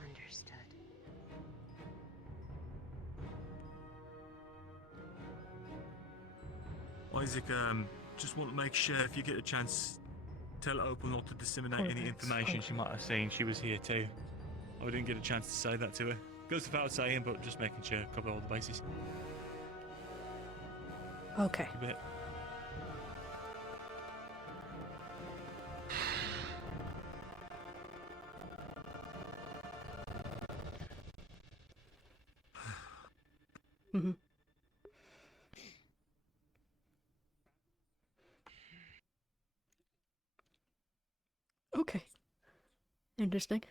Understood. Isaac, just want to make sure if you get a chance, tell Opal not to disseminate any Correct. information she might have seen. She was here too. I didn't get a chance to say that to her. Goes without saying, but just making sure cover all the bases. Okay. A bit. Mm-hmm. Okay. Interesting.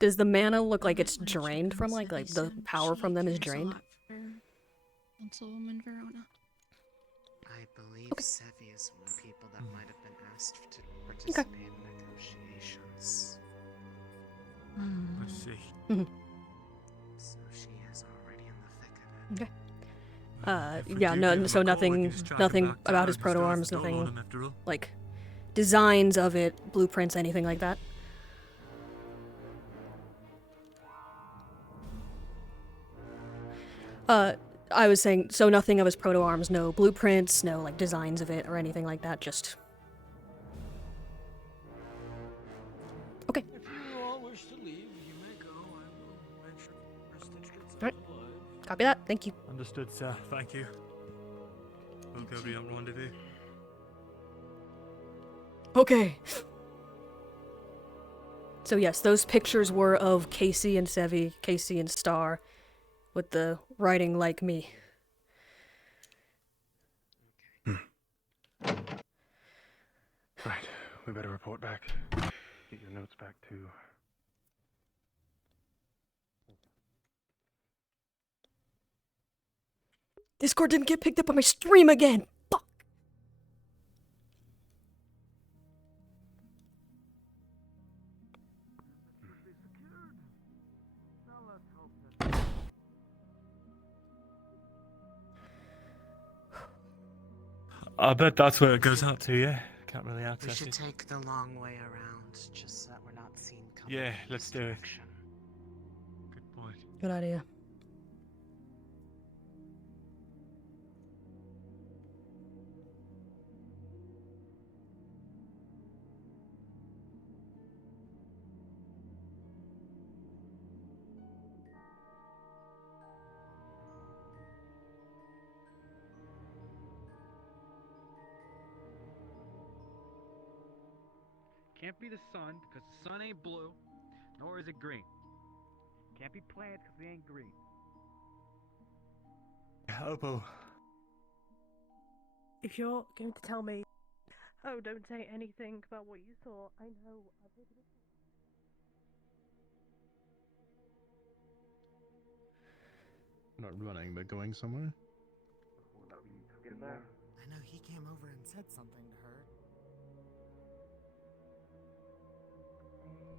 Does the mana look like it's drained from like the power from them is drained? Councilwoman Verona. I believe Sevi is one of the people that might have been asked to participate in negotiations. Let's see. So she is already in the thick of it. Okay. Yeah, no, so nothing about his proto arms, nothing like designs of it, blueprints, anything like that. I was saying, so nothing of his proto arms, no blueprints, no like designs of it or anything like that, just. Okay. If you all wish to leave, you may go. I will make sure Stitch gets Alright. Copy that. Thank you. Understood, sir. Thank you. We'll go beyond rendezvous. Okay. So yes, those pictures were of Casey and Sevi, Casey and Star, with the writing like me. Right, we better report back. Get your notes back to... Discord didn't get picked up on my stream again! Fuck! I bet that's where it goes out to, yeah? Can't really We access should it. take the long way around, just so that we're not seen coming. Yeah, from let's this do it. direction. Good point. Good idea. Can't be the sun because the sun ain't blue, nor is it green. Can't be plants because they ain't green. Obo. If you're going to tell me, oh, don't say anything about what you saw, I know. Not running, but going somewhere. I know he came over and said something to her.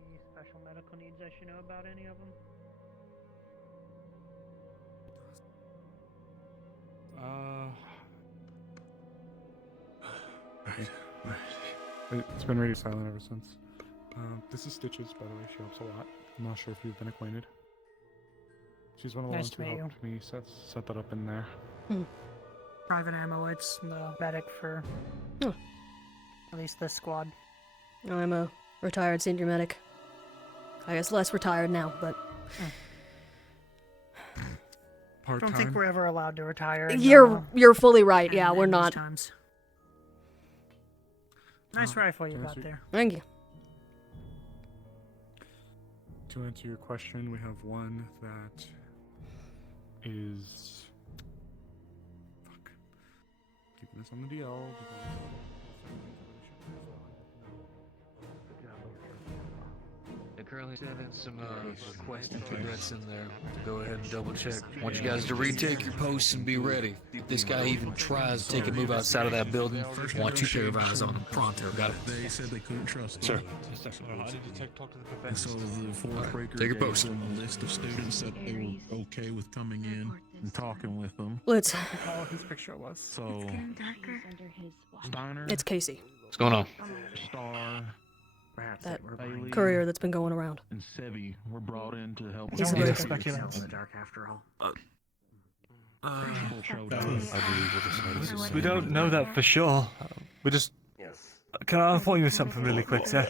Any special medical needs I should know about any of them? It's been radio silent ever since. This is Stitches, by the way. She helps a lot. I'm not sure if you've been acquainted. She's one of the Nice ones to who meet you. helped me set that up in there. Private Ammo, it's the medic for Oh. at least this squad. I'm a retired senior medic. I guess less retired now, but... I don't think we're ever allowed to retire. in, You're fully right, yeah, we're in these not. Times. Nice rifle you got there. Thank you. To answer your question, we have one that is... Fuck. Keeping this on the DL. They currently sent in some requested cadets in there to go ahead and double check. I want you guys to retake your posts and be ready. If this guy even tries to take a move outside of that building, I want 2 pair of eyes on him. Pronto, got it? They said they couldn't trust Sir. him. I need to talk to the And professor. so the fourth breaker Take your gave post. them a list of students that they were okay with coming in and talking with them. Let's... Recall whose picture it was. So Steiner, It's Casey. What's going on? Star, That Bailey, courier that's been going around. and Sevi were brought in to help. He's with a the breaker. investigation. In the dark after all. People showed up. I believe it is. We don't know that for sure. We just... Can I inform you of something really quick, sir?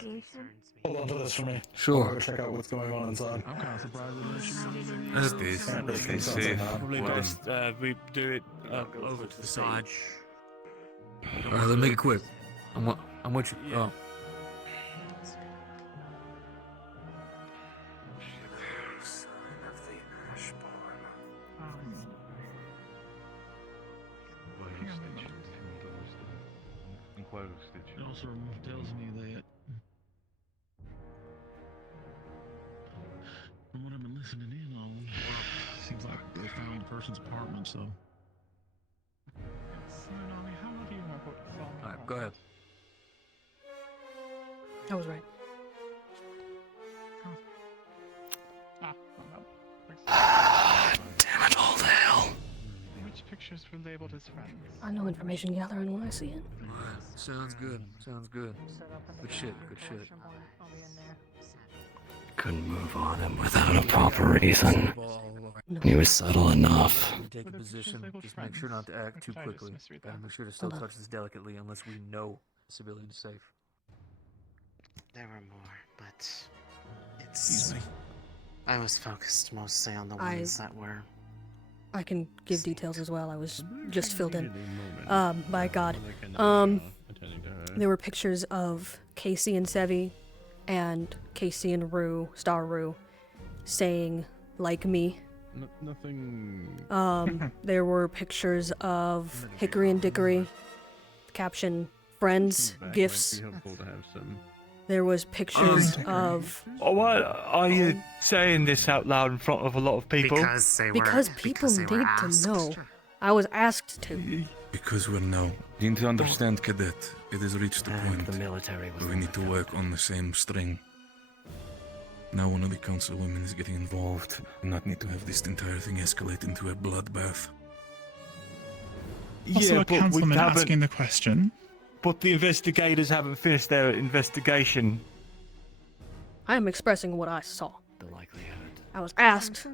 Hold on to this for me. Sure. I'll go check out what's going on inside. I'm kind of surprised As this. Stay safe. Probably best we do it over to the side. Alright, let's make it quick. I'm what you. Oh. It also tells me that, from what I've been listening in on, seems like they found the person's apartment, so. How do you remember what the phone Alright, go ahead. I was right. Damn it all to hell. Which pictures were labeled as friends? I know information gathering when I see it. Sounds good. Sounds good. Good shit. Good shit. Couldn't move on him without a proper reason. He was subtle enough. Take a position. Just make sure not to act too quickly. Gotta make sure to still touch this delicately unless we know the civilian is safe. There were more, but it's. I was focused mostly on the ones that were. I can give details as well. I was just filled in. By God. There were pictures of Casey and Sevi, and Casey and Rue, Star Rue, saying, like me. Nothing. There were pictures of Hickory and Dickory, caption, friends, gifts. There was pictures of... Why are you saying this out loud in front of a lot of people? Because people need to know. I was asked to. Because we're now. You need to understand, Cadet. It has reached the point The military was where we need to work on the same string. Now one of the council women is getting involved. We not need to have this entire thing escalate into a bloodbath. Also, a councilman asking the question. But the investigators haven't finished their investigation. I am expressing what I saw. The likelihood. I was asked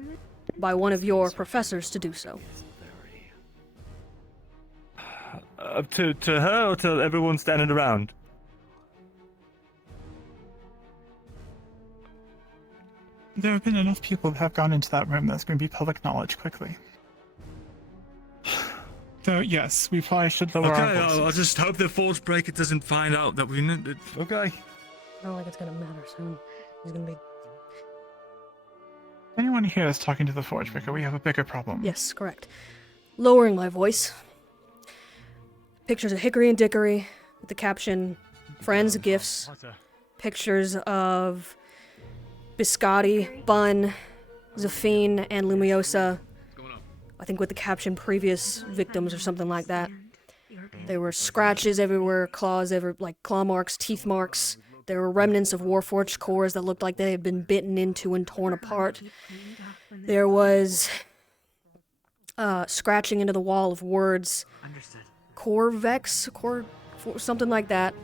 by one of your professors to do so. To her or to everyone standing around? There have been enough people that have gone into that room that's going to be public knowledge quickly. So yes, we probably should lower our voices. I'll just hope the Forge Breaker doesn't find out that we... Okay. Not like it's gonna matter soon. He's gonna be... Anyone here is talking to the Forge Breaker, we have a bigger problem. Yes, correct. Lowering my voice. Pictures of Hickory and Dickory with the caption, friends, gifts. Pictures of Biscotti, Bun, Zafine, and Lumiosa. I think with the caption previous victims or something like that. There were scratches everywhere, claws like claw marks, teeth marks. There were remnants of Warforged cores that looked like they had been bitten into and torn apart. There was scratching into the wall of words. Corvex, something like that.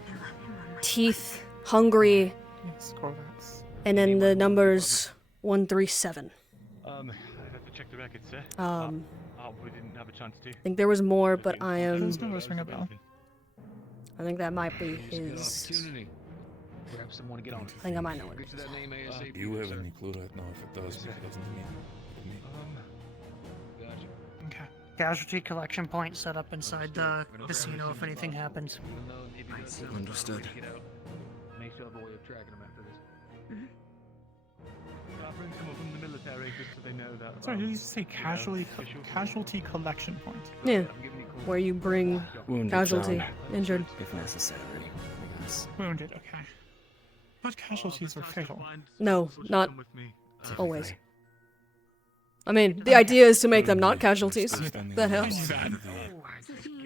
Teeth, hungry. Yes, Corvex. And then the numbers 137. I'd have to check the records, sir. We didn't have a chance to. I think there was more, but I am... Those numbers ring a bell. I think that might be his... Grab someone to get on. I think I might know what it Do you have any clue right now if it does? If it doesn't mean Okay. Casualty collection point set up inside the casino if anything happens. Understood. Make sure I have a way of tracking them after this. I'll bring someone from the military just so they know that. Sorry, did you say casualty collection point? Yeah, where you bring Wounded casualty, down. injured. If necessary, I guess. Wounded, okay. But casualties are fatal. No, not always. I mean, the idea is to make them not casualties. That helps.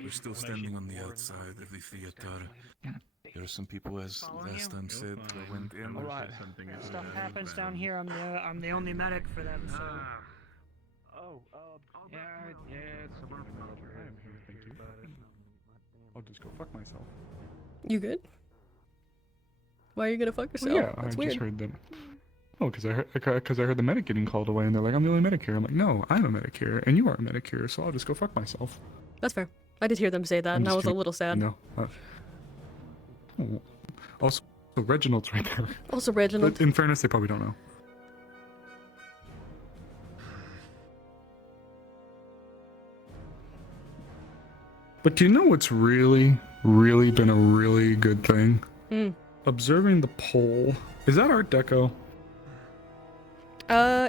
We're still standing on the outside of the theater. There are some people, as last time said, that went in. Alright. Stuff happens down here. I'm the only medic for them. So. It's I am here, thank you. I'll just go fuck myself. You good? Why are you gonna fuck yourself? Well, yeah, That's I weird. just heard them. Oh, because I heard the medic getting called away, and they're like, I'm the only medic here. I'm like, no, I'm a medic here, and you are a medic here, so I'll just go fuck myself. That's fair. I did hear them say that, and I was a little sad. No. Also, So Reginald's right there. Also Reginald. But in fairness, they probably don't know. But do you know what's really been a really good thing? Observing the pole. Is that Art Deco?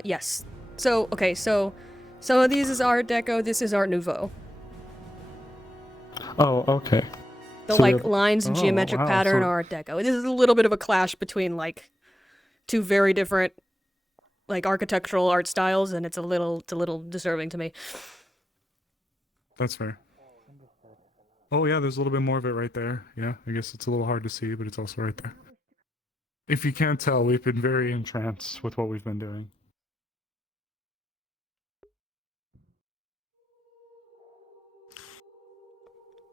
Yes. So, okay, so some of these is Art Deco, this is Art Nouveau. Oh, okay. The So like they're- lines and oh, geometric wow, pattern so- are Art Deco. This is a little bit of a clash between like two very different like architectural art styles, and it's a little disturbing to me. That's fair. Oh yeah, there's a little bit more of it right there. Yeah, I guess it's a little hard to see, but it's also right there. If you can't tell, we've been very entranced with what we've been doing.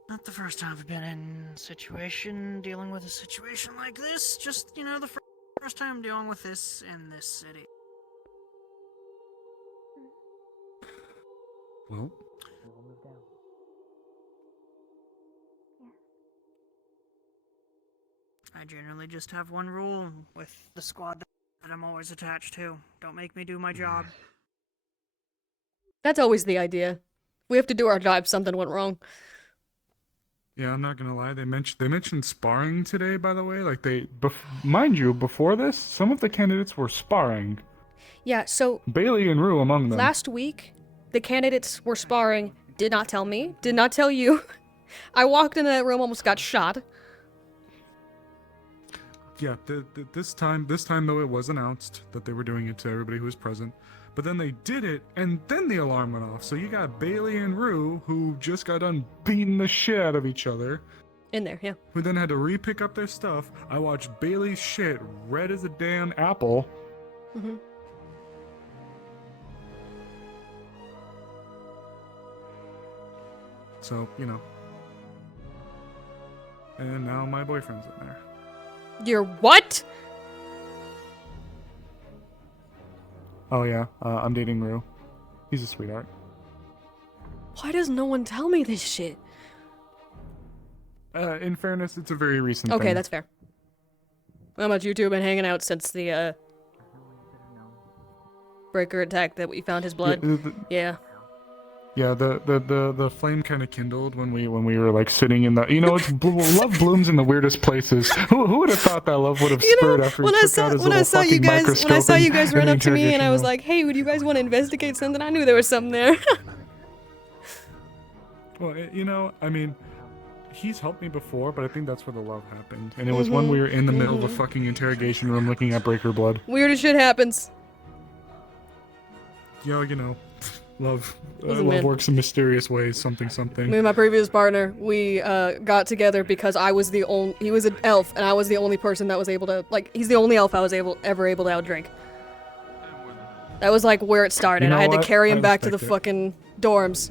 Not the first time I've been in dealing with a situation like this. Just, you know, the first time dealing with this in this city. Well, I generally just have one rule with the squad that I'm always attached to. Don't make me do my job. That's always the idea. We have to do our job. Something went wrong. yeah, I'm not gonna lie. They mentioned sparring today. By the way, like mind you, before this, some of the candidates were sparring. Yeah. So Bailey and Rue among them. last week, the candidates were sparring. Did not tell me. Did not tell you. I walked into that room, almost got shot. Yeah, this time though, it was announced that they were doing it to everybody who was present. But then they did it, and then the alarm went off. So you got Bailey and Rue, who just got done beating the shit out of each other, In there, yeah. who then had to re-pick up their stuff. I watched Bailey's shit red as a damn apple. Mm-hmm. So, you know. And now my boyfriend's in there. You're what? Oh yeah, I'm dating Rue. He's a sweetheart. Why does no one tell me this shit? In fairness, it's a very recent Okay, thing. that's fair. How about you two been hanging out since the breaker attack that we found his blood? Yeah. Yeah, the flame kind of kindled when we were like sitting in the, you know, it's love blooms in the weirdest places. Who would have thought that love would have spurred after he took out his little fucking microscope when I saw you guys in run the up to me and I interrogation was room? like, "Hey, would you guys want to investigate something?" I knew there was something there. Well, you know, I mean, he's helped me before, but I think that's where the love happened, and it was when we were in the middle of a fucking interrogation room looking at Breaker Blood. Weird shit happens. Yo, you know, love Listen, love man. works in mysterious ways. Something. Me and my previous partner, we got together because I was the only. He was an elf, and I was the only person that was able to he's the only elf I was ever able to outdrink. That was like where it started. You know I had to what? carry him I back to the respect it. fucking dorms.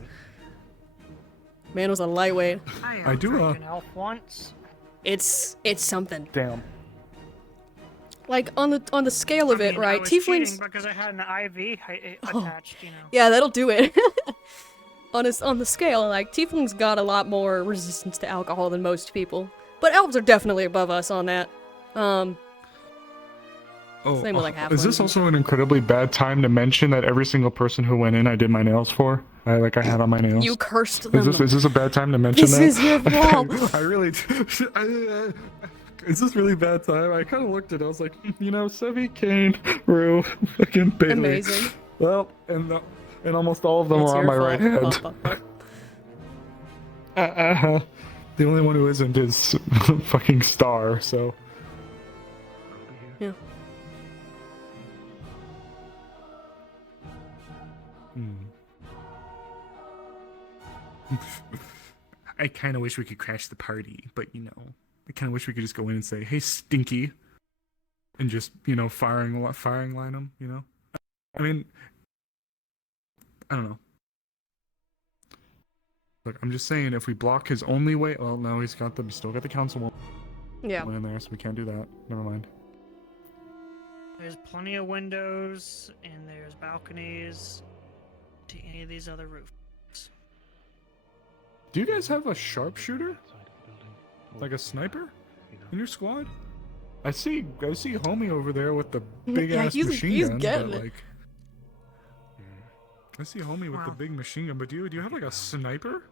Man was a lightweight. I do. An elf once. It's something. Damn. Like on the scale of it, right? I was Tieflings. cheating because I had an IV attached, you know. Yeah, that'll do it. on the scale, like tieflings got a lot more resistance to alcohol than most people, but elves are definitely above us on that. Same with like halflings. Is this also an incredibly bad time to mention that every single person who went in, I did my nails for? I had on my nails. You cursed them. Is this a bad time to mention This that? is your fault. I really. Is this really bad time? I kind of looked at it. I was like, you know, Sevi, Kane, Rue, fucking Bailey. Amazing. Well, and almost all of them It's are on your my right fault. hand. The only one who isn't is fucking Star. So. Yeah. I kind of wish we could crash the party, but you know, I kind of wish we could just go in and say, "Hey, Stinky," and just, you know, firing line him. You know, I mean, I don't know. Look, I'm just saying, if we block his only way, well, no, we still got the councilwoman Yeah. in there, so we can't do that. Never mind. There's plenty of windows and there's balconies to any of these other roofs. Do you guys have a sharpshooter? Like a sniper in your squad? I see homie over there with the big Yeah, ass he's machine gun. getting But it. like, I see homie with the big machine gun. But do you have like a sniper?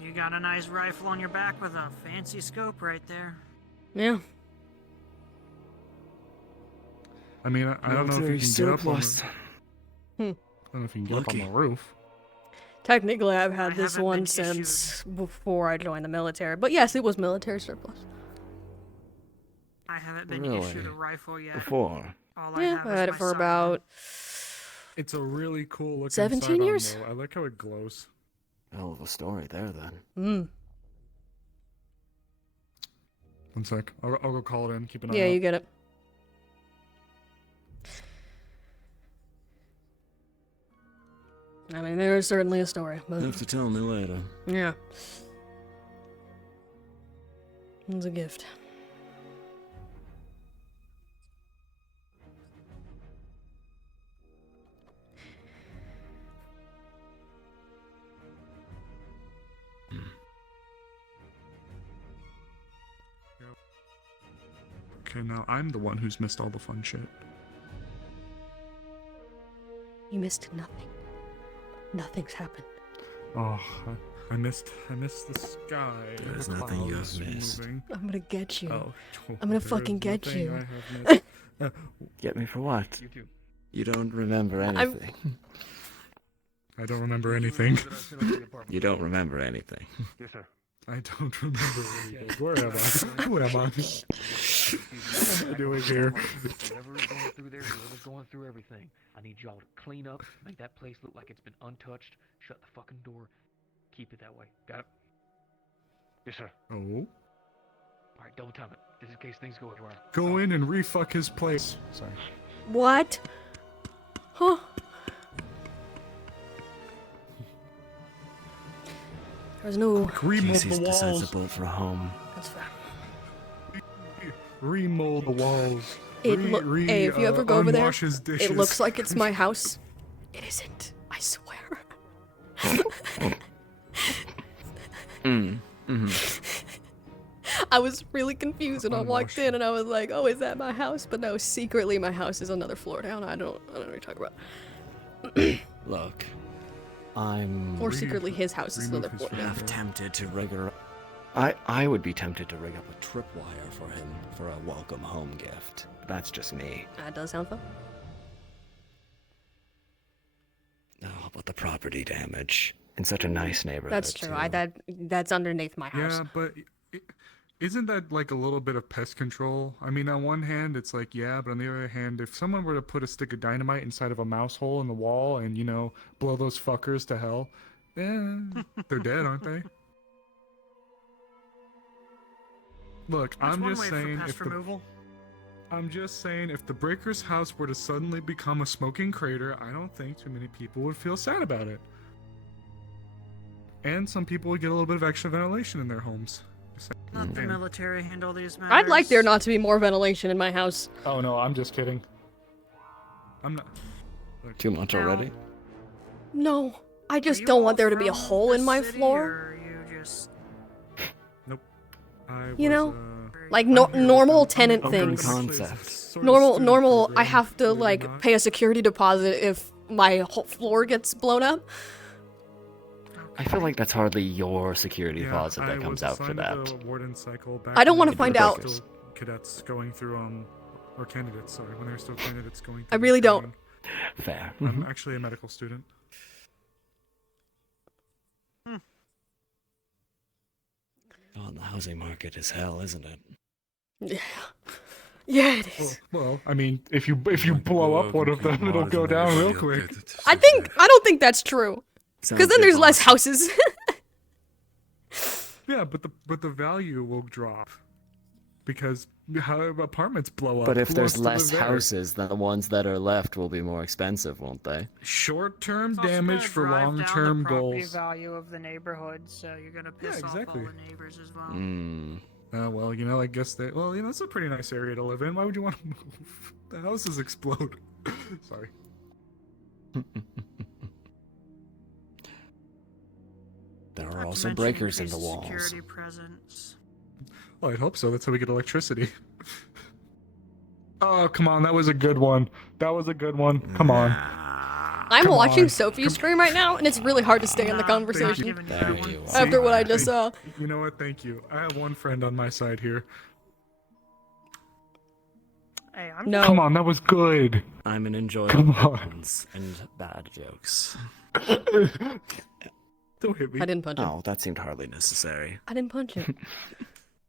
You got a nice rifle on your back with a fancy scope right there. Yeah. I mean, I don't know if you can get up on the, Hmm. I don't know if you can get up on the roof. Technically, I've had this one since before I joined the military. But yes, it was military surplus. I haven't been Really? issued a rifle yet. Before? All I Yeah, have I is had it my for sidearm. about It's a really cool looking 17 sidearm, years? though. I like how it glows. Hell of a story there, then. Mm. One sec. I'll go call it in. Keep an eye Yeah, out. you get it. I mean, there is certainly a story, but You have to tell me later. yeah, it's a gift. Okay, now I'm the one who's missed all the fun shit. You missed nothing. Nothing's happened. Oh, I missed the sky. There's the nothing you clouds have missed. moving. I'm gonna get you. Oh, I'm gonna there fucking is get nothing you. I have missed. Get me for what? You too. You don't remember anything. I don't remember anything. You don't remember anything. Yes, sir. I don't remember anything. Where am I? Who am I? What am I doing here? Whoever's going through there, whoever's going through everything, I need y'all to clean up, make that place look like it's been untouched, shut the fucking door, keep it that way. Got it? Yes, sir. Oh? Alright, double time it, just in case things go wrong. Go in and refuck his place. Sorry. What? Huh? There's no. Remold Casey's the decides walls. to vote for a home. That's fair. Remold the walls. It hey, if you ever go over there, unwash his dishes. it looks like it's my house. It isn't. I swear. I was really confused when I walked in, and I was like, "Oh, is that my house?" But no, secretly my house is another floor down. I don't know what you're talking about. Look, I'm Or secretly his house is another floor down. half tempted to rig her. I would be tempted to rig up a tripwire for him for a welcome home gift. That's just me. That does sound fun. Oh, but the property damage in such a nice neighborhood. That's true. too. That's underneath my house. Yeah, but isn't that like a little bit of pest control? I mean, on one hand, it's like, yeah, but on the other hand, if someone were to put a stick of dynamite inside of a mouse hole in the wall and, you know, blow those fuckers to hell, they're dead, aren't they? Look, That's I'm one just way for saying pest if the, removal. I'm just saying if the Breaker's house were to suddenly become a smoking crater, I don't think too many people would feel sad about it. And some people would get a little bit of extra ventilation in their homes. Let the Damn. military handle these matters. I'd like there not to be more ventilation in my house. Oh no, I'm just kidding. I'm not. Too much already? No, I just don't want there to be a hole in my floor. Nope. You know, like normal tenant Open things. concept. Normal. I have to like pay a security deposit if my whole floor gets blown up. I feel like that's hardly your security Yeah, deposit that I comes was out for assigned that. to the warden cycle back I don't when wanna they find were out. still cadets going through or candidates, sorry, when they were still candidates going. I through really don't. training. Fair. I'm actually a medical student. Oh, the housing market is hell, isn't it? Yeah. Yeah, it is. Well, I mean, if you blow up one of them, it'll go down real quick. I don't think that's true. Because then there's less houses. Yeah, but the value will drop because how apartments blow up. But if Who there's wants to live less there? houses, then the ones that are left will be more expensive, won't they? Short-term It's also damage gonna for drive down long-term the property goals. value of the neighborhood, so you're gonna piss off all the neighbors as well. Mm. Well, you know, I guess that. Well, you know, it's a pretty nice area to live in. Why would you want to move? The houses explode. Sorry. There are I also also mentioned breakers in increased the walls. Security presence. Oh, I'd hope so. That's how we get electricity. Oh, come on. That was a good one. That was a good one. Come on. I'm Come watching on. Sophie's stream right now, and it's really hard to stay in the conversation after what I just saw. You know what? Thank you. I have one friend on my side here. Hey, I'm No. Come on, that was good. I'm an enjoyer Come of on. puns and bad jokes. Don't hit me. I didn't punch him. Oh, that seemed hardly necessary. I didn't punch him.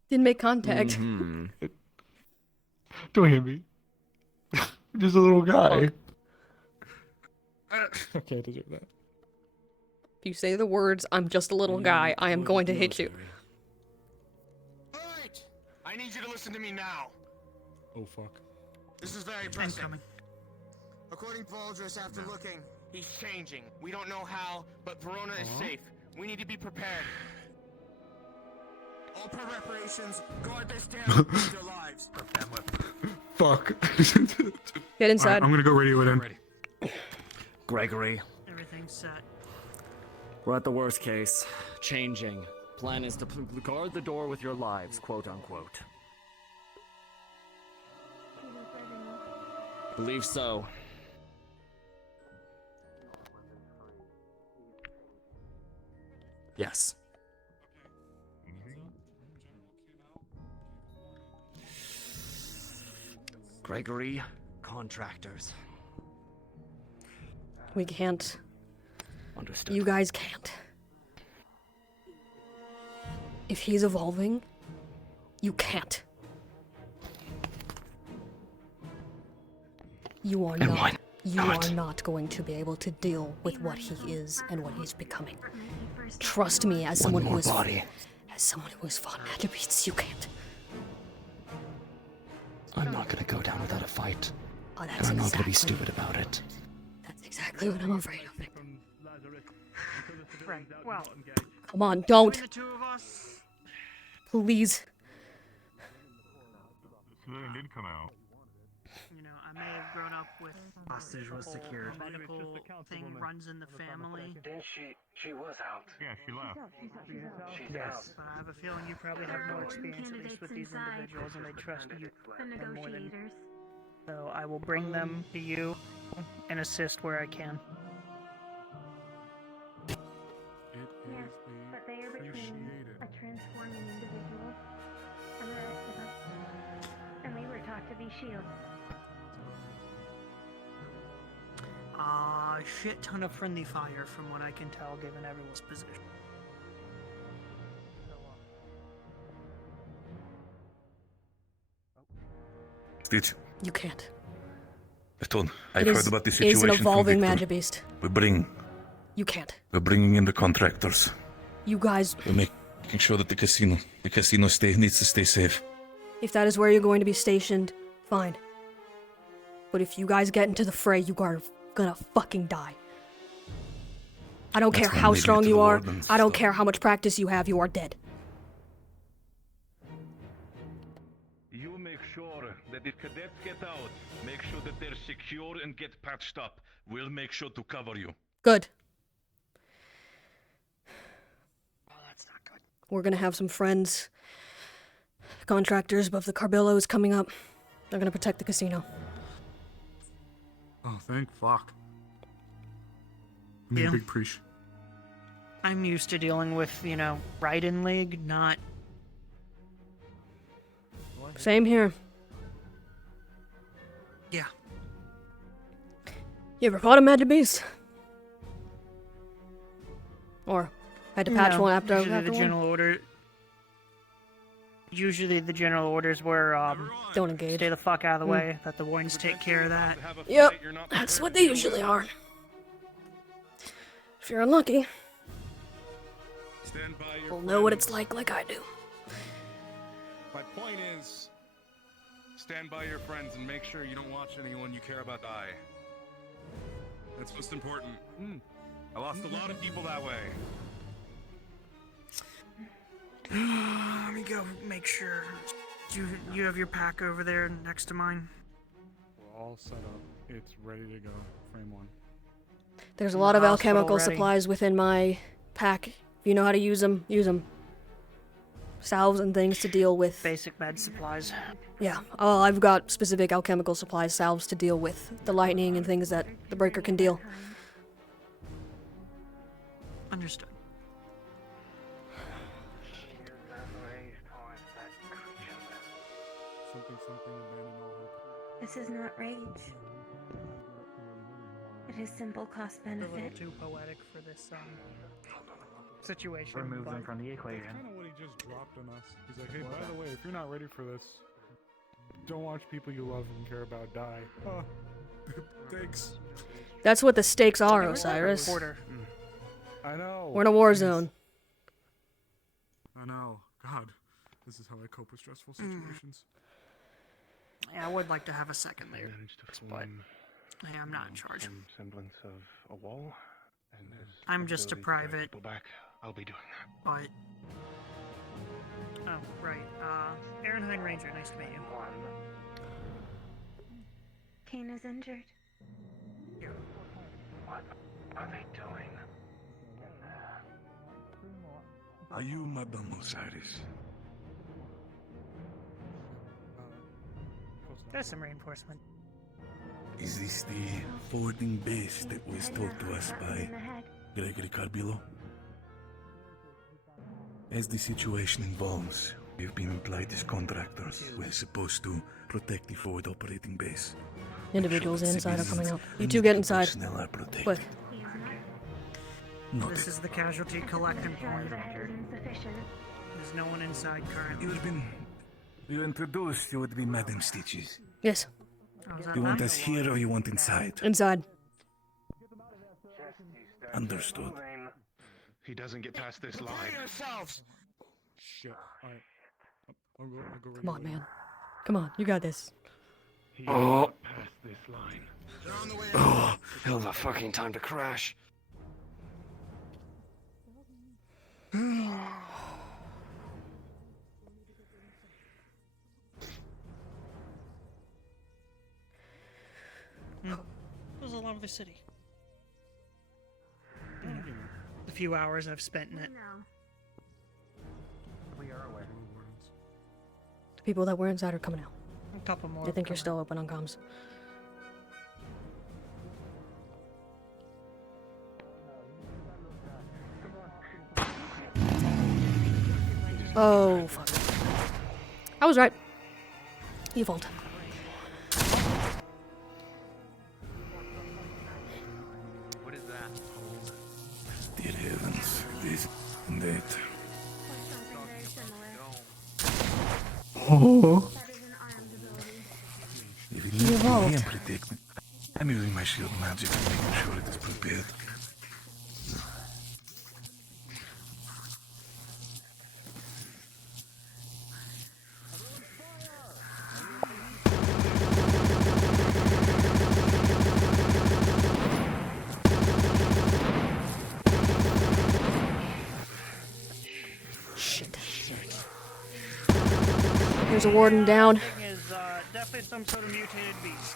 Didn't make contact. Mhm. Don't hit me. I'm just a little guy. Okay, I deserve that. If you say the words, I'm just a little guy, I am going to hit you. Alright! I need you to listen to me now. Oh, fuck. This is very pressing. According to Valdris, after looking, he's changing. We don't know how, but Verona is safe. We need to be prepared. All preparations, guard this down with your lives. Fuck. Get inside. Alright, I'm gonna go radio it in. Gregory, Everything's set. we're at the worst case. Changing. Plan is to guard the door with your lives, quote unquote. Believe so. Yes. Gregory, contractors. We can't. Understood. You guys can't. If he's evolving, you can't. You are And not. why You not? are not going to be able to deal with what he is and what he's becoming. Trust me, as someone more who has body. as someone who has fought magic beasts, you can't. I'm not gonna go down without a fight. Oh, And that's I'm not gonna be exactly- stupid about it. That's exactly what I'm afraid of. Right. Well, Come on, don't. between the two of us, Please. It did come out. you know, I may have grown up with Hostage was the whole secured. medical thing runs in the family. Then she was out. Yeah, she left. Yes. But I have a feeling you probably have more experience, at least with these individuals, and they trust you more than. So I will bring them to you and assist where I can. It is But they are between a transforming individual and the rest of us. And they were taught to be shields. Shit ton of friendly fire from what I can tell, given everyone's position. Stitch, You can't. Beton, It I've is- heard about the is situation an from evolving Victor. magic beast. You can't. We're bringing in the contractors. You guys, We're making sure that the casino needs to stay safe. if that is where you're going to be stationed, fine. But if you guys get into the fray, you are gonna fucking die. I don't That's care when how they lead strong to you the are. wardens I don't care how much practice you have. You are dead. You make sure that if cadets get out, make sure that they're secure and get patched up. We'll make sure to cover you. Good. We're gonna have some friends, contractors above the Carbillos coming up. They're gonna protect the casino. Oh, thank fuck. I mean, Yeah. big preach. I'm used to dealing with, you know, Raiden League, not. Same here. Yeah. You ever fought a magic beast? Or had to patch No, one after usually after the one? general order. Usually the general orders were Don't engage. Stay the fuck out of the Mm. way. Let the Wardens take care of that. Yep, that's what they usually are. If you're unlucky, Stand by your you'll know what it's like I do. My point is, stand by your friends and make sure you don't watch anyone you care about die. That's most important. I lost a lot of people that way. Let me go make sure. You have your pack over there next to mine. We're all set up. It's ready to go. Frame one. There's a lot of Hospital alchemical ready. supplies within my pack. If you know how to use them, use them. Salves and things to deal with. Basic med supplies. Yeah, I've got specific alchemical supplies, salves to deal with the lightning and things that the breaker can deal. Understood. This is not rage. It is simple cost A little benefit. too poetic for this situation. Remove them but- from the equation. That's kind of what he just dropped on us. He's like, hey, by the way, if you're not ready for this, don't watch people you love and care about die. Thanks. That's what the stakes are, Osiris. I know. We're in a war zone. I know. God, this is how I cope with stressful situations. Yeah, I would like to have a second there, but hey, I'm not in charge. Some semblance of a wall. And I'm just a private. Back. I'll be doing that. But oh, right. Aaronhine Ranger, nice to meet you. Kane is injured. What are they doing? Are you Madame Osiris? There's some reinforcement. Is this the forwarding base that was told to us by Gregory Carbillo? As the situation evolves, we've been employed as contractors. We're supposed to protect the forward operating base. Individuals Make sure inside are civilians coming out. You and two get medical inside. personnel are protected. Quick. Noted. This is the casualty collecting point. There's no one inside currently. You introduced, you would be Madam Stitches. Yes. You want us here or you want inside? Inside. Understood. He doesn't get past this line. Shit. Alright. I'll go right Come on, man. Come on, you got this. Oh. Past this line. Oh, hell of a fucking time to crash. There's a lot of the city. The few hours I've spent in it. We are aware. The people that were inside are coming out. A couple more. They think you're still open on comms. Oh, fuck. I was right. Evolved. What is that? Dear heavens, this and that. Oh. If it needs to be protected, I'm using my shield magic and making sure it is prepared. Shit. There's a warden down. Thing is definitely some sort of mutated beast.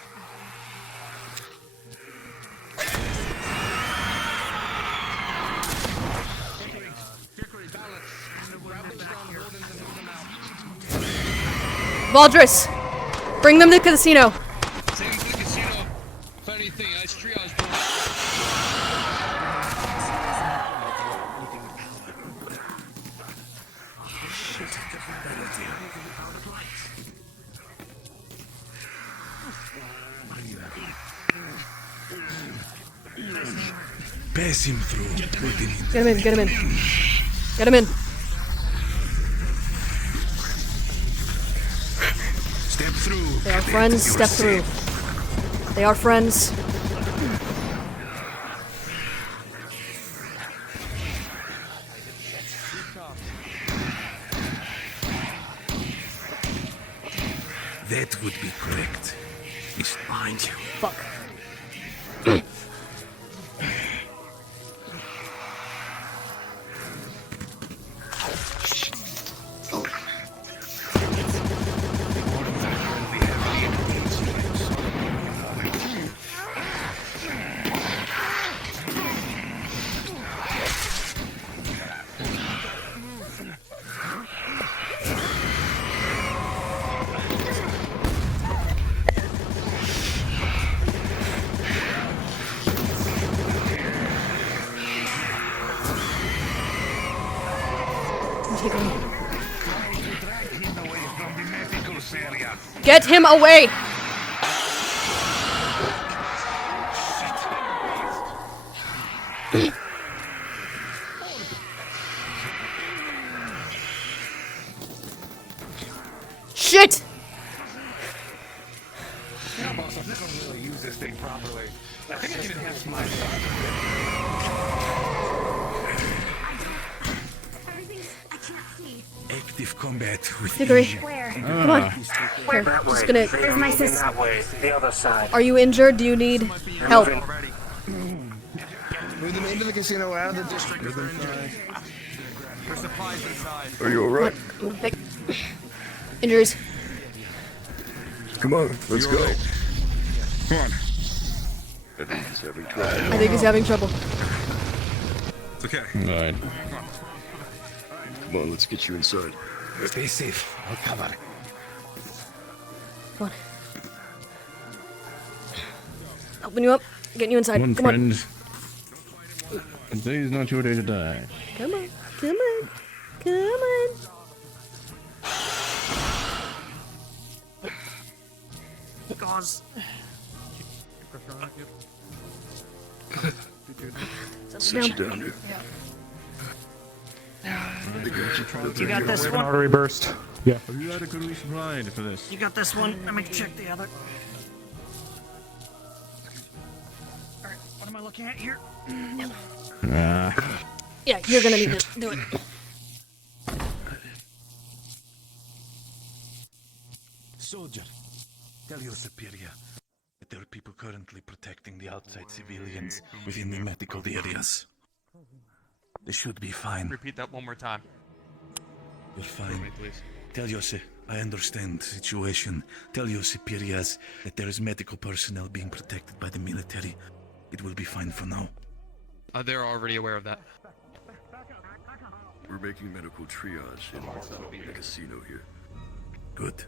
Valdris! Bring them to the casino. Same to the casino. Funny thing, that's triage. Pass him through. Put him in. Get him in, get him in. Get him in. Step through. They are friends, step through. They are friends. That would be correct. He's behind you. Fuck. Antigone. Get him away! Shit! Yeah, boss, I don't really use this thing properly. I think I can enhance my active combat with Hickory. vision. Come on. Here, just gonna. Where's my sister? That way, the other side. Are you injured? Do you need help? Move them into the casino out of the district. For supplies inside. Are you alright? Injuries. Come on, let's go. Come on. I think he's having trouble. It's okay. Alright. Come on, let's get you inside. Stay safe. I'll cover. Come on. Open you up. Getting you inside. Come on, Come friend. Today's not your day to die. Come on. Come on. Come on. Gauze. Sit you down here. You got this An one? artery burst. Yeah. Are you adequately supplied for this? You got this one? Let me check the other. Alright, what am I looking at here? Yeah, you're gonna need to do it. Soldier, tell your superior that there are people currently protecting the outside civilians within the medical areas. They should be fine. Repeat that one more time. You're fine. Tell Yossi, I understand the situation. Tell your superiors that there is medical personnel being protected by the military. It will be fine for now. They're already aware of that. We're making medical triage in the casino here. Good.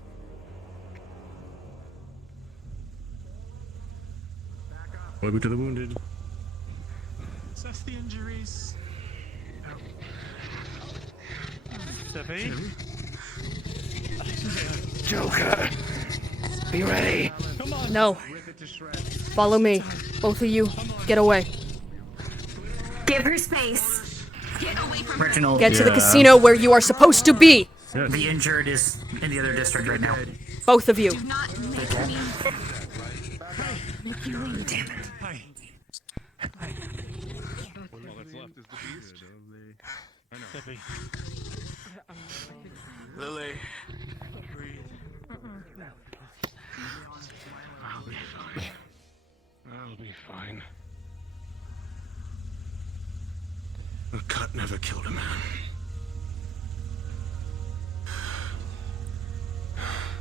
Over to the wounded. Assess the injuries. Steppy? Joker, be ready. No. Follow me. Both of you. Get away. Give her space. Get away from Reginald. Get to the casino where you are supposed to be. The injured is in the other district right now. Both of you. Do not make me. Make you leave. Damn it. All that's left is the beast. Steppy. Lily. Breathe. I'll be fine. A cut never killed a man.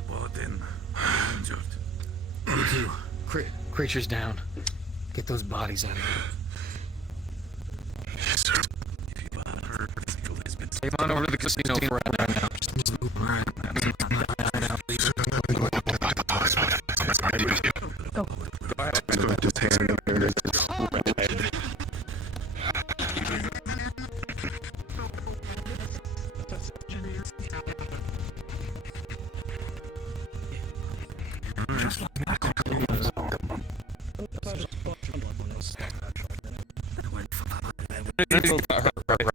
Warden, you're injured. You too. Creature's down. Get those bodies out of here. Yes, sir. If you are hurt, physical has been... Take him on over to the casino for right now. Just move around. Go. Put his hand in there.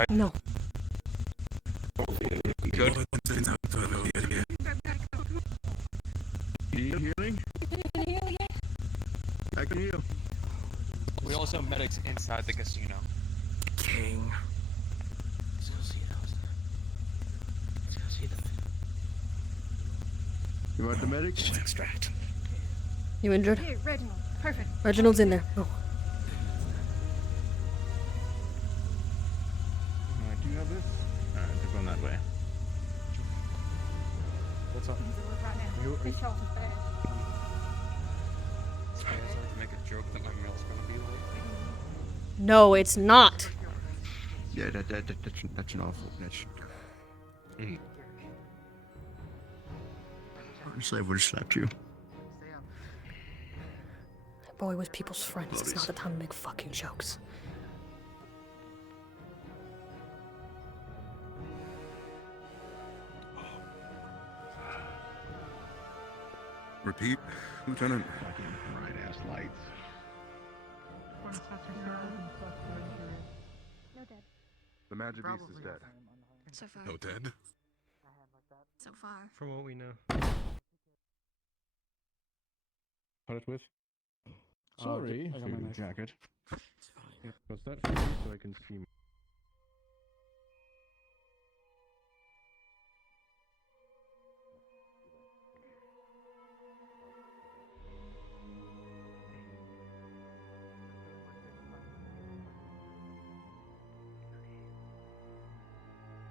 No. Good. Healing? I can heal. We also have medics inside the casino. King. Let's go see those. Let's go see them. You want the medics? Extract. You injured? Here, Reginald. Perfect. Reginald's in there. Go. Do you have this? Alright, they're going that way. What's up? His health is bad. I make a joke that my meal's gonna be late. No, it's not. Yeah, that's an awful. That's. Honestly, I would have slapped you. That boy was people's friends. It's not the time to make fucking jokes. Repeat, Lieutenant. Bright ass lights. No dead. The magic beast is dead. So far. No dead? So far. From what we know. Put it with. Sorry. I got my Food knife. jacket. Yep, what's that for you so I can see?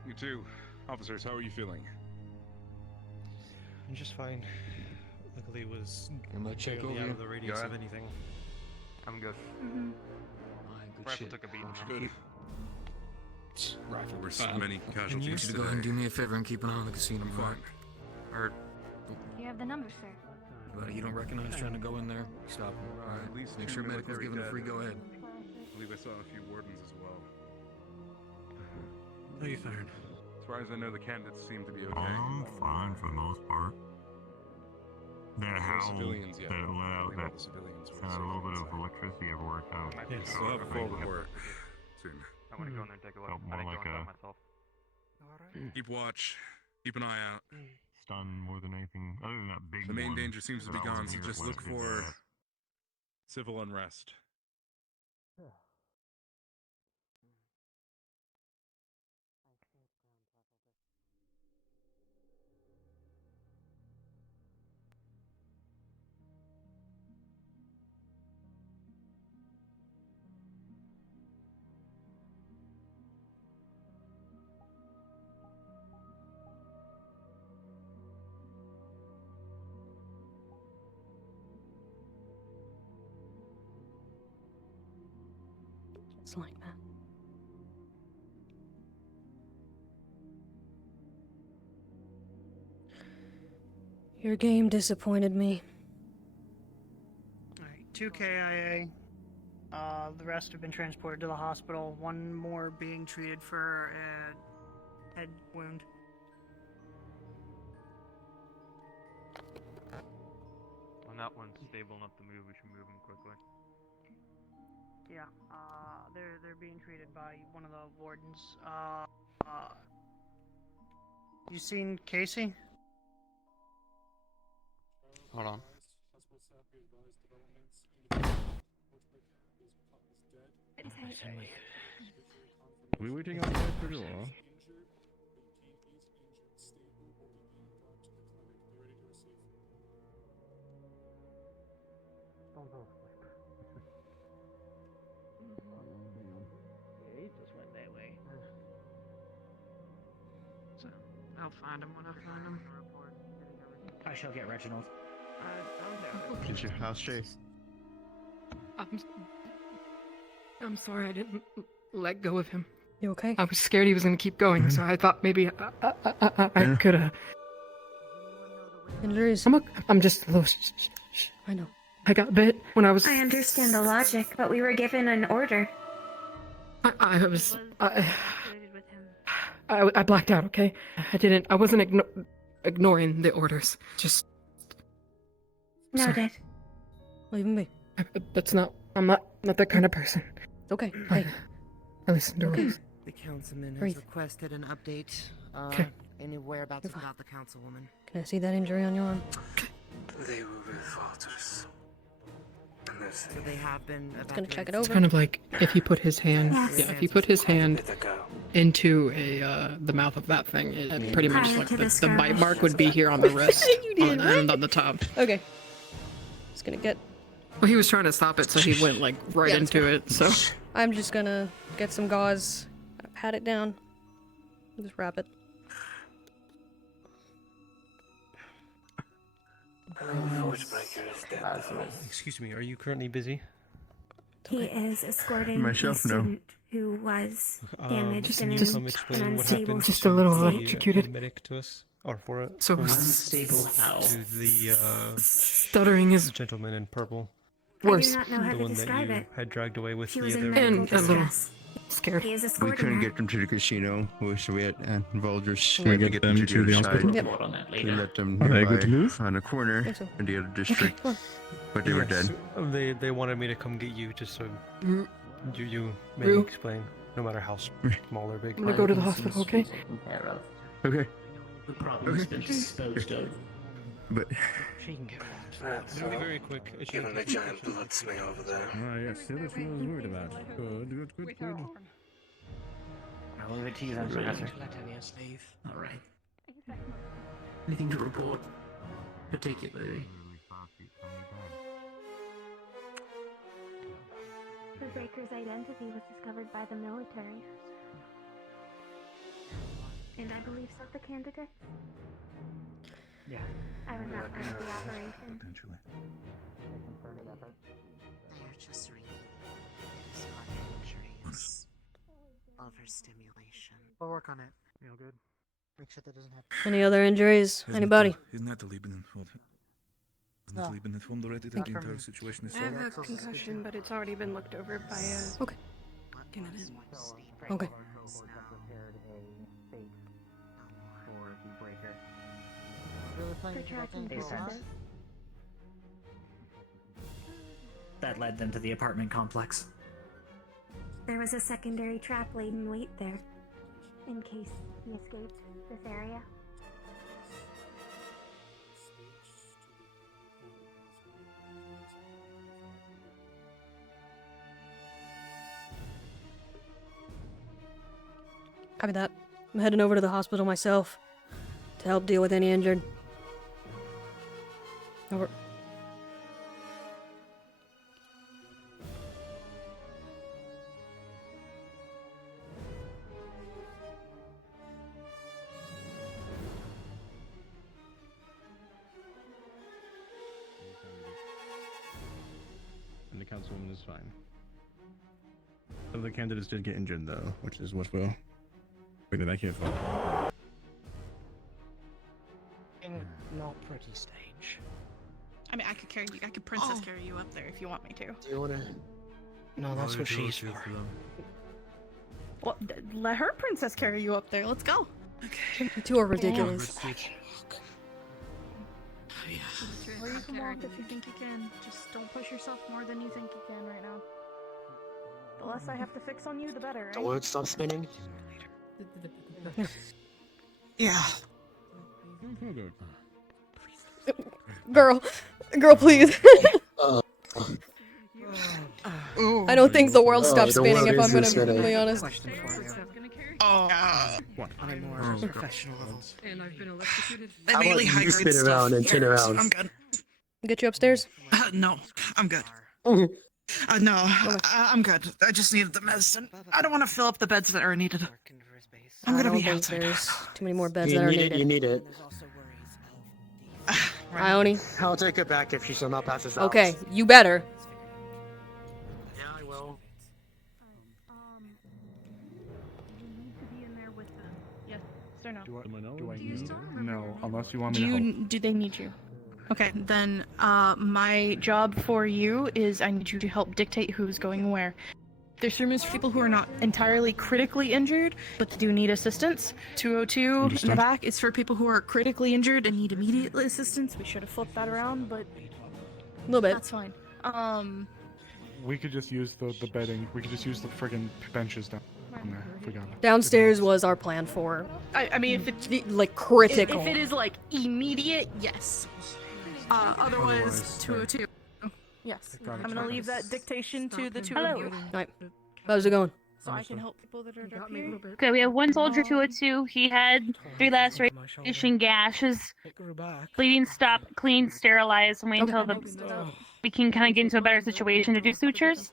You too. Officers, how are you feeling? I'm just fine. Luckily, it was I'm gonna check barely over out you. of the radius Yeah. of anything. I'm good. Mm-hmm. Good Rifle shit. took a beating. Good. Rifle, There were fine. so many Can casualties you today. go ahead and do me a favor and keep an eye on the casino? I'm fine. Or, You have the number, sir. but you don't recognize trying to go in there? Stop. All right. At least Make two sure medical's military given a dead. free go ahead. I believe I saw a few wardens as well. How you faring? As far as I know, the candidates seem to be okay. I'm fine for the most part. That No howl civilians yet. that let out Only that about the civilians were sounded a safe little bit of inside. electricity everywhere. Kind of. Yes, we'll have a forward work soon. I want to go in there and take a look. Felt more like a myself. Keep watch. Keep an eye out. stun more than anything. Other than that big The main one danger seems to be that I gone, wasn't so here just when look it did for that. civil unrest. It's like that. Your game disappointed me. Alright, 2 KIA. The rest have been transported to the hospital. One more being treated for a head wound. When that one's stable enough to move, we should move him quickly. Yeah, they're being treated by one of the wardens. You seen Casey? Hold on. Are we waiting outside for the law? Yeah, he just went that way. So, I'll find him when I find him. I shall get Reginald. I'm down. Get your house, Jay. I'm sorry I didn't let go of him. You okay? I was scared he was gonna keep going, so I thought maybe I could. Injuries? I'm just a little. I know. I got bit when I was. I understand the logic, but we were given an order. I was. I blacked out. Okay, I wasn't ignoring the orders. Just. Noted. Leave him be. That's not. I'm not that kind of person. It's okay. Hey. I listen to Okay. rules. The councilman has Breathe. requested an update. Okay. Any whereabouts You're fine. about the councilwoman? Can I see that injury on your arm? They were with Walters. So they have been. It's gonna check it It's over. kind of like if you put his hand. Yes. Yeah, if you put his hand into the mouth of that thing, it pretty much Prior like to the this bite skirmish. mark would be here on the wrist. You did, and on the top. Okay. Just gonna get. Well, he was trying to stop it, so he went like right Yeah, that's into it. So I'm just gonna get some gauze, pat it down, just wrap it. Excuse me, are you currently busy? He is escorting My a shelf, no. student who was damaged Can and you in come an explain what unstable happened Just a little to the, electrocuted. medic to us? Or for it? So from stable how? To the stuttering is gentleman in purple. I do worse. not know how The to one that describe you it. had dragged away with He the was other in medical And a little distress. Scared. He is We escorting couldn't her. get them to the casino. So we had Vultures. Can we had to get them to the other hospital? side. More on that We later. let them Are they nearby good to move? on a corner Think so. in the other district, but they were dead. They wanted me to come get you just so you may Rue. explain, no matter how small or big. I'm gonna go to the hospital, okay? Okay. The problem's been disposed of. But She can get It'll be very quick. It Give should him a giant blood smear over there. Ah, yes, that's what I was worried about. Good. I'll leave it to you then, Professor. Alright. Anything to report? Particularly. The Breaker's identity was discovered by the military. And I believe so the candidate. Yeah. I was not part of the operation. Potentially. They are just reading. Injuries. Overstimulation. We'll work on it. Real good. Make sure that doesn't happen. Any other injuries? Anybody? Isn't Natalie been informed? Has No. Natalie been informed already that Not the from entire me. situation is I have solved? a concussion, but it's already been looked over by a... Okay. candidate. Okay. For tracking Makes sense. purposes. That led them to the apartment complex. There was a secondary trap laid in wait there, in case he escaped this area. Copy that. I'm heading over to the hospital myself to help deal with any injured. Over. And the councilwoman is fine. Some of the candidates did get injured though, which is what will. Wait, did that kid fall? Not pretty stage. I mean, I could carry you. I could princess carry you up there if you want me to. Do you wanna? No, that's what she's for. Well, let her princess carry you up there. Let's go. You two are ridiculous. Or you can walk if you think you can. Just don't push yourself more than you think you can right now. The less I have to fix on you, the better. Right? The word stop spinning. Yeah. Girl, please. I don't think the world stopped spinning if I'm gonna be really honest. What? On a more professional level. And I've been electrocuted. How about you spin around and turn around? I'm good. Get you upstairs? No, I'm good. No, I'm good. I just needed the medicine. I don't want to fill up the beds that are needed. I'm I gonna don't be think outside. there's too many more beds You that are need it. You needed. need it. Ione? I'll take it back if she shall not pass us out. Okay, you better. Yeah, I will. You need to be in there with them. Yes or no? Do I need? No, unless you want me Do to help. you? Do they need you? Okay, then my job for you is I need you to help dictate who's going where. This room is for people who are not entirely critically injured, but do need assistance. 202 in the Understood. back is for people who are critically injured and need immediate assistance. We should have flipped that around, but A little bit. that's fine. We could just use the bedding. We could just use the friggin' benches down there. Forgot. Downstairs was our plan for I mean, if it's like critical. If it is like immediate, yes. Otherwise, 202. Yes. Got it. I'm gonna leave that dictation to the two Hello. of you. Alright. How's it going? So I can help people that are up here. Okay, we have one soldier 202. He had 3 laceration gashes. Bleeding stopped, clean, sterilized, and wait until we can kind of get into a better situation to do sutures.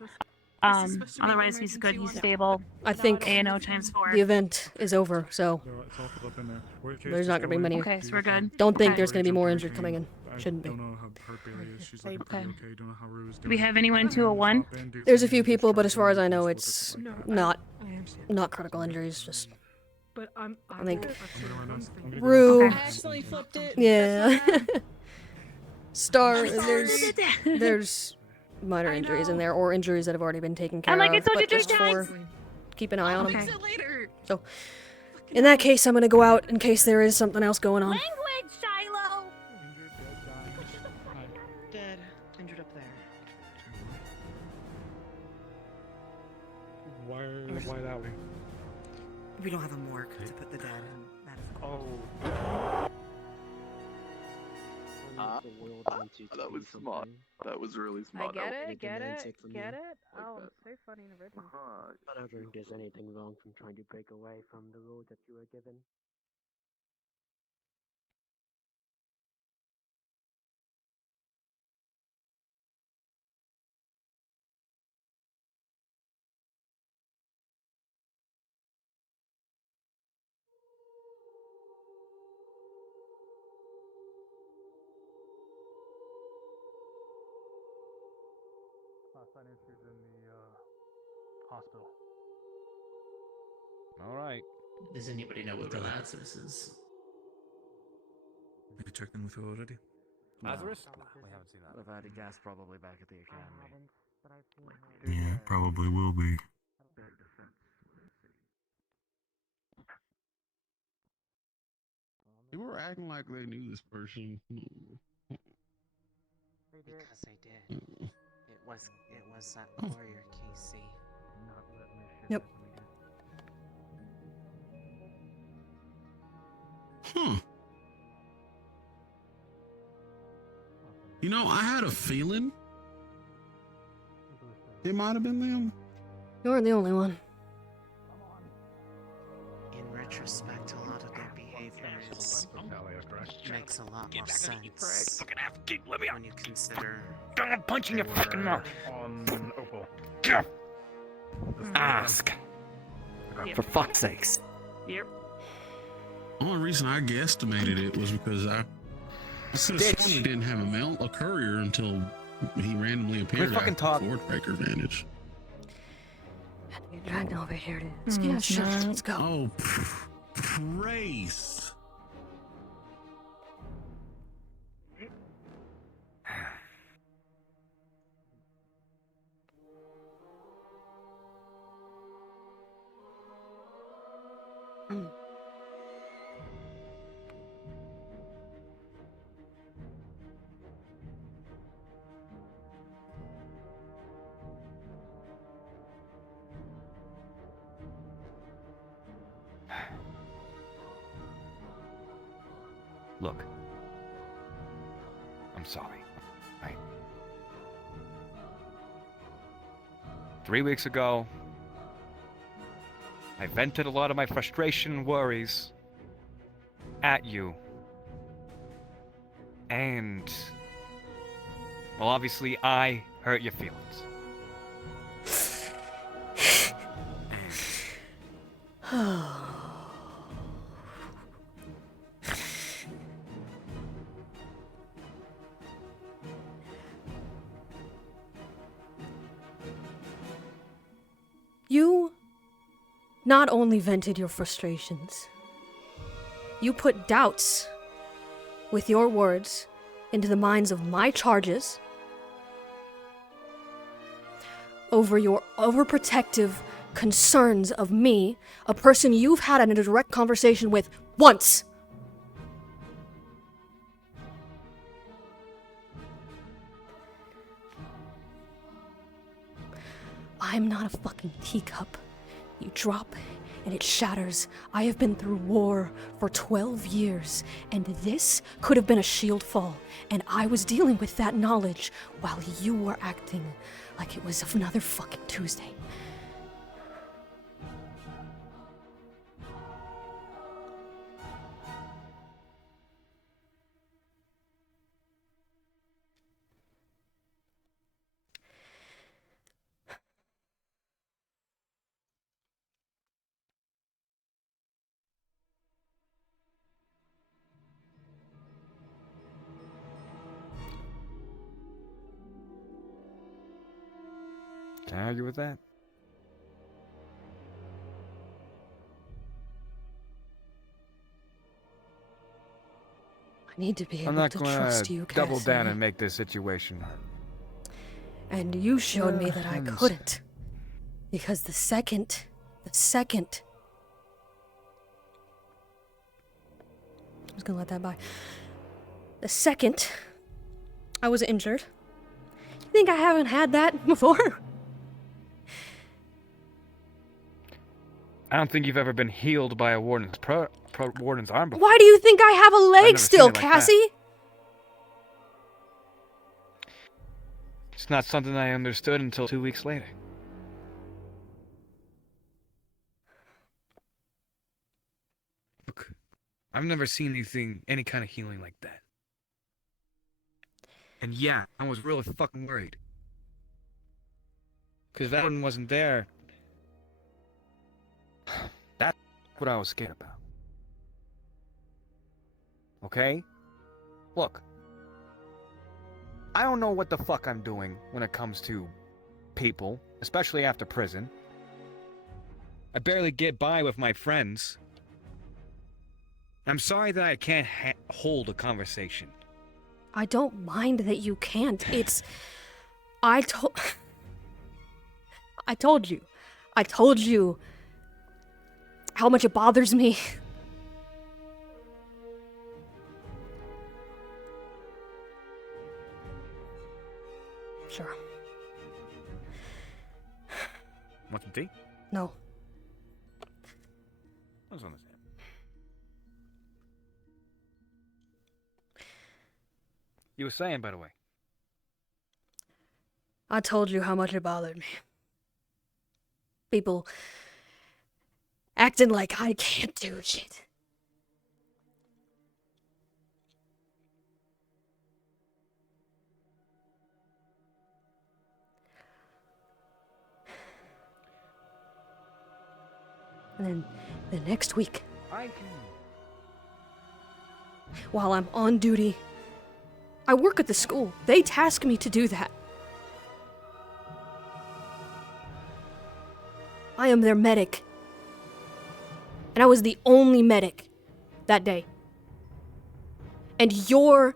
Otherwise he's good, he's stable. I think ANO times 4. the event is over, so It's all filled up in there. Worst case, there's not gonna be many. Okay, so we're good. Don't think Okay. there's gonna be more injured coming in. Shouldn't be. Don't know how hurt Bailey is. She's like Okay. okay. Don't know how Rue's Do we doing. have anyone in 201? There's a few people, but as far as I know, it's not critical injuries. Just But I think I'm gonna go Rue. I accidentally flipped it. Yeah. Star. There's minor injuries in there, or injuries that have already been taken care I'm like, of. it's only But just 3 for times. keep an eye on him. Okay. So, in that case, I'm gonna go out in case there is something else going on. Language, Shiloh! Dead. Injured up there. Why that way? We don't have a morgue to put the dead in. That is That was smart. That was really smart. Get it? Oh, it's very funny in original. I don't think there's anything wrong from trying to break away from the rule that you were given. Last entries in the hospital. All right. Does anybody know what the Lazarus is? Have you checked in with her already? Lazarus? We haven't seen that. Without a guess, probably back at the academy. Yeah, probably will be. They were acting like they knew this person. Because they did. It was that warrior, Casey. Yep. You know, I had a feeling it might have been them. You weren't the only one. In retrospect, a lot of their behaviors makes a lot more sense when you consider. I'm punching your fucking mouth. On Opal. Ask. For fuck's sakes. Yep. The only reason I guesstimated it was because I could have sworn he didn't have a courier until he randomly appeared fucking at talk. the Ford Breaker Vantage. Get dragged over here to... Yeah, sure, let's go. Oh, praise. Look, I'm sorry, right? 3 weeks ago, I vented a lot of my frustration and worries at you. And, well, obviously, I hurt your feelings. You not only vented your frustrations, you put doubts with your words into the minds of my charges over your overprotective concerns of me, a person you've had a direct conversation with once. I'm not a fucking teacup. You drop and it shatters. I have been through war for 12 years, and this could have been a shield fall, and I was dealing with that knowledge while you were acting like it was another fucking Tuesday. Can I argue with that? I need to be able I'm not to gonna trust you, double Cassie. down and make this situation. And you showed me that I couldn't. Because the second The second. I was gonna let that by. The second I was injured. You think I haven't had that before? I don't think you've ever been healed by a warden's warden's arm before. Why do you think I have a leg never still, seen it like that. Cassie? It's not something I understood until 2 weeks later. Look, I've never seen any kind of healing like that. And yeah, I was really fucking worried. Because that one wasn't there. That's what I was scared about. Okay? Look. I don't know what the fuck I'm doing when it comes to people, especially after prison. I barely get by with my friends. I'm sorry that I can't hold a conversation. I don't mind that you can't. It's... I told you. I told you how much it bothers me. Sure. Want some tea? No. I was on the same. You were saying, by the way. I told you how much it bothered me. People acting like I can't do shit. And then the next week, while I'm on duty, I work at the school. They task me to do that. I am their medic. And I was the only medic that day. And your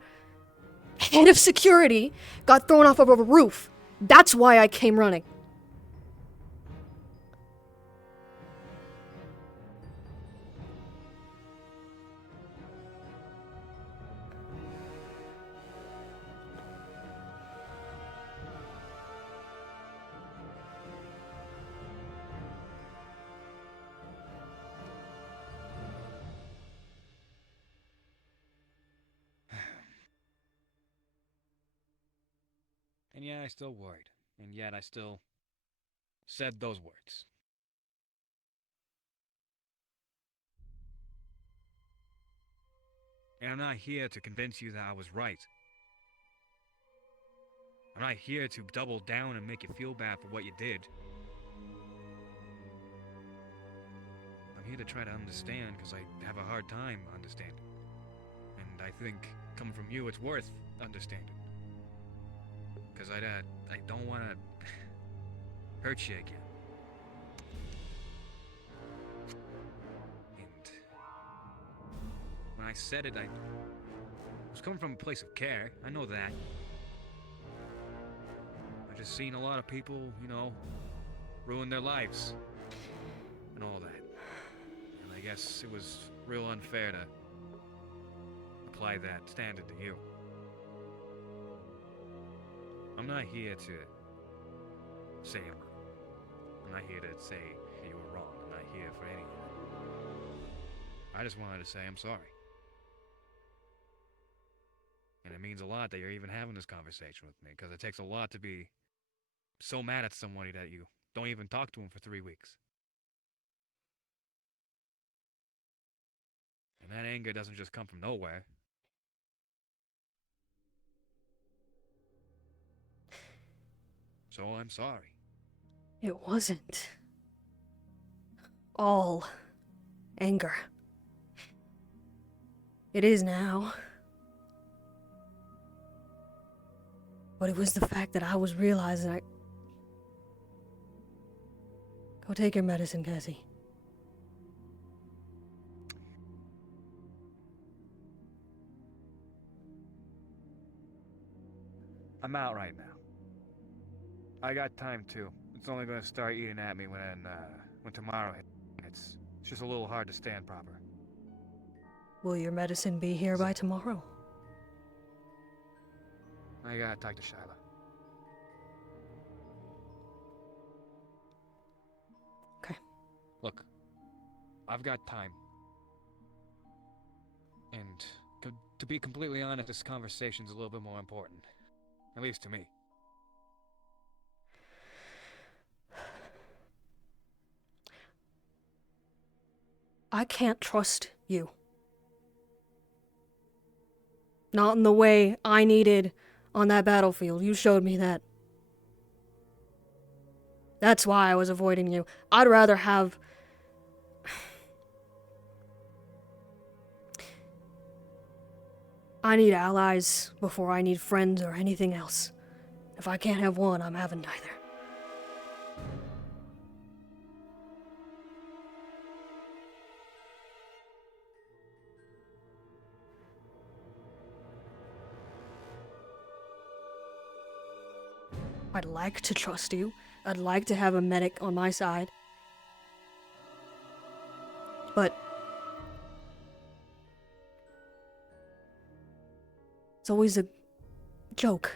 head of security got thrown off of a roof. That's why I came running. And yeah, I still worried. And yet I still said those words. And I'm not here to convince you that I was right. I'm not here to double down and make you feel bad for what you did. I'm here to try to understand because I have a hard time understanding. And I think, coming from you, it's worth understanding. Because I don't want to hurt you again. And when I said it, I was coming from a place of care. I know that. I've just seen a lot of people, ruin their lives. And all that. And I guess it was real unfair to apply that standard to you. I'm not here to say I'm wrong. I'm not here to say you were wrong. I'm not here for any of that. I just wanted to say I'm sorry. And it means a lot that you're even having this conversation with me, because it takes a lot to be so mad at somebody that you don't even talk to them for 3 weeks. And that anger doesn't just come from nowhere. So I'm sorry. It wasn't all anger. It is now. But it was the fact that I was realizing Go take your medicine, Cassie. I'm out right now. I got time too. It's only gonna start eating at me when when tomorrow hits. It's just a little hard to stand proper. Will your medicine be here by tomorrow? I gotta talk to Shyla. Okay. Look, I've got time. And to be completely honest, this conversation's a little bit more important. At least to me. I can't trust you. Not in the way I needed on that battlefield. You showed me that. That's why I was avoiding you. I'd rather have... I need allies before I need friends or anything else. If I can't have one, I'm having neither. I'd like to trust you. I'd like to have a medic on my side. But it's always a joke.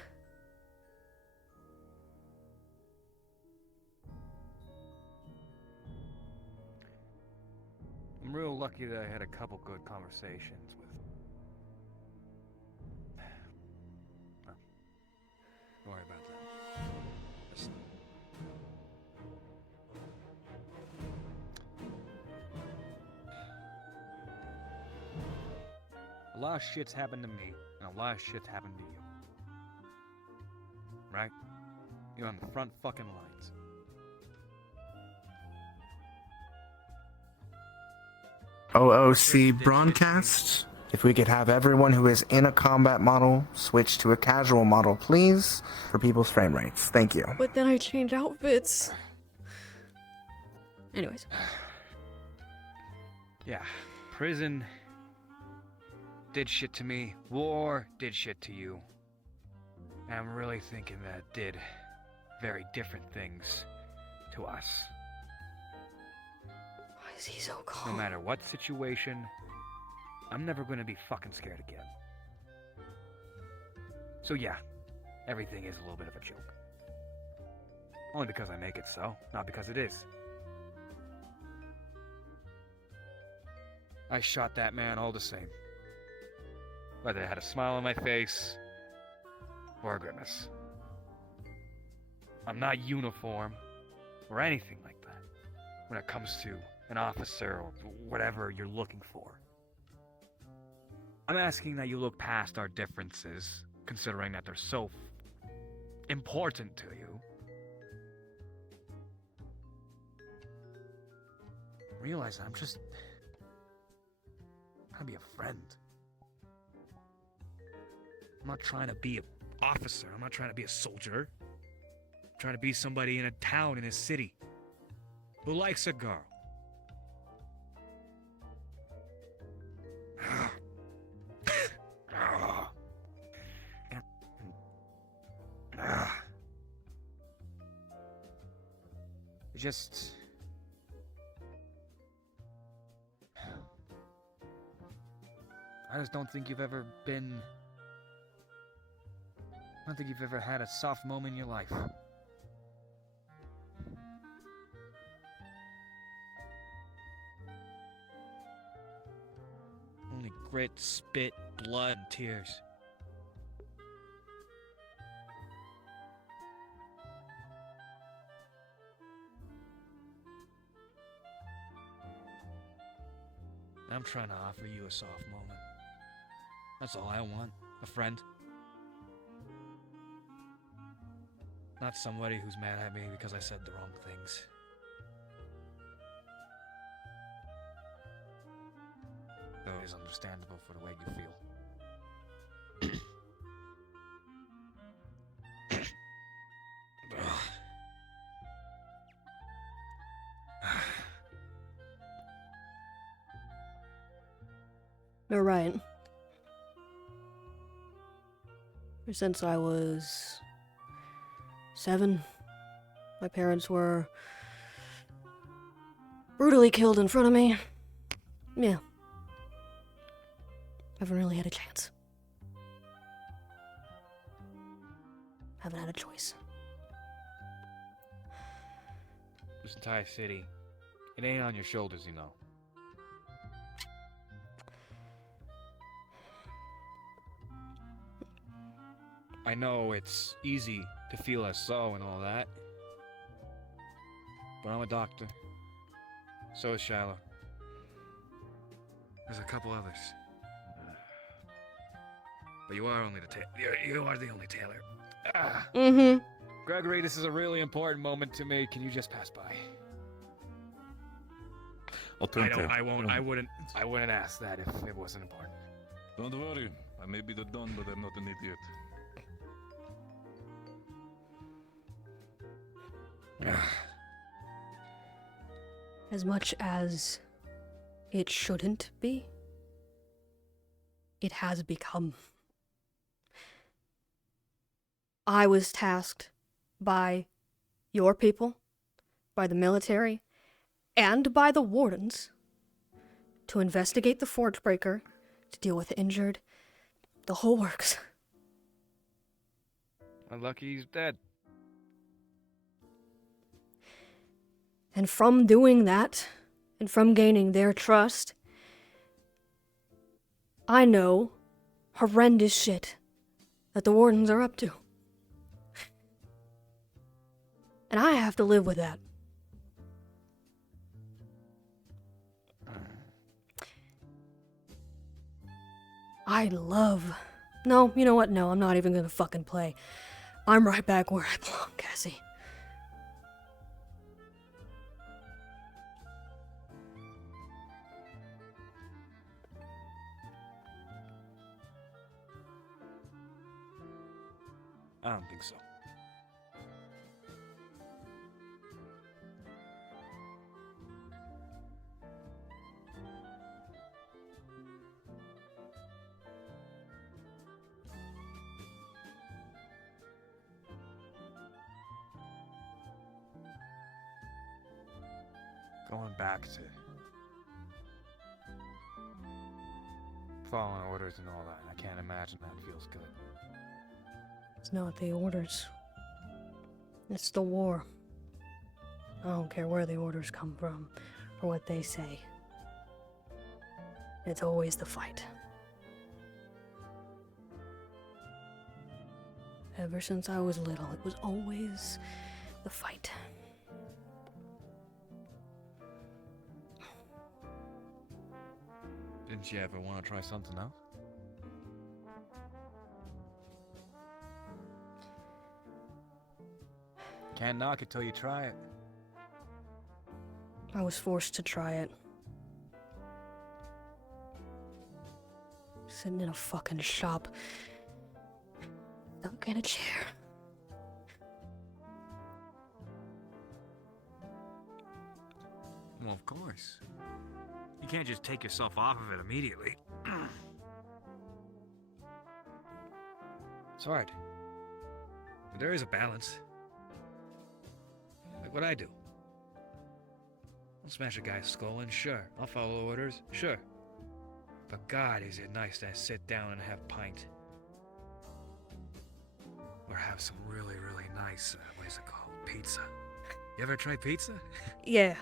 I'm real lucky that I had a couple good conversations with... Well, don't worry about that. Just... A lot of shit's happened to me, and a lot of shit's happened to you. Right? You're on the front fucking lines. OOC broadcast. If we could have everyone who is in a combat model switch to a casual model, please, for people's frame rates. Thank you. But then I change outfits. Anyways. Yeah, prison did shit to me. War did shit to you. And I'm really thinking that it did very different things to us. Why is he so calm? No matter what situation, I'm never gonna be fucking scared again. So yeah, everything is a little bit of a joke. Only because I make it so, not because it is. I shot that man all the same. Whether I had a smile on my face or a grimace. I'm not uniform or anything like that when it comes to an officer or whatever you're looking for. I'm asking that you look past our differences, considering that they're so important to you. Realize I'm just trying to be a friend. I'm not trying to be an officer. I'm not trying to be a soldier. I'm trying to be somebody in a town, in a city, who likes a girl. Just... I just don't think you've ever been... I don't think you've ever had a soft moment in your life. Only grit, spit, blood, and tears. I'm trying to offer you a soft moment. That's all I want. A friend. Not somebody who's mad at me because I said the wrong things. Though it is understandable for the way you feel. You're right. Since I was 7, my parents were brutally killed in front of me. Yeah. Haven't really had a chance. Haven't had a choice. This entire city, it ain't on your shoulders, you know. I know it's easy to feel as so and all that, but I'm a doctor. So is Shiloh. There's a couple others. But you are only the you are the only Taylor. Mm-hmm. Gregory, this is a really important moment to me. Can you just pass by? I wouldn't ask that if it wasn't important. Don't worry. I may be the Don, but I'm not an idiot. As much as it shouldn't be, it has become. I was tasked by your people, by the military, and by the wardens to investigate the Forge Breaker, to deal with the injured, the whole works. Unlucky he's dead. And from doing that, and from gaining their trust, I know horrendous shit that the wardens are up to. And I have to live with that. No, you know what? No, I'm not even gonna fucking play. I'm right back where I belong, Cassie. I don't think so. Going back to following orders and all that, I can't imagine that feels good. It's not the orders. It's the war. I don't care where the orders come from or what they say. It's always the fight. Ever since I was little, it was always the fight. Didn't you ever want to try something else? Can't knock it till you try it. I was forced to try it. Sitting in a fucking shop. Stuck in a chair. Well, of course. You can't just take yourself off of it immediately. It's hard. But there is a balance. Like what I do. I'll smash a guy's skull in, sure. I'll follow orders, sure. But God, is it nice to sit down and have pint. Or have some really, really nice, what is it called? Pizza. You ever tried pizza? Yeah.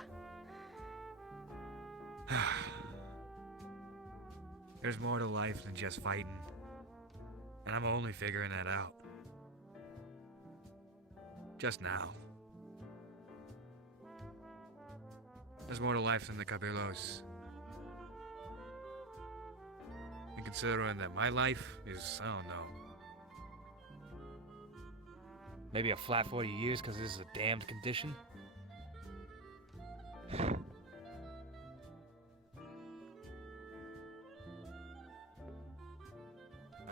There's more to life than just fighting. And I'm only figuring that out. Just now. There's more to life than the Cabellos. And considering that my life is, I don't know. Maybe a flat 40 years because this is a damned condition?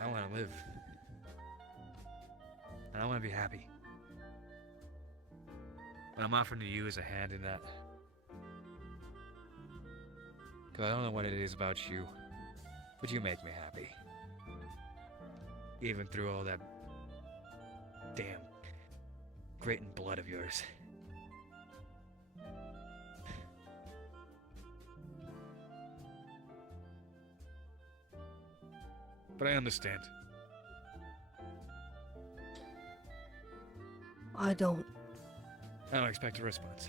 I want to live. And I want to be happy. And I'm offering to you as a hand in that. Because I don't know what it is about you, but you make me happy. Even through all that damn grit and blood of yours. but I understand. I don't. I don't expect a response.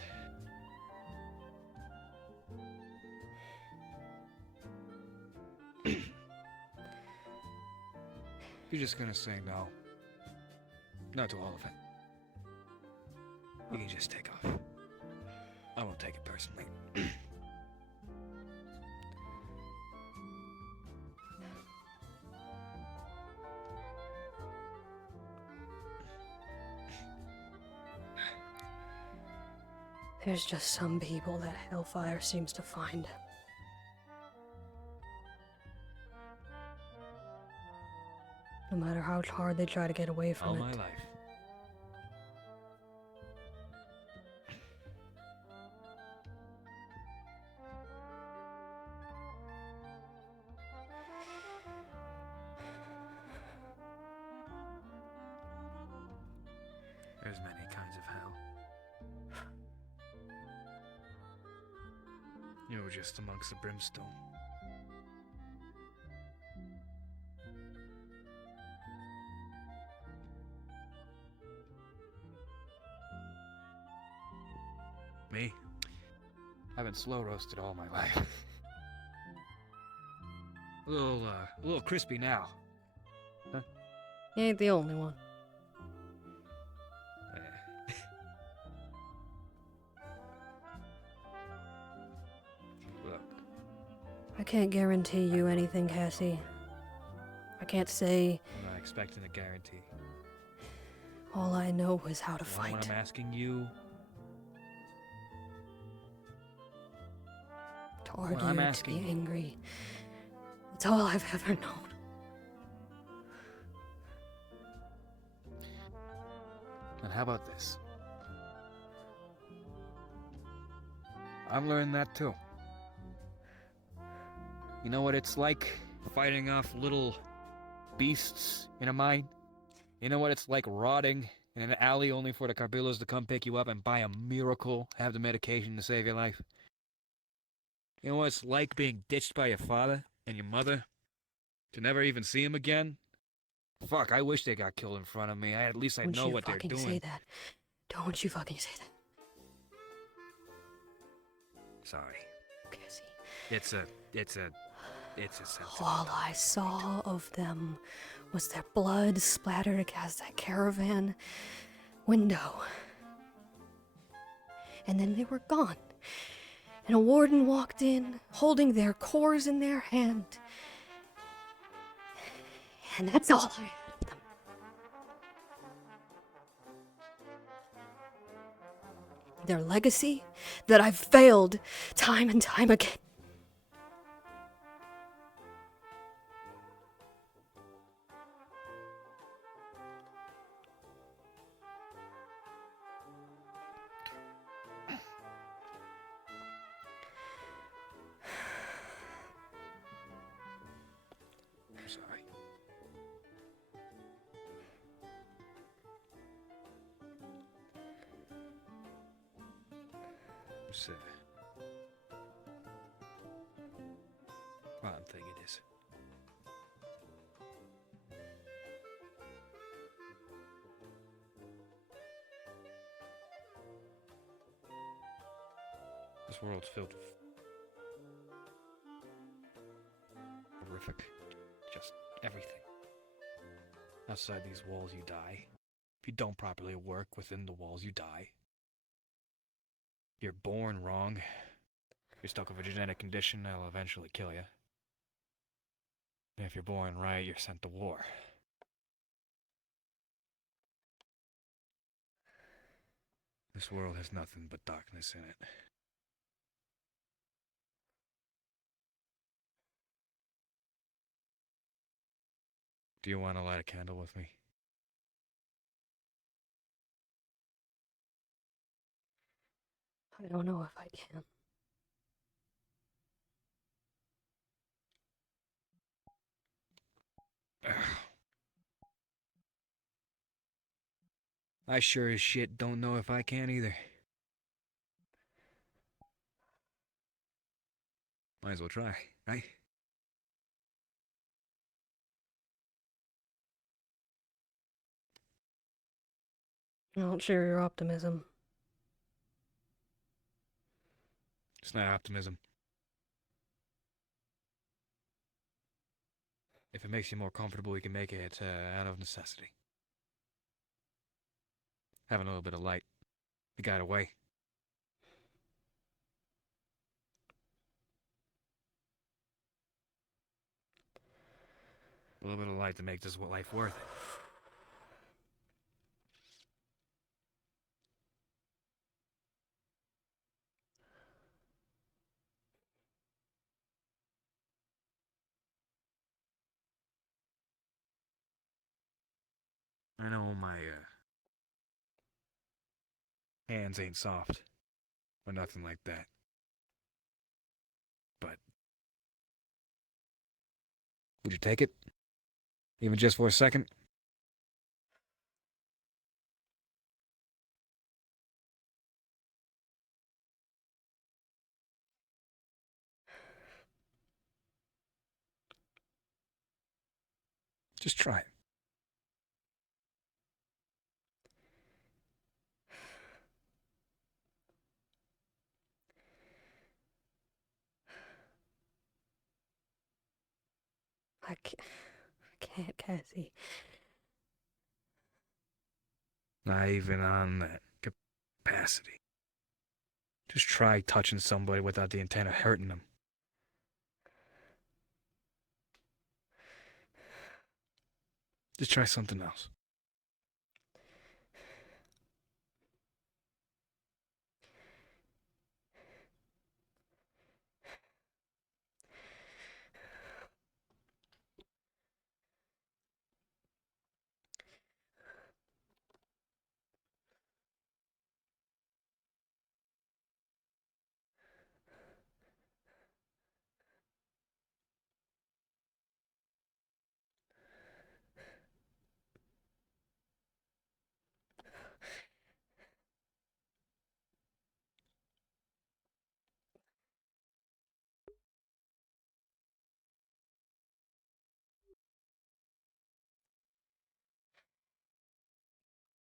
You're just gonna say no. No to all of it. You can just take off. I won't take it personally. There's just some people that Hellfire seems to find. No matter how hard they try to get away from All it. my life. There's many kinds of hell. You were just amongst the brimstone. Me? I've been slow roasted all my life. A little crispy now. Huh? You ain't the only one. Look, I can't guarantee you anything, Cassie. I can't say. I'm not expecting a guarantee. All I know is how to What fight. I'm asking you. To argue, I'm to asking be you- angry. It's all I've ever known. And how about this? I'm learning that too. You know what it's like? Fighting off little beasts in a mine? You know what it's like rotting in an alley only for the Carbillos to come pick you up and by a miracle have the medication to save your life? You know what it's like being ditched by your father and your mother? To never even see him again? Fuck, I wish they got killed in front of me. At least I Don't know you what they're fucking doing. say that. Don't you fucking say that. Sorry. Cassie. It's a sentiment. All I saw of them was their blood splattered against that caravan window. And then they were gone. And a warden walked in, holding their cores in their hand. And that's all I had of them. Their legacy that I've failed time and time again. I'm sorry. Sir. Rotten thing it is. This world's filled with horrific, just everything. Outside these walls, you die. If you don't properly work within the walls, you die. You're born wrong. You're stuck with a genetic condition that'll eventually kill you. And if you're born right, you're sent to war. This world has nothing but darkness in it. Do you want to light a candle with me? I don't know if I can. I sure as shit don't know if I can either. Might as well try, right? I don't share your optimism. It's not optimism. If it makes you more comfortable, you can make it out of necessity. Having a little bit of light. You got away. A little bit of light to make this life worth it. I know my hands ain't soft or nothing like that. But would you take it? Even just for a second? Just try it. I can't, Cassie. Not even on that capacity. Just try touching somebody without the intent of hurting them. Just try something else.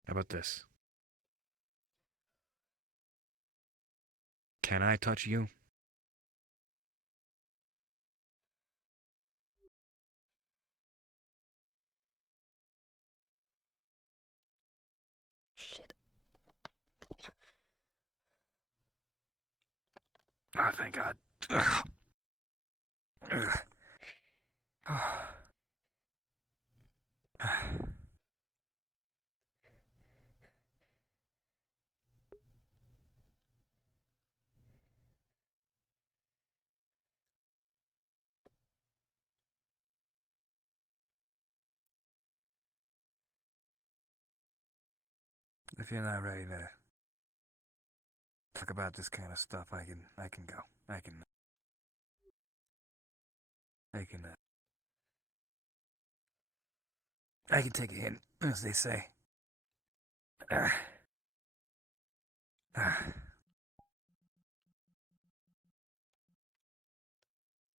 How about this? Can I touch you? Shit. Oh, thank God. If you're not ready to talk about this kind of stuff, I can go. I can take a hint, as they say.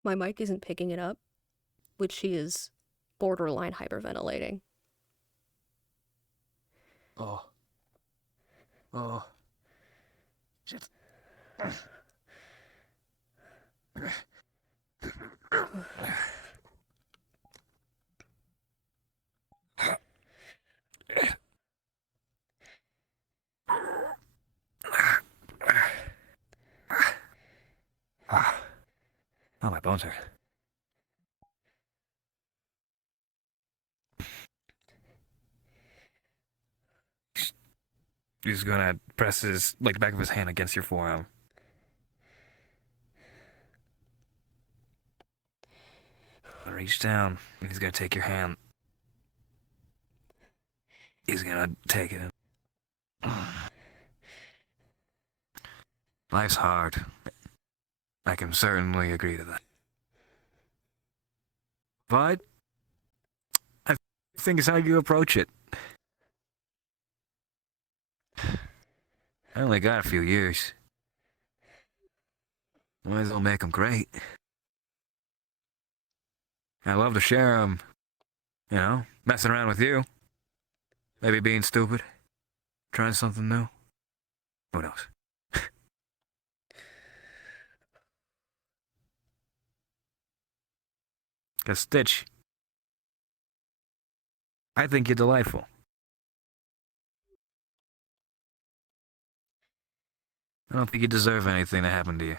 My mic isn't picking it up, which she is borderline hyperventilating. Oh. Oh. Shit. Oh, my bones hurt. He's gonna press his, the back of his hand against your forearm. Reach down, and he's gonna take your hand. He's gonna take it. Life's hard. I can certainly agree to that. But I think it's how you approach it. I only got a few years. Might as well make them great. I love to share them, messing around with you. Maybe being stupid. Try something new? Who knows? Cause Stitch, I think you're delightful. I don't think you deserve anything that happened to you.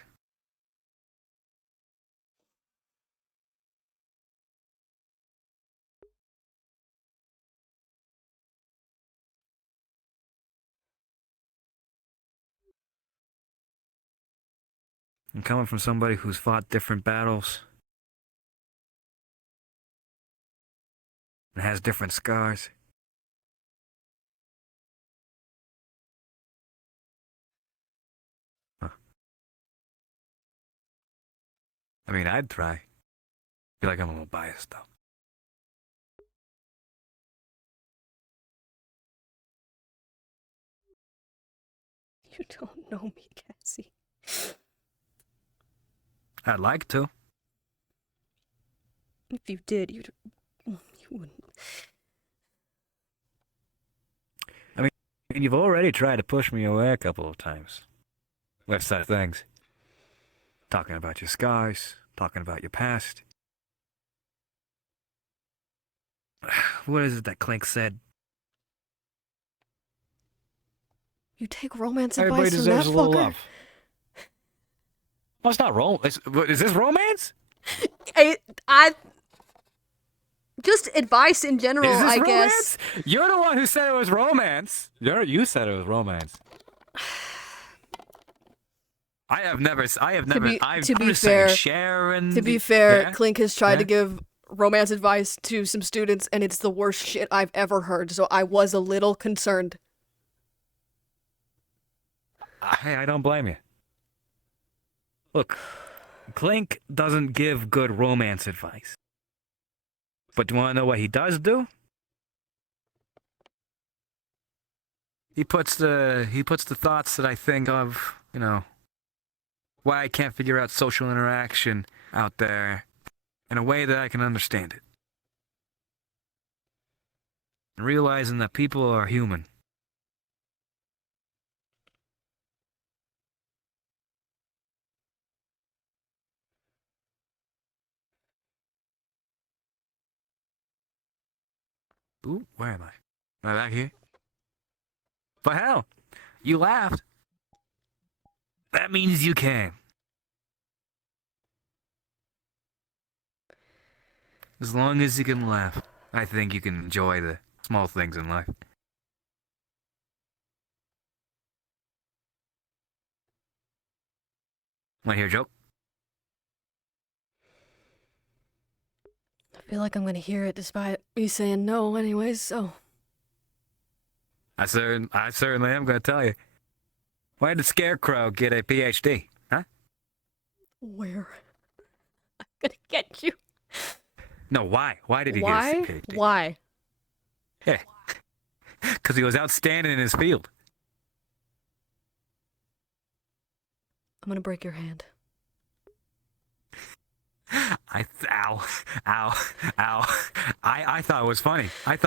And coming from somebody who's fought different battles and has different scars. Huh. I mean, I'd try. Feel like I'm a little biased, though. You don't know me, Cassie. I'd like to. If you did, you wouldn't. I mean, you've already tried to push me away a couple of times. Left side of things. Talking about your scars, talking about your past. What is it that Clink said? You take romance Everybody advice from that deserves a little fucker? love. Well, it's not romance. Is this romance? I just advice in general, Is this I romance? guess. You're the one who said it was romance. You said it was romance. I've never. To be I'm fair, just saying Sharon. To be fair, Yeah? Clink has tried to Yeah? give romance advice to some students, and it's the worst shit I've ever heard. So I was a little concerned. Hey, I don't blame you. Look, Clink doesn't give good romance advice. But do you want to know what he does do? He puts the thoughts that I think of, why I can't figure out social interaction out there in a way that I can understand it. And realizing that people are human. Ooh, where am I? Am I back here? But hell, you laughed. That means you can. As long as you can laugh, I think you can enjoy the small things in life. Want to hear a joke? I feel like I'm gonna hear it despite me saying no anyways, so. I certainly am going to tell you. Why did Scarecrow get a PhD? Huh? Where? I'm gonna get you. No, why? Why did he get a Why? PhD? Why? Yeah. Because he was outstanding in his field. I'm gonna break your hand. Ow. I thought it was funny. It's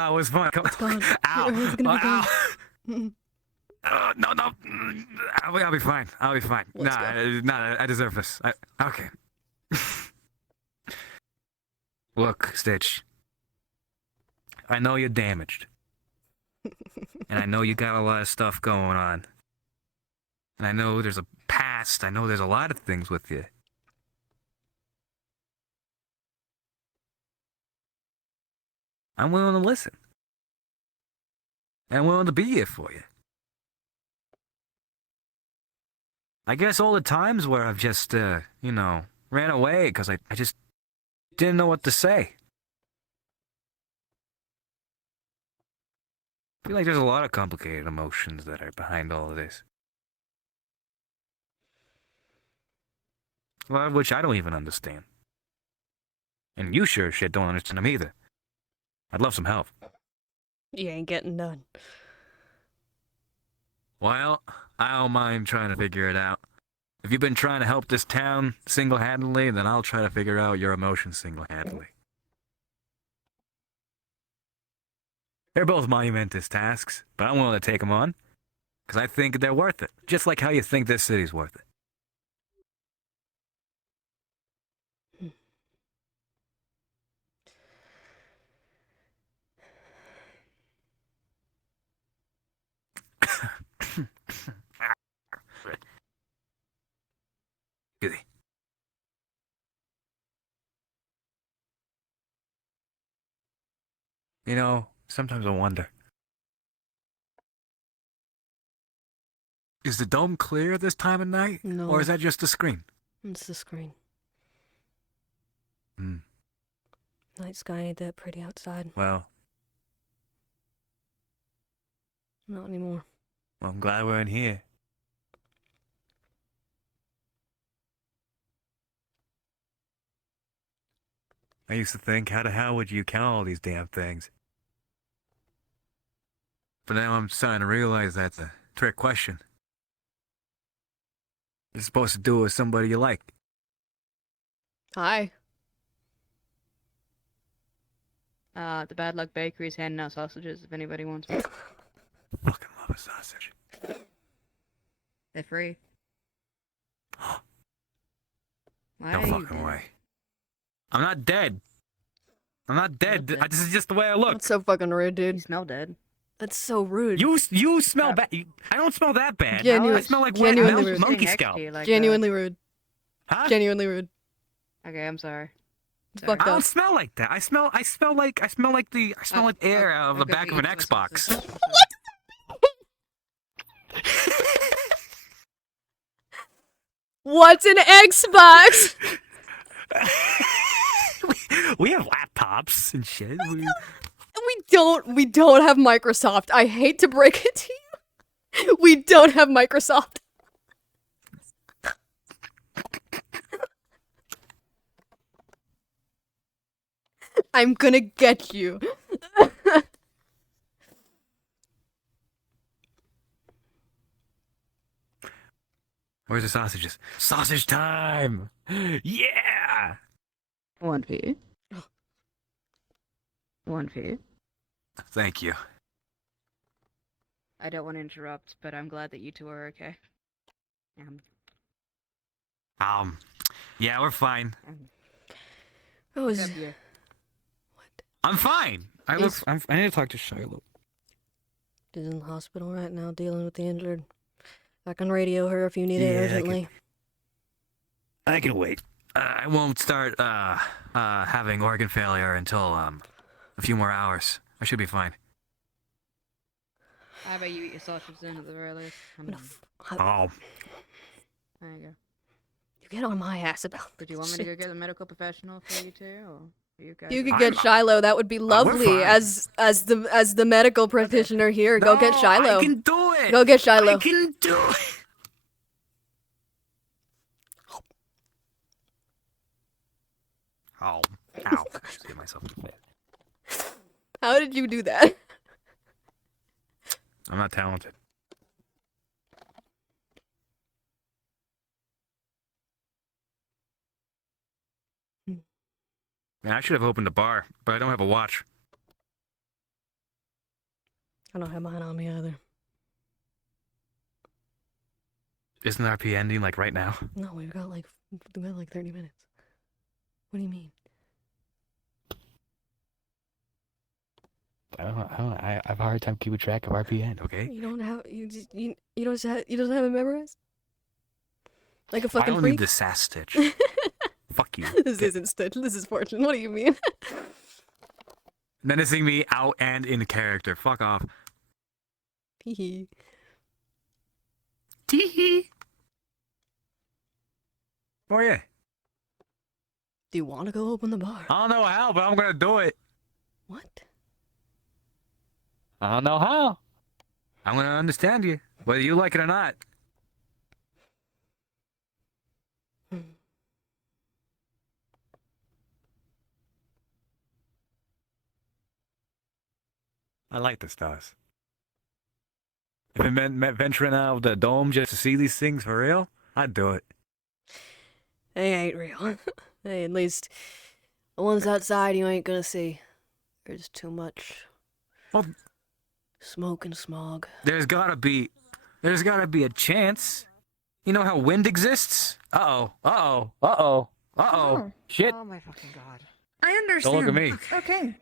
gone. Ow. Your hand's gonna be Ow. gone. No. I'll be fine. Let's Nah, I deserve this. Okay. Look, Stitch. I know you're damaged. And I know you got a lot of stuff going on. And I know there's a past. I know there's a lot of things with you. I'm willing to listen. And I'm willing to be here for you. I guess all the times where I've just, ran away because I just didn't know what to say. I feel like there's a lot of complicated emotions that are behind all of this. A lot of which I don't even understand. And you sure as shit don't understand them either. I'd love some help. You ain't getting none. Well, I don't mind trying to figure it out. If you've been trying to help this town single-handedly, then I'll try to figure out your emotions single-handedly. They're both monumentous tasks, but I'm willing to take them on. Because I think they're worth it. Just like how you think this city's worth it. Excuse me. You know, sometimes I wonder. Is the dome clear this time of night? No. Or is that just the screen? It's the screen. Hmm. Night sky ain't that pretty outside. Well, Not anymore. I'm glad we're in here. I used to think, how the hell would you count all these damn things? But now I'm starting to realize that's a trick question. You're supposed to do it with somebody you like. Hi. The Bad Luck Bakery's handing out sausages if anybody wants one. Fucking love a sausage. They're free. Why No are you fucking dead? way. I'm not dead. I'm not dead. This is just the way I look. That's so fucking rude, dude. You smell dead. That's so rude. You smell bad. I don't smell that bad. Genuine- I smell like wet genuinely milk, rude. monkey Next to scalp. you like Genuinely rude. Huh? Genuinely rude. Okay, I'm sorry. It's Sorry. fucked I up. don't smell like that. I smell like air out of the I'll go back eat of an some Xbox. sausages. What's an Xbox? We have laptops and shit. We don't have Microsoft. I hate to break it to you. We don't have Microsoft. I'm gonna get you. Where's the sausages? Sausage time! Yeah! One for you. One for you. Thank you. I don't want to interrupt, but I'm glad that you two are okay. Yeah, we're fine. What was... Except you. I'm fine. I need to talk to Shiloh. She's in the hospital right now dealing with the injured. I can radio her if you need it Yeah, I urgently. I can wait. I won't start having organ failure until a few more hours. I should be fine. How about you eat your sausages in at the very least? Oh. There you go. You get on my ass about But do you want me to go get a medical professional for you too, or are you guys? You could get Shiloh. That would be lovely. fine. As the medical practitioner here, go get No, Shiloh. I can do it. Go get Shiloh. I can do it. Oh, ow! I just hit myself in the face. How did you do that? I'm not talented. Man, I should have opened a bar, but I don't have a watch. I don't have mine on me either. Isn't RP ending like right now? No, we've got like 30 minutes. What do you mean? I have a hard time keeping track of RPN. Okay. You don't have you don't have it memorized? Like a I fucking don't freak? need the sass stitch. Fuck you. This isn't Stitch. This is Fortune. What do you mean? Menacing me out and in character. Fuck off. Hee Tee. Oh yeah. Do you want to go open the bar? I don't know how, but I'm gonna do it. What? I don't know how. I'm gonna understand you, whether you like it or not. I like the stars. If it meant venturing out of the dome just to see these things for real, I'd do it. They ain't real. Hey, at least the ones outside you ain't gonna see. There's too much Well, smoke and smog. there's gotta be There's gotta be a chance. You know how wind exists? Uh-oh. Uh-oh. Uh-oh. Uh-oh. Oh. Shit. Oh my fucking god. I understand. Don't look at me. Okay.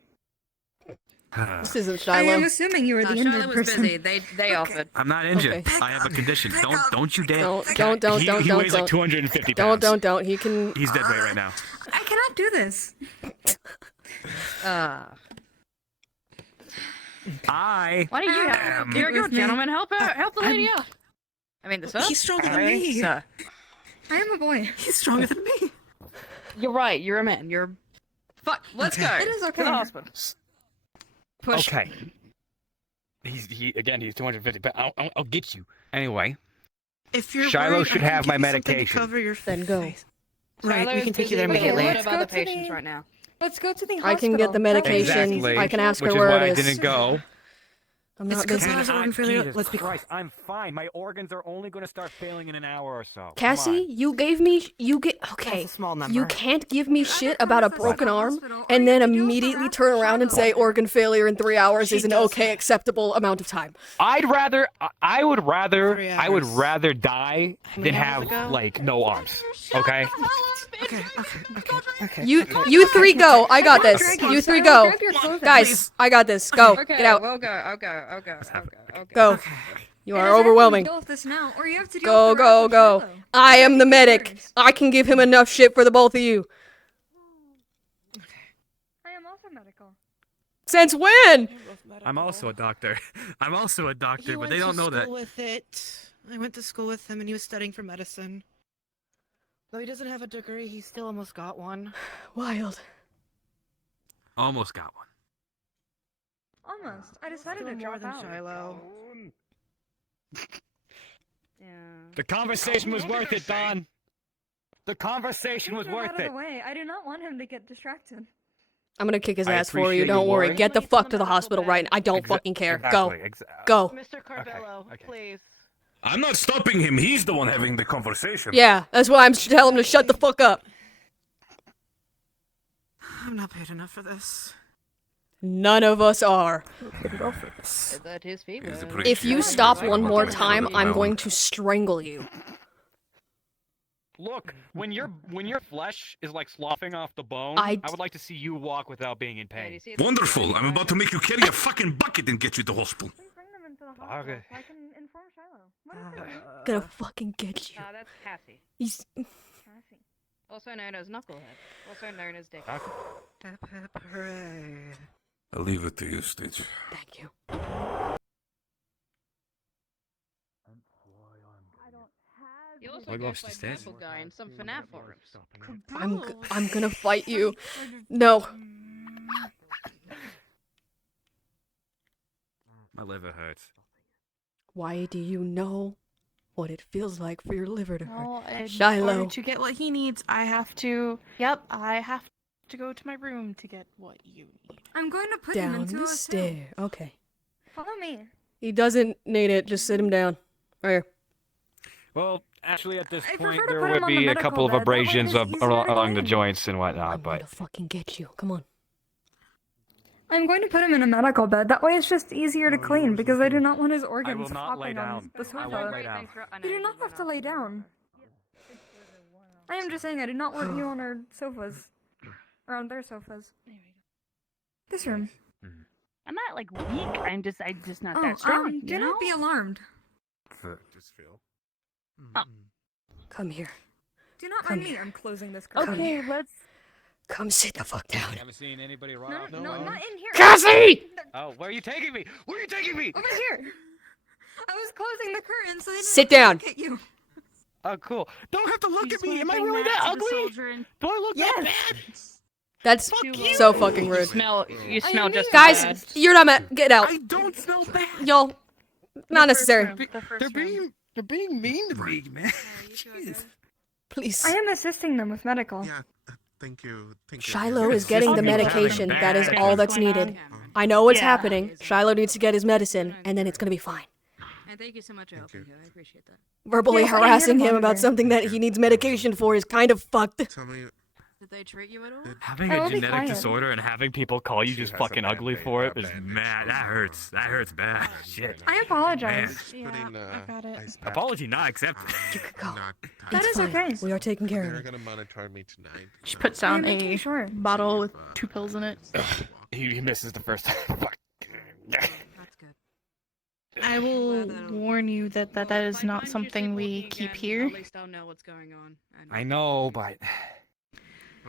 This isn't I am Shiloh. assuming you were the Charlotte injured was person. busy. They offered. I'm not injured. Okay. I have a condition. Don't you dare. He weighs like 250 pounds. Don't. He can. He's dead weight right now. I cannot do this. I. Why don't you am- you're a gentleman. Help the lady out. I mean, the sir. He's stronger than me. Sir. I am a boy. He's stronger than me. You're right. You're a man. You're. Fuck. Let's go. It is okay. To the hospital. Push. Okay. He's 250 pounds. I'll get you. Anyway. If you're Shiloh worried, should I can have give my you something to medication. cover your Then go. face. Right, we Shiloh's can take you busy there with a immediately. lot of other Let's go to patients the- right now. Let's go to the hospital. I can get the medication. Exactly. I can ask her which where is why it is. I didn't go. I'm It's not because busy. I was organ failure. Jesus Let's be Christ, I'm fine. My organs are only going to start failing in an hour or so. Come Cassie, on. you gave me. Okay. That's a small number. You can't give me shit about a broken arm and then immediately turn around and say organ failure in 3 hours is an okay, acceptable amount of time. I would rather 3 I would hours. rather die many than hours have ago? like no arms. Okay? Okay. You three go. I got this. Drag You you, three Shiloh, go. grab your clothes, Guys, please. I got this. Go. Okay, Get out. we'll go. I'll go. Go. You It are is either overwhelming. Deal with this now, or you have to deal Go, with the go, wrath of go. Shiloh. I am the medic. I can give him enough shit for the both of you. I am also medical. Since when? I'm also a doctor. I'm also a doctor, He but went they to don't know that. school with it. I went to school with him, and he was studying for medicine. Though he doesn't have a degree, he still almost got one. Wild. Almost got one. Almost. I decided Still to more drop than out. Shiloh. Yeah. The conversation was worth it, Don. The conversation was Get worth out of it. the way. I do not want him to get distracted. I'm gonna kick his I ass for you. appreciate Don't your worry. worry. Get the fuck to the hospital right now. I don't fucking care. Go. Go. Mr. Carbello, please. I'm not stopping him. He's the one having the conversation. Yeah, that's why I'm telling him to shut the fuck up. I'm not paid enough for this. None of us are. Is that his feet? He's a was? pretty If you shit. stop Like, one what more the hell time, is I'm wrong? going to strangle you. Look, when your flesh is like sloughing off the bone, I I would like to see you walk without being in pain. Wonderful. I'm about to make you carry a fucking bucket and get you to the hospital. Bring them into the hospital Okay. so I can inform Shiloh. What is it? Gonna fucking get you. That's Cassie. He's. Cassie. Also known as Knucklehead. Also known as Dick. Hip hip hooray. I'll leave it to you, Stitch. Thank you. He also What goes goes by to stairs? Purple Guy in some FNAF forums. I'm gonna fight you. No. My liver hurts. Why do you know what it feels like for your liver to hurt? Well, in Shiloh. order to get what he needs, I have to. Yep, I have to go to my room to get what you need. I'm going to put him Down into the a suit. stair. Okay. Follow me. He doesn't need it. Just sit him down. Right here. Well, actually, at this I point, prefer to there put would him on the be a medical couple of bed, that way it abrasions is of, easier to along the clean. joints and whatnot, but I'll fucking get you. Come on. I'm going to put him in a medical bed. That way it's just easier to clean because I do not want his I organs will not lay flopping on down. the I sofa. won't lay down. You do not have to lay down. I am just saying I do not want you on our sofas. Or on their sofas. This room. I'm not like weak. I'm just not Oh, that strong. do you not know? be alarmed. Just feel. Come here. Do not Come mind me. here. I'm closing this curtain. Okay, let's. Come sit the fuck down. You haven't seen anybody run No, off no, the road? not in here. Cassie! Oh, where are you taking me? Where are you taking me? Over here. I was closing the curtain so they didn't Sit down. look at you. Oh, cool. Don't have to look You at just me. wanna Am I bring really that that to the ugly? soldier and- Do I look that bad? That's you. so fucking You rude. smell just Guys, as bad. you're not mad. Get out. I don't smell bad. Y'all. Not necessary. They're being mean to me, man. Jeez. Please. I am assisting them with medical. Yeah, thank you. Thank you. Shiloh is getting the Fucking medication. bad. That is all that's needed. I know what's happening. Shiloh needs to get his medicine, and then it's gonna be fine. And thank you so much for helping him. I appreciate that. Verbally Yes, I am here to harassing him about monitor. something that he needs medication for is kind of fucked. Tell me, Did they treat you at all? Having I a will be genetic quiet. disorder and having people call you She just has a fucking bad ugly thing, for a it is bad mad. That hurts. That hurts bad. Shit. I apologize. Just Yeah, putting, I got it. ice pack. Apology not accepted. You could go. That is okay. We are taking care of They're it. gonna monitor me tonight. She puts I'm down making a sure. bottle with 2 pills in it. He misses the first time. Fuck. That's good. I will warn you that that is not something we keep here. At least I'll know what's going on. I know, but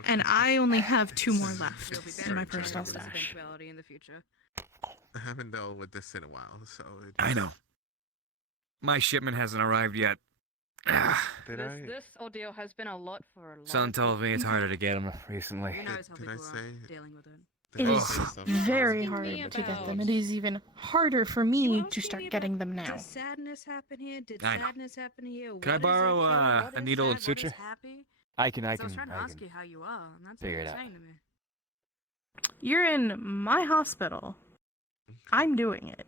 And I only have 2 more You'll left be better in my prepared personal for this stash. eventuality in the future. I haven't dealt with this in a while, so it's... I know. My shipment hasn't arrived yet. This ordeal has been a lot for a lot. Son tells me it's harder to get them recently. Who knows how Did I people say? are dealing with it. It Did I is say something? very Me hard to get about- them. It is even harder for me to start getting them now. Did sadness happen here? Did I know. sadness happen here? Can I What is borrow okay? a What is needle and sad? What is suture? happy? I can. So I was trying to ask you how you are, and that's what figure you're it out. saying to me. You're in my hospital. I'm doing it.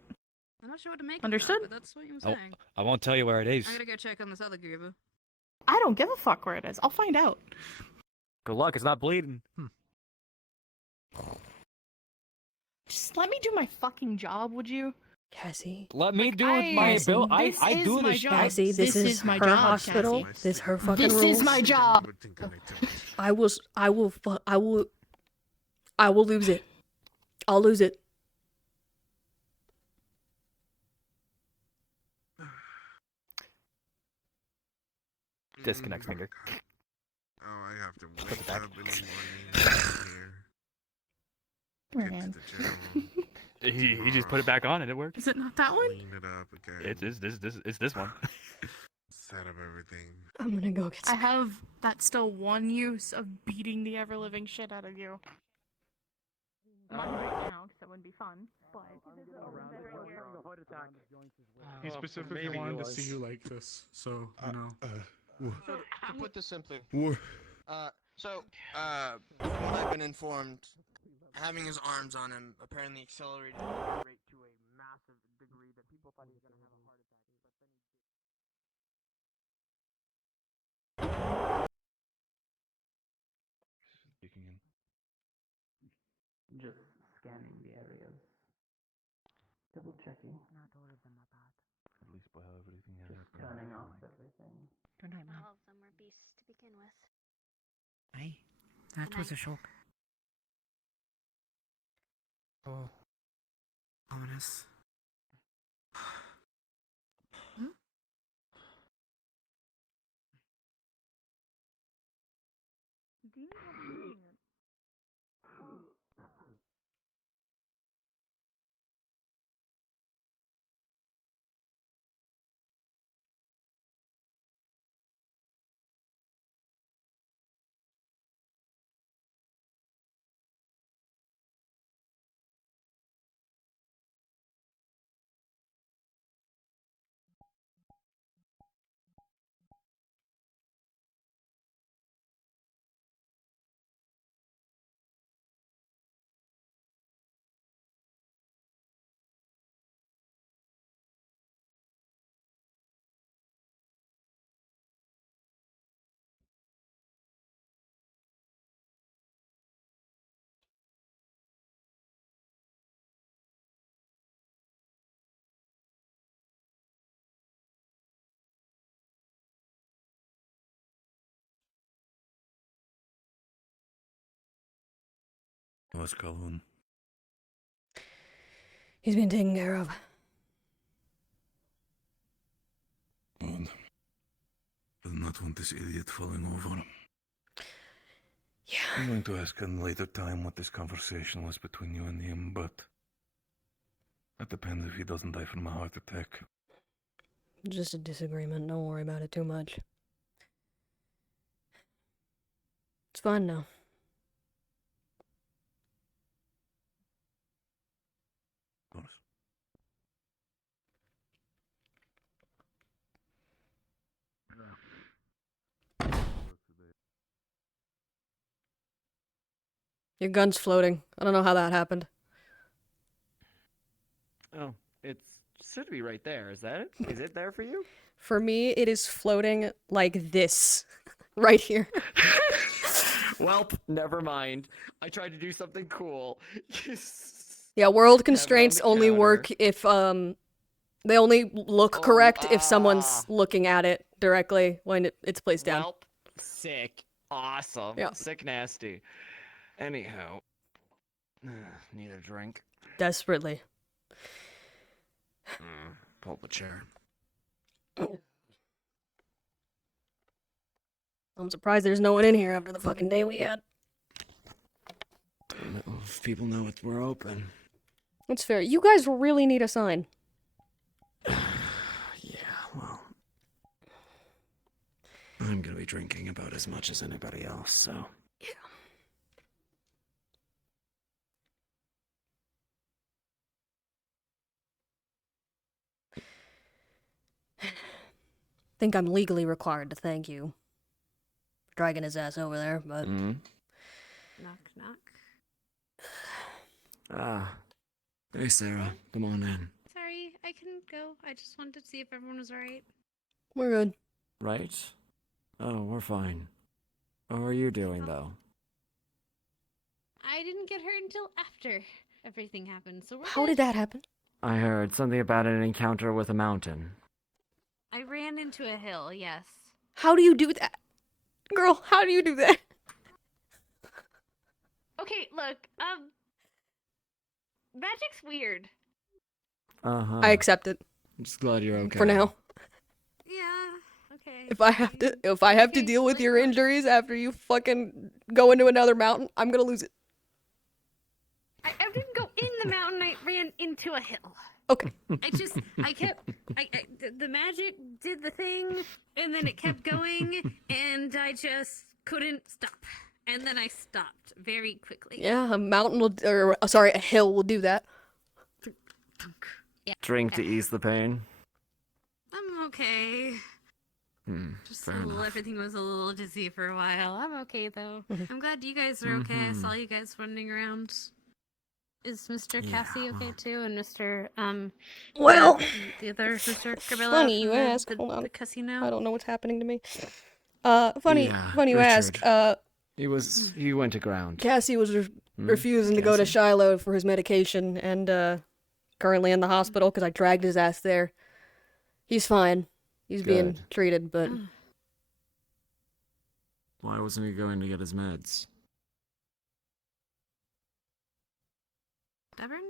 I'm not sure what to make Understood? of that, but that's what you were Oh, saying. I won't tell you where it is. I gotta go check on this other goober. I don't give a fuck where it is. I'll find out. Good luck. It's not bleeding. Just let me do my fucking job, would you? Cassie. Let me do I- it my Cassie, ability. this I is do my this. job. Cassie, this is my her job, hospital. Cassie. This her fucking This rules. is my job. I will lose it. I'll lose it. Disconnect finger. Oh, I have to wake up in the morning here. Man. He just put it back on and it worked. Is it not that one? Clean it up again. It's this one. Set up everything. I'm gonna go get I have that still one use of beating the ever living shit out of you. Not right now, because that wouldn't be fun. But He specifically wanted to see you like this, so you know. So, to put this simply, War. from what I've been informed, having his arms on him apparently accelerated his heart rate to a massive degree that people thought he was going to have a heart attack. Just scanning the areas. Double checking. Not all of them are bad. At least by everything Just turning off everything. Good night, Mom. All of them were beasts to begin with. Aye. That was a shock. Oh. Ominous. Do you have anything? What's Calhoun? He's been taken care of. Good. I do not want this idiot falling over. Yeah. I'm going to ask in a later time what this conversation was between you and him, but that depends if he doesn't die from a heart attack. Just a disagreement. Don't worry about it too much. It's fine now. Your gun's floating. I don't know how that happened. Oh, it should be right there. Is that it? Is it there for you? For me, it is floating like this. Right here. Welp, never mind. I tried to do something cool. Yeah, world Have it on constraints the only counter. work if they only look correct if someone's looking at it directly when it's placed down. Welp, sick. Awesome. Yeah. Sick nasty. Anyhow. Need a drink. Desperately. Pull up a chair. I'm surprised there's no one in here after the fucking day we had. Don't know if people know we're open. That's fair. You guys really need a sign. Well, I'm gonna be drinking about as much as anybody else, so. Think I'm legally required to thank you for dragging his ass over there, but Mm. Knock, knock. Hey Sarah, come on in. Sorry, I can go. I just wanted to see if everyone was alright. we're good. Right? Oh, we're fine. How are you doing, though? I didn't get hurt until after everything happened, so we're How good. did that happen? I heard something about an encounter with a mountain. I ran into a hill, yes. How do you do that? Girl, how do you do that? Okay, look, magic's weird. Uh-huh. I accept it I'm just glad you're okay. for now. Yeah, okay. If I have to deal with your injuries after you fucking go into another mountain, I'm gonna lose it. I didn't go in the mountain, I ran into a hill. Okay. The magic did the thing, and then it kept going, and I just couldn't stop. And then I stopped very quickly. Yeah, a mountain will, or sorry, a hill will do that. Yeah. Drink to ease the pain. I'm okay. Just Fair enough. everything was a little dizzy for a while. I'm okay though. I'm glad you guys are okay. I saw you guys running around. Is Mr. Cassie okay too? And Mr. Well, the other Mr. Cabela? funny you from the- ask. The, Hold on. the casino. I don't know what's happening to me. Funny you ask. He went to ground. Cassie was refusing to go to Shiloh for his medication, and currently in the hospital because I dragged his ass there. He's fine. He's being Good. treated, but Why wasn't he going to get his meds? Devon?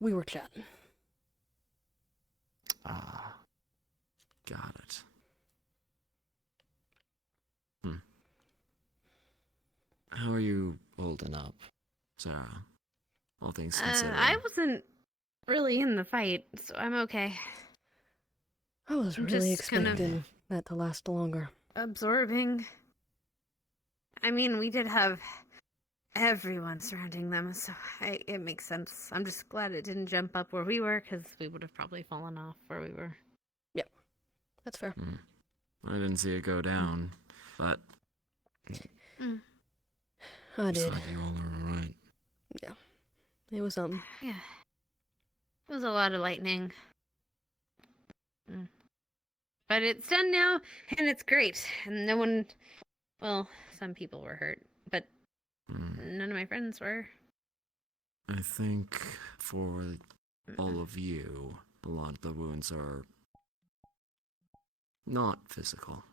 we were chatting. Ah. Got it. How are you holding up, Sarah? All things considered. I wasn't really in the fight, so I'm okay. I was I'm really just kind of- expecting that to last longer. Absorbing. I mean, we did have everyone surrounding them, so it makes sense. I'm just glad it didn't jump up where we were, because we would have probably fallen off where we were. Yep, that's fair. I didn't see it go down, but I looks did. like you all are alright. Yeah, it was something. Yeah. It was a lot of lightning. But it's done now, and it's great. And no one, well, some people were hurt, but none of my friends were. I think for all of you, a lot of the wounds are not physical.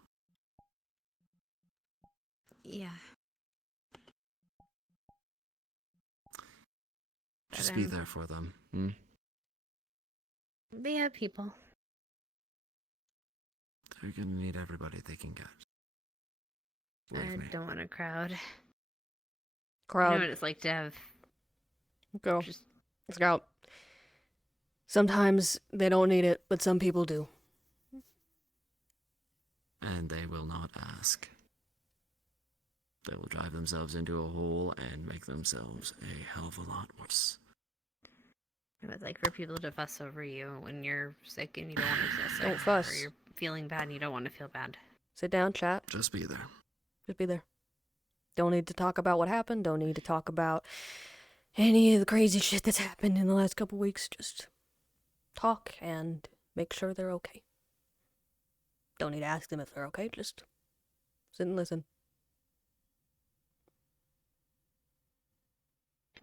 Yeah. Just But, be there for them. They have people. They're gonna need everybody they can get. Believe I me. don't want a crowd. I Crowd. know what it's like to have. Go. Scout. Sometimes they don't need it, but some people do. And they will not ask. They will drive themselves into a hole and make themselves a hell of a lot worse. It was like for people to fuss over you when you're sick and you don't want to feel sick. Don't fuss. Or you're feeling bad and you don't want to feel bad. Sit down, chat. Just be there. Just be there. Don't need to talk about what happened. Don't need to talk about any of the crazy shit that's happened in the last couple weeks. Just talk and make sure they're okay. Don't need to ask them if they're okay, just sit and listen.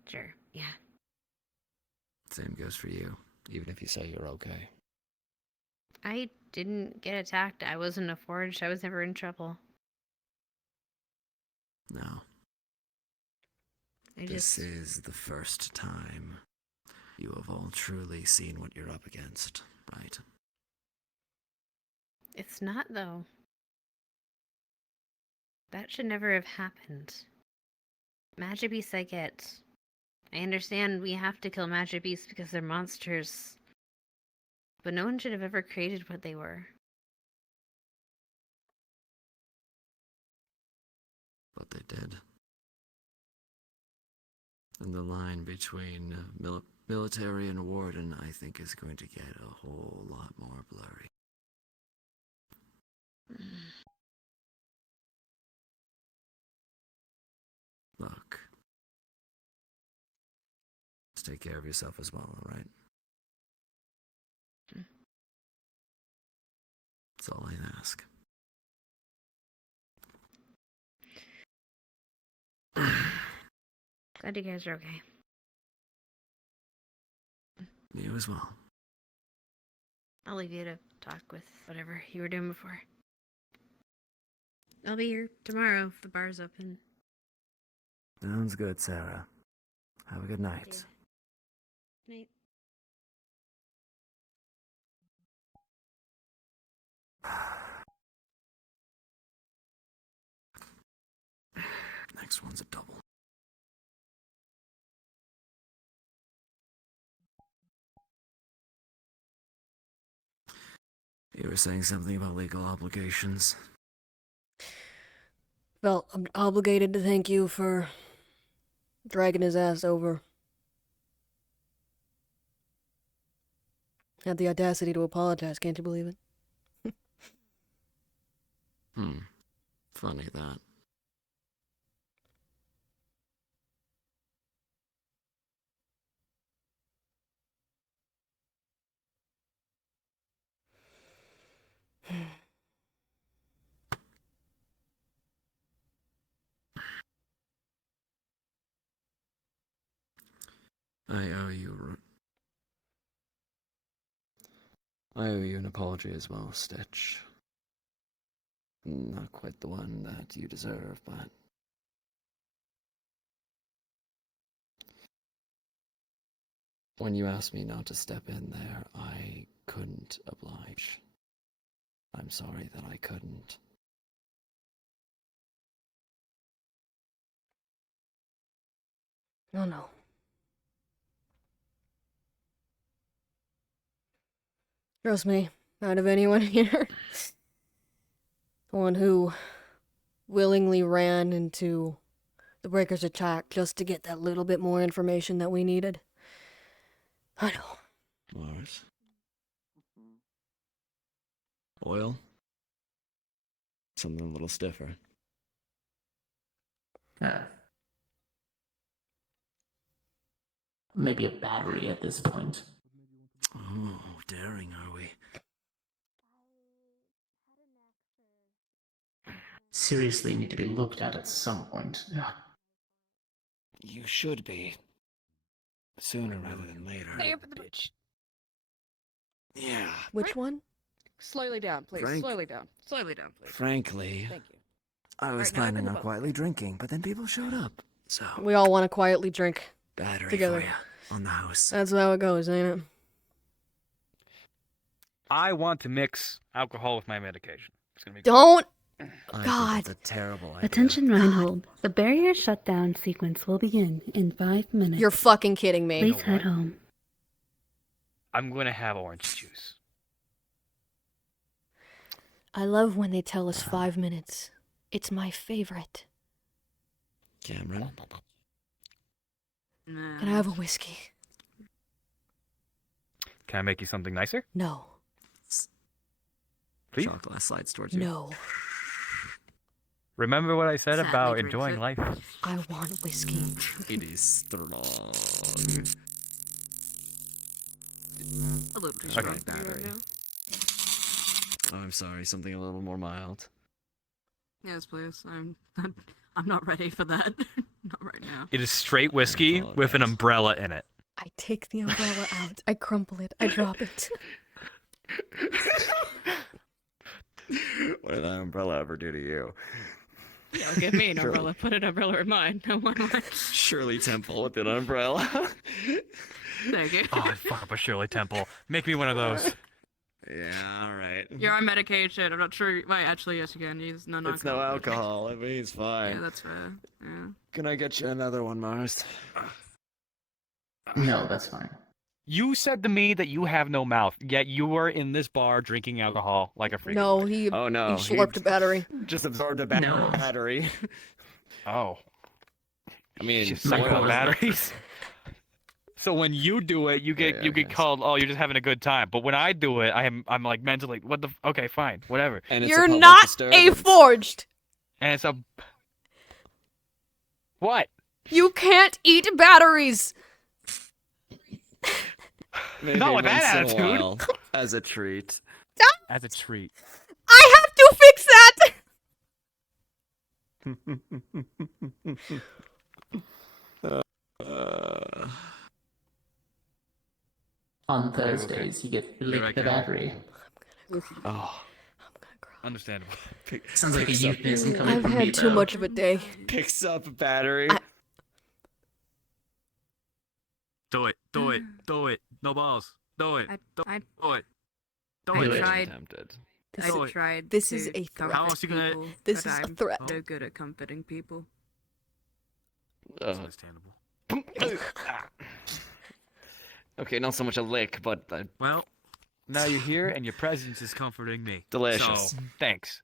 Sure, yeah. Same goes for you, even if you say you're okay. I didn't get attacked. I wasn't a forged. I was never in trouble. No. This is the first time you have all truly seen what you're up against, right? It's not, though. That should never have happened. Magic beasts I get. I understand we have to kill magic beasts because they're monsters. But no one should have ever created what they were. But they did. And the line between military and warden, I think, is going to get a whole lot more blurry. Look. Just take care of yourself as well, alright? That's all I ask. Glad you guys are okay. You as well. I'll leave you to talk with whatever you were doing before. I'll be here tomorrow if the bar's open. Sounds good, Sarah. Have a good night. Night. Next one's a double. You were saying something about legal obligations? Felt obligated to thank you for dragging his ass over. Had the audacity to apologize, can't you believe it? Funny that. I owe you an apology as well, Stitch. Not quite the one that you deserve, but... When you asked me not to step in there, I couldn't oblige. I'm sorry that I couldn't. No. Trust me, out of anyone here, the one who willingly ran into the Breaker's attack just to get that little bit more information that we needed. I know. Lars? Oil? Something a little stiffer. Maybe a battery at this point. Oh, daring are we? Seriously need to be looked at some point. You should be. Sooner rather than later. Bitch. Yeah. Which one? Slowly down, please. Frank- Slowly down. Slowly down, please. Frankly, Thank you. I was Alright, now planning open on the book. quietly drinking, but then people showed up. So, We all want to quietly drink battery together. for ya on the house. That's how it goes, ain't it? I want to mix alcohol with my medication. It's gonna be Don't! I God. think that's a terrible idea. Attention, Reinhold. The barrier shutdown sequence will begin in 5 minutes. You're fucking kidding me. Please head home. I'm gonna have orange juice. I love when they tell us 5 minutes. It's my favorite. Cameron? Can I have a whiskey? Can I make you something nicer? No. Please? Shot glass slides towards you. No. Remember what I said Sadly about drinks enjoying it. life? I want whiskey. It is strong. A little too Okay. strong battery. Oh, I'm sorry, something a little more mild. Yes, please. I'm not ready for that. Not right now. It is straight whiskey with an umbrella in it. I take the umbrella out. I crumple it. I drop it. What did that umbrella ever do to you? Yeah, give me an umbrella. Put an umbrella in mine. No one. Shirley Temple with an umbrella. Thank you. Oh, fuck up a Shirley Temple. Make me one of those. Yeah, alright. You're on medication. I'm not sure. Wait, actually, yes, you can. Use no It's no alcohol. I mean, it's fine. Yeah, that's fair. Yeah. Can I get you another one, Mars? No, that's fine. You said to me that you have no mouth, yet you were in this bar drinking alcohol like a freak. No, he. Oh no, He slurped a battery. Just absorbed a No. battery. Oh. I mean, Just suck on batteries. So when you do it, you get called. Oh, you're just having a good time. But when I do it, I'm like mentally, what the? Okay, fine, whatever. And it's You're not a forged. And it's a. What? You can't eat batteries. Maybe Not with that once in a attitude. while, as a treat. As a treat. I have to fix that. On Thursdays, you get Here I lick the go. battery. Oh. Understandable. Sounds like a euphemism coming I've from me, had too though. much of a day. Picks up a battery. Do it. Do it. Do it. No balls. Do it. Do it. Do it. Do it. I tried. This is a to threat. How else you gonna- people, This but is a I'm threat. no good at comforting people. Understandable. Okay, not so much a lick, but Well, now you're here and your presence is comforting me. Delicious. So, thanks.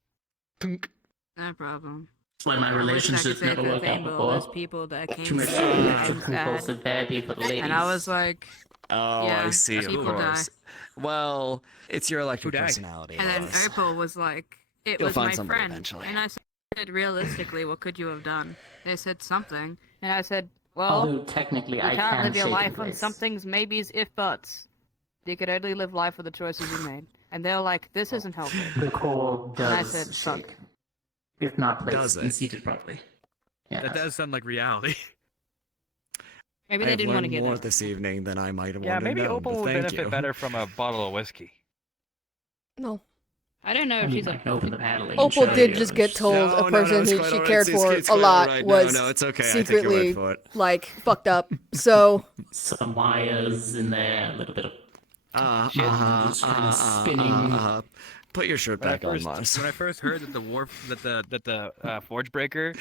No problem. That's why my I wish I could relationships say never the work out same, but before. there's people that came Too much to me that too was compulsive bad. therapy for the ladies. And I was like, Oh, yeah, I see. Of people course. die. Well, it's your electric Who died? personality. And then Lois. Opal was like, it You'll was find my somebody friend. eventually. And I said, realistically, what could you have done? They said something. And I said, well, Although technically you I can't can live your shake life in on place. something's maybes, if buts. You could only live life with the choices you made. And they're like, this isn't helping. The core And I does said, fuck. shake. If not Does placed it? and seated properly. Yeah. That does sound like reality. Maybe I they have didn't want to learned hear more that. this evening than I might have Yeah, wanted to maybe know, Opal but would thank benefit you. better from a bottle of whiskey. No. I don't know if You she's might like, open the paddling and Opal show did you. just get told No, a no, person it's who quite she alright. cared for It's a quite lot alright. was No, it's okay. I take your word secretly for it. like fucked up. So Some wires in there, a little bit of Shit. just kind of spinning. Put your shirt back on, Mars. When I first heard that the Forge Breaker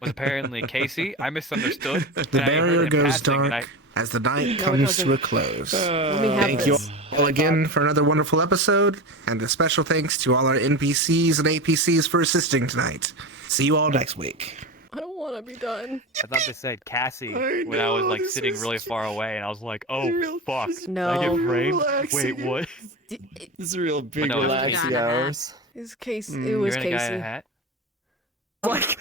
was apparently Casey, I misunderstood. The barrier goes dark as the night comes to a close. Thank you all again for another wonderful episode, and a special thanks to all our NPCs and APCs for assisting tonight. See you all next week. I don't want to be done. I thought they said Cassie when I was like sitting really far away, and I was like, "Oh fuck, No. Did I get framed? Wait, what?" It's real big no, it's relaxing Casey. hours. It's Casey. Mm. It was You're in a guy in Casey. a hat. Like,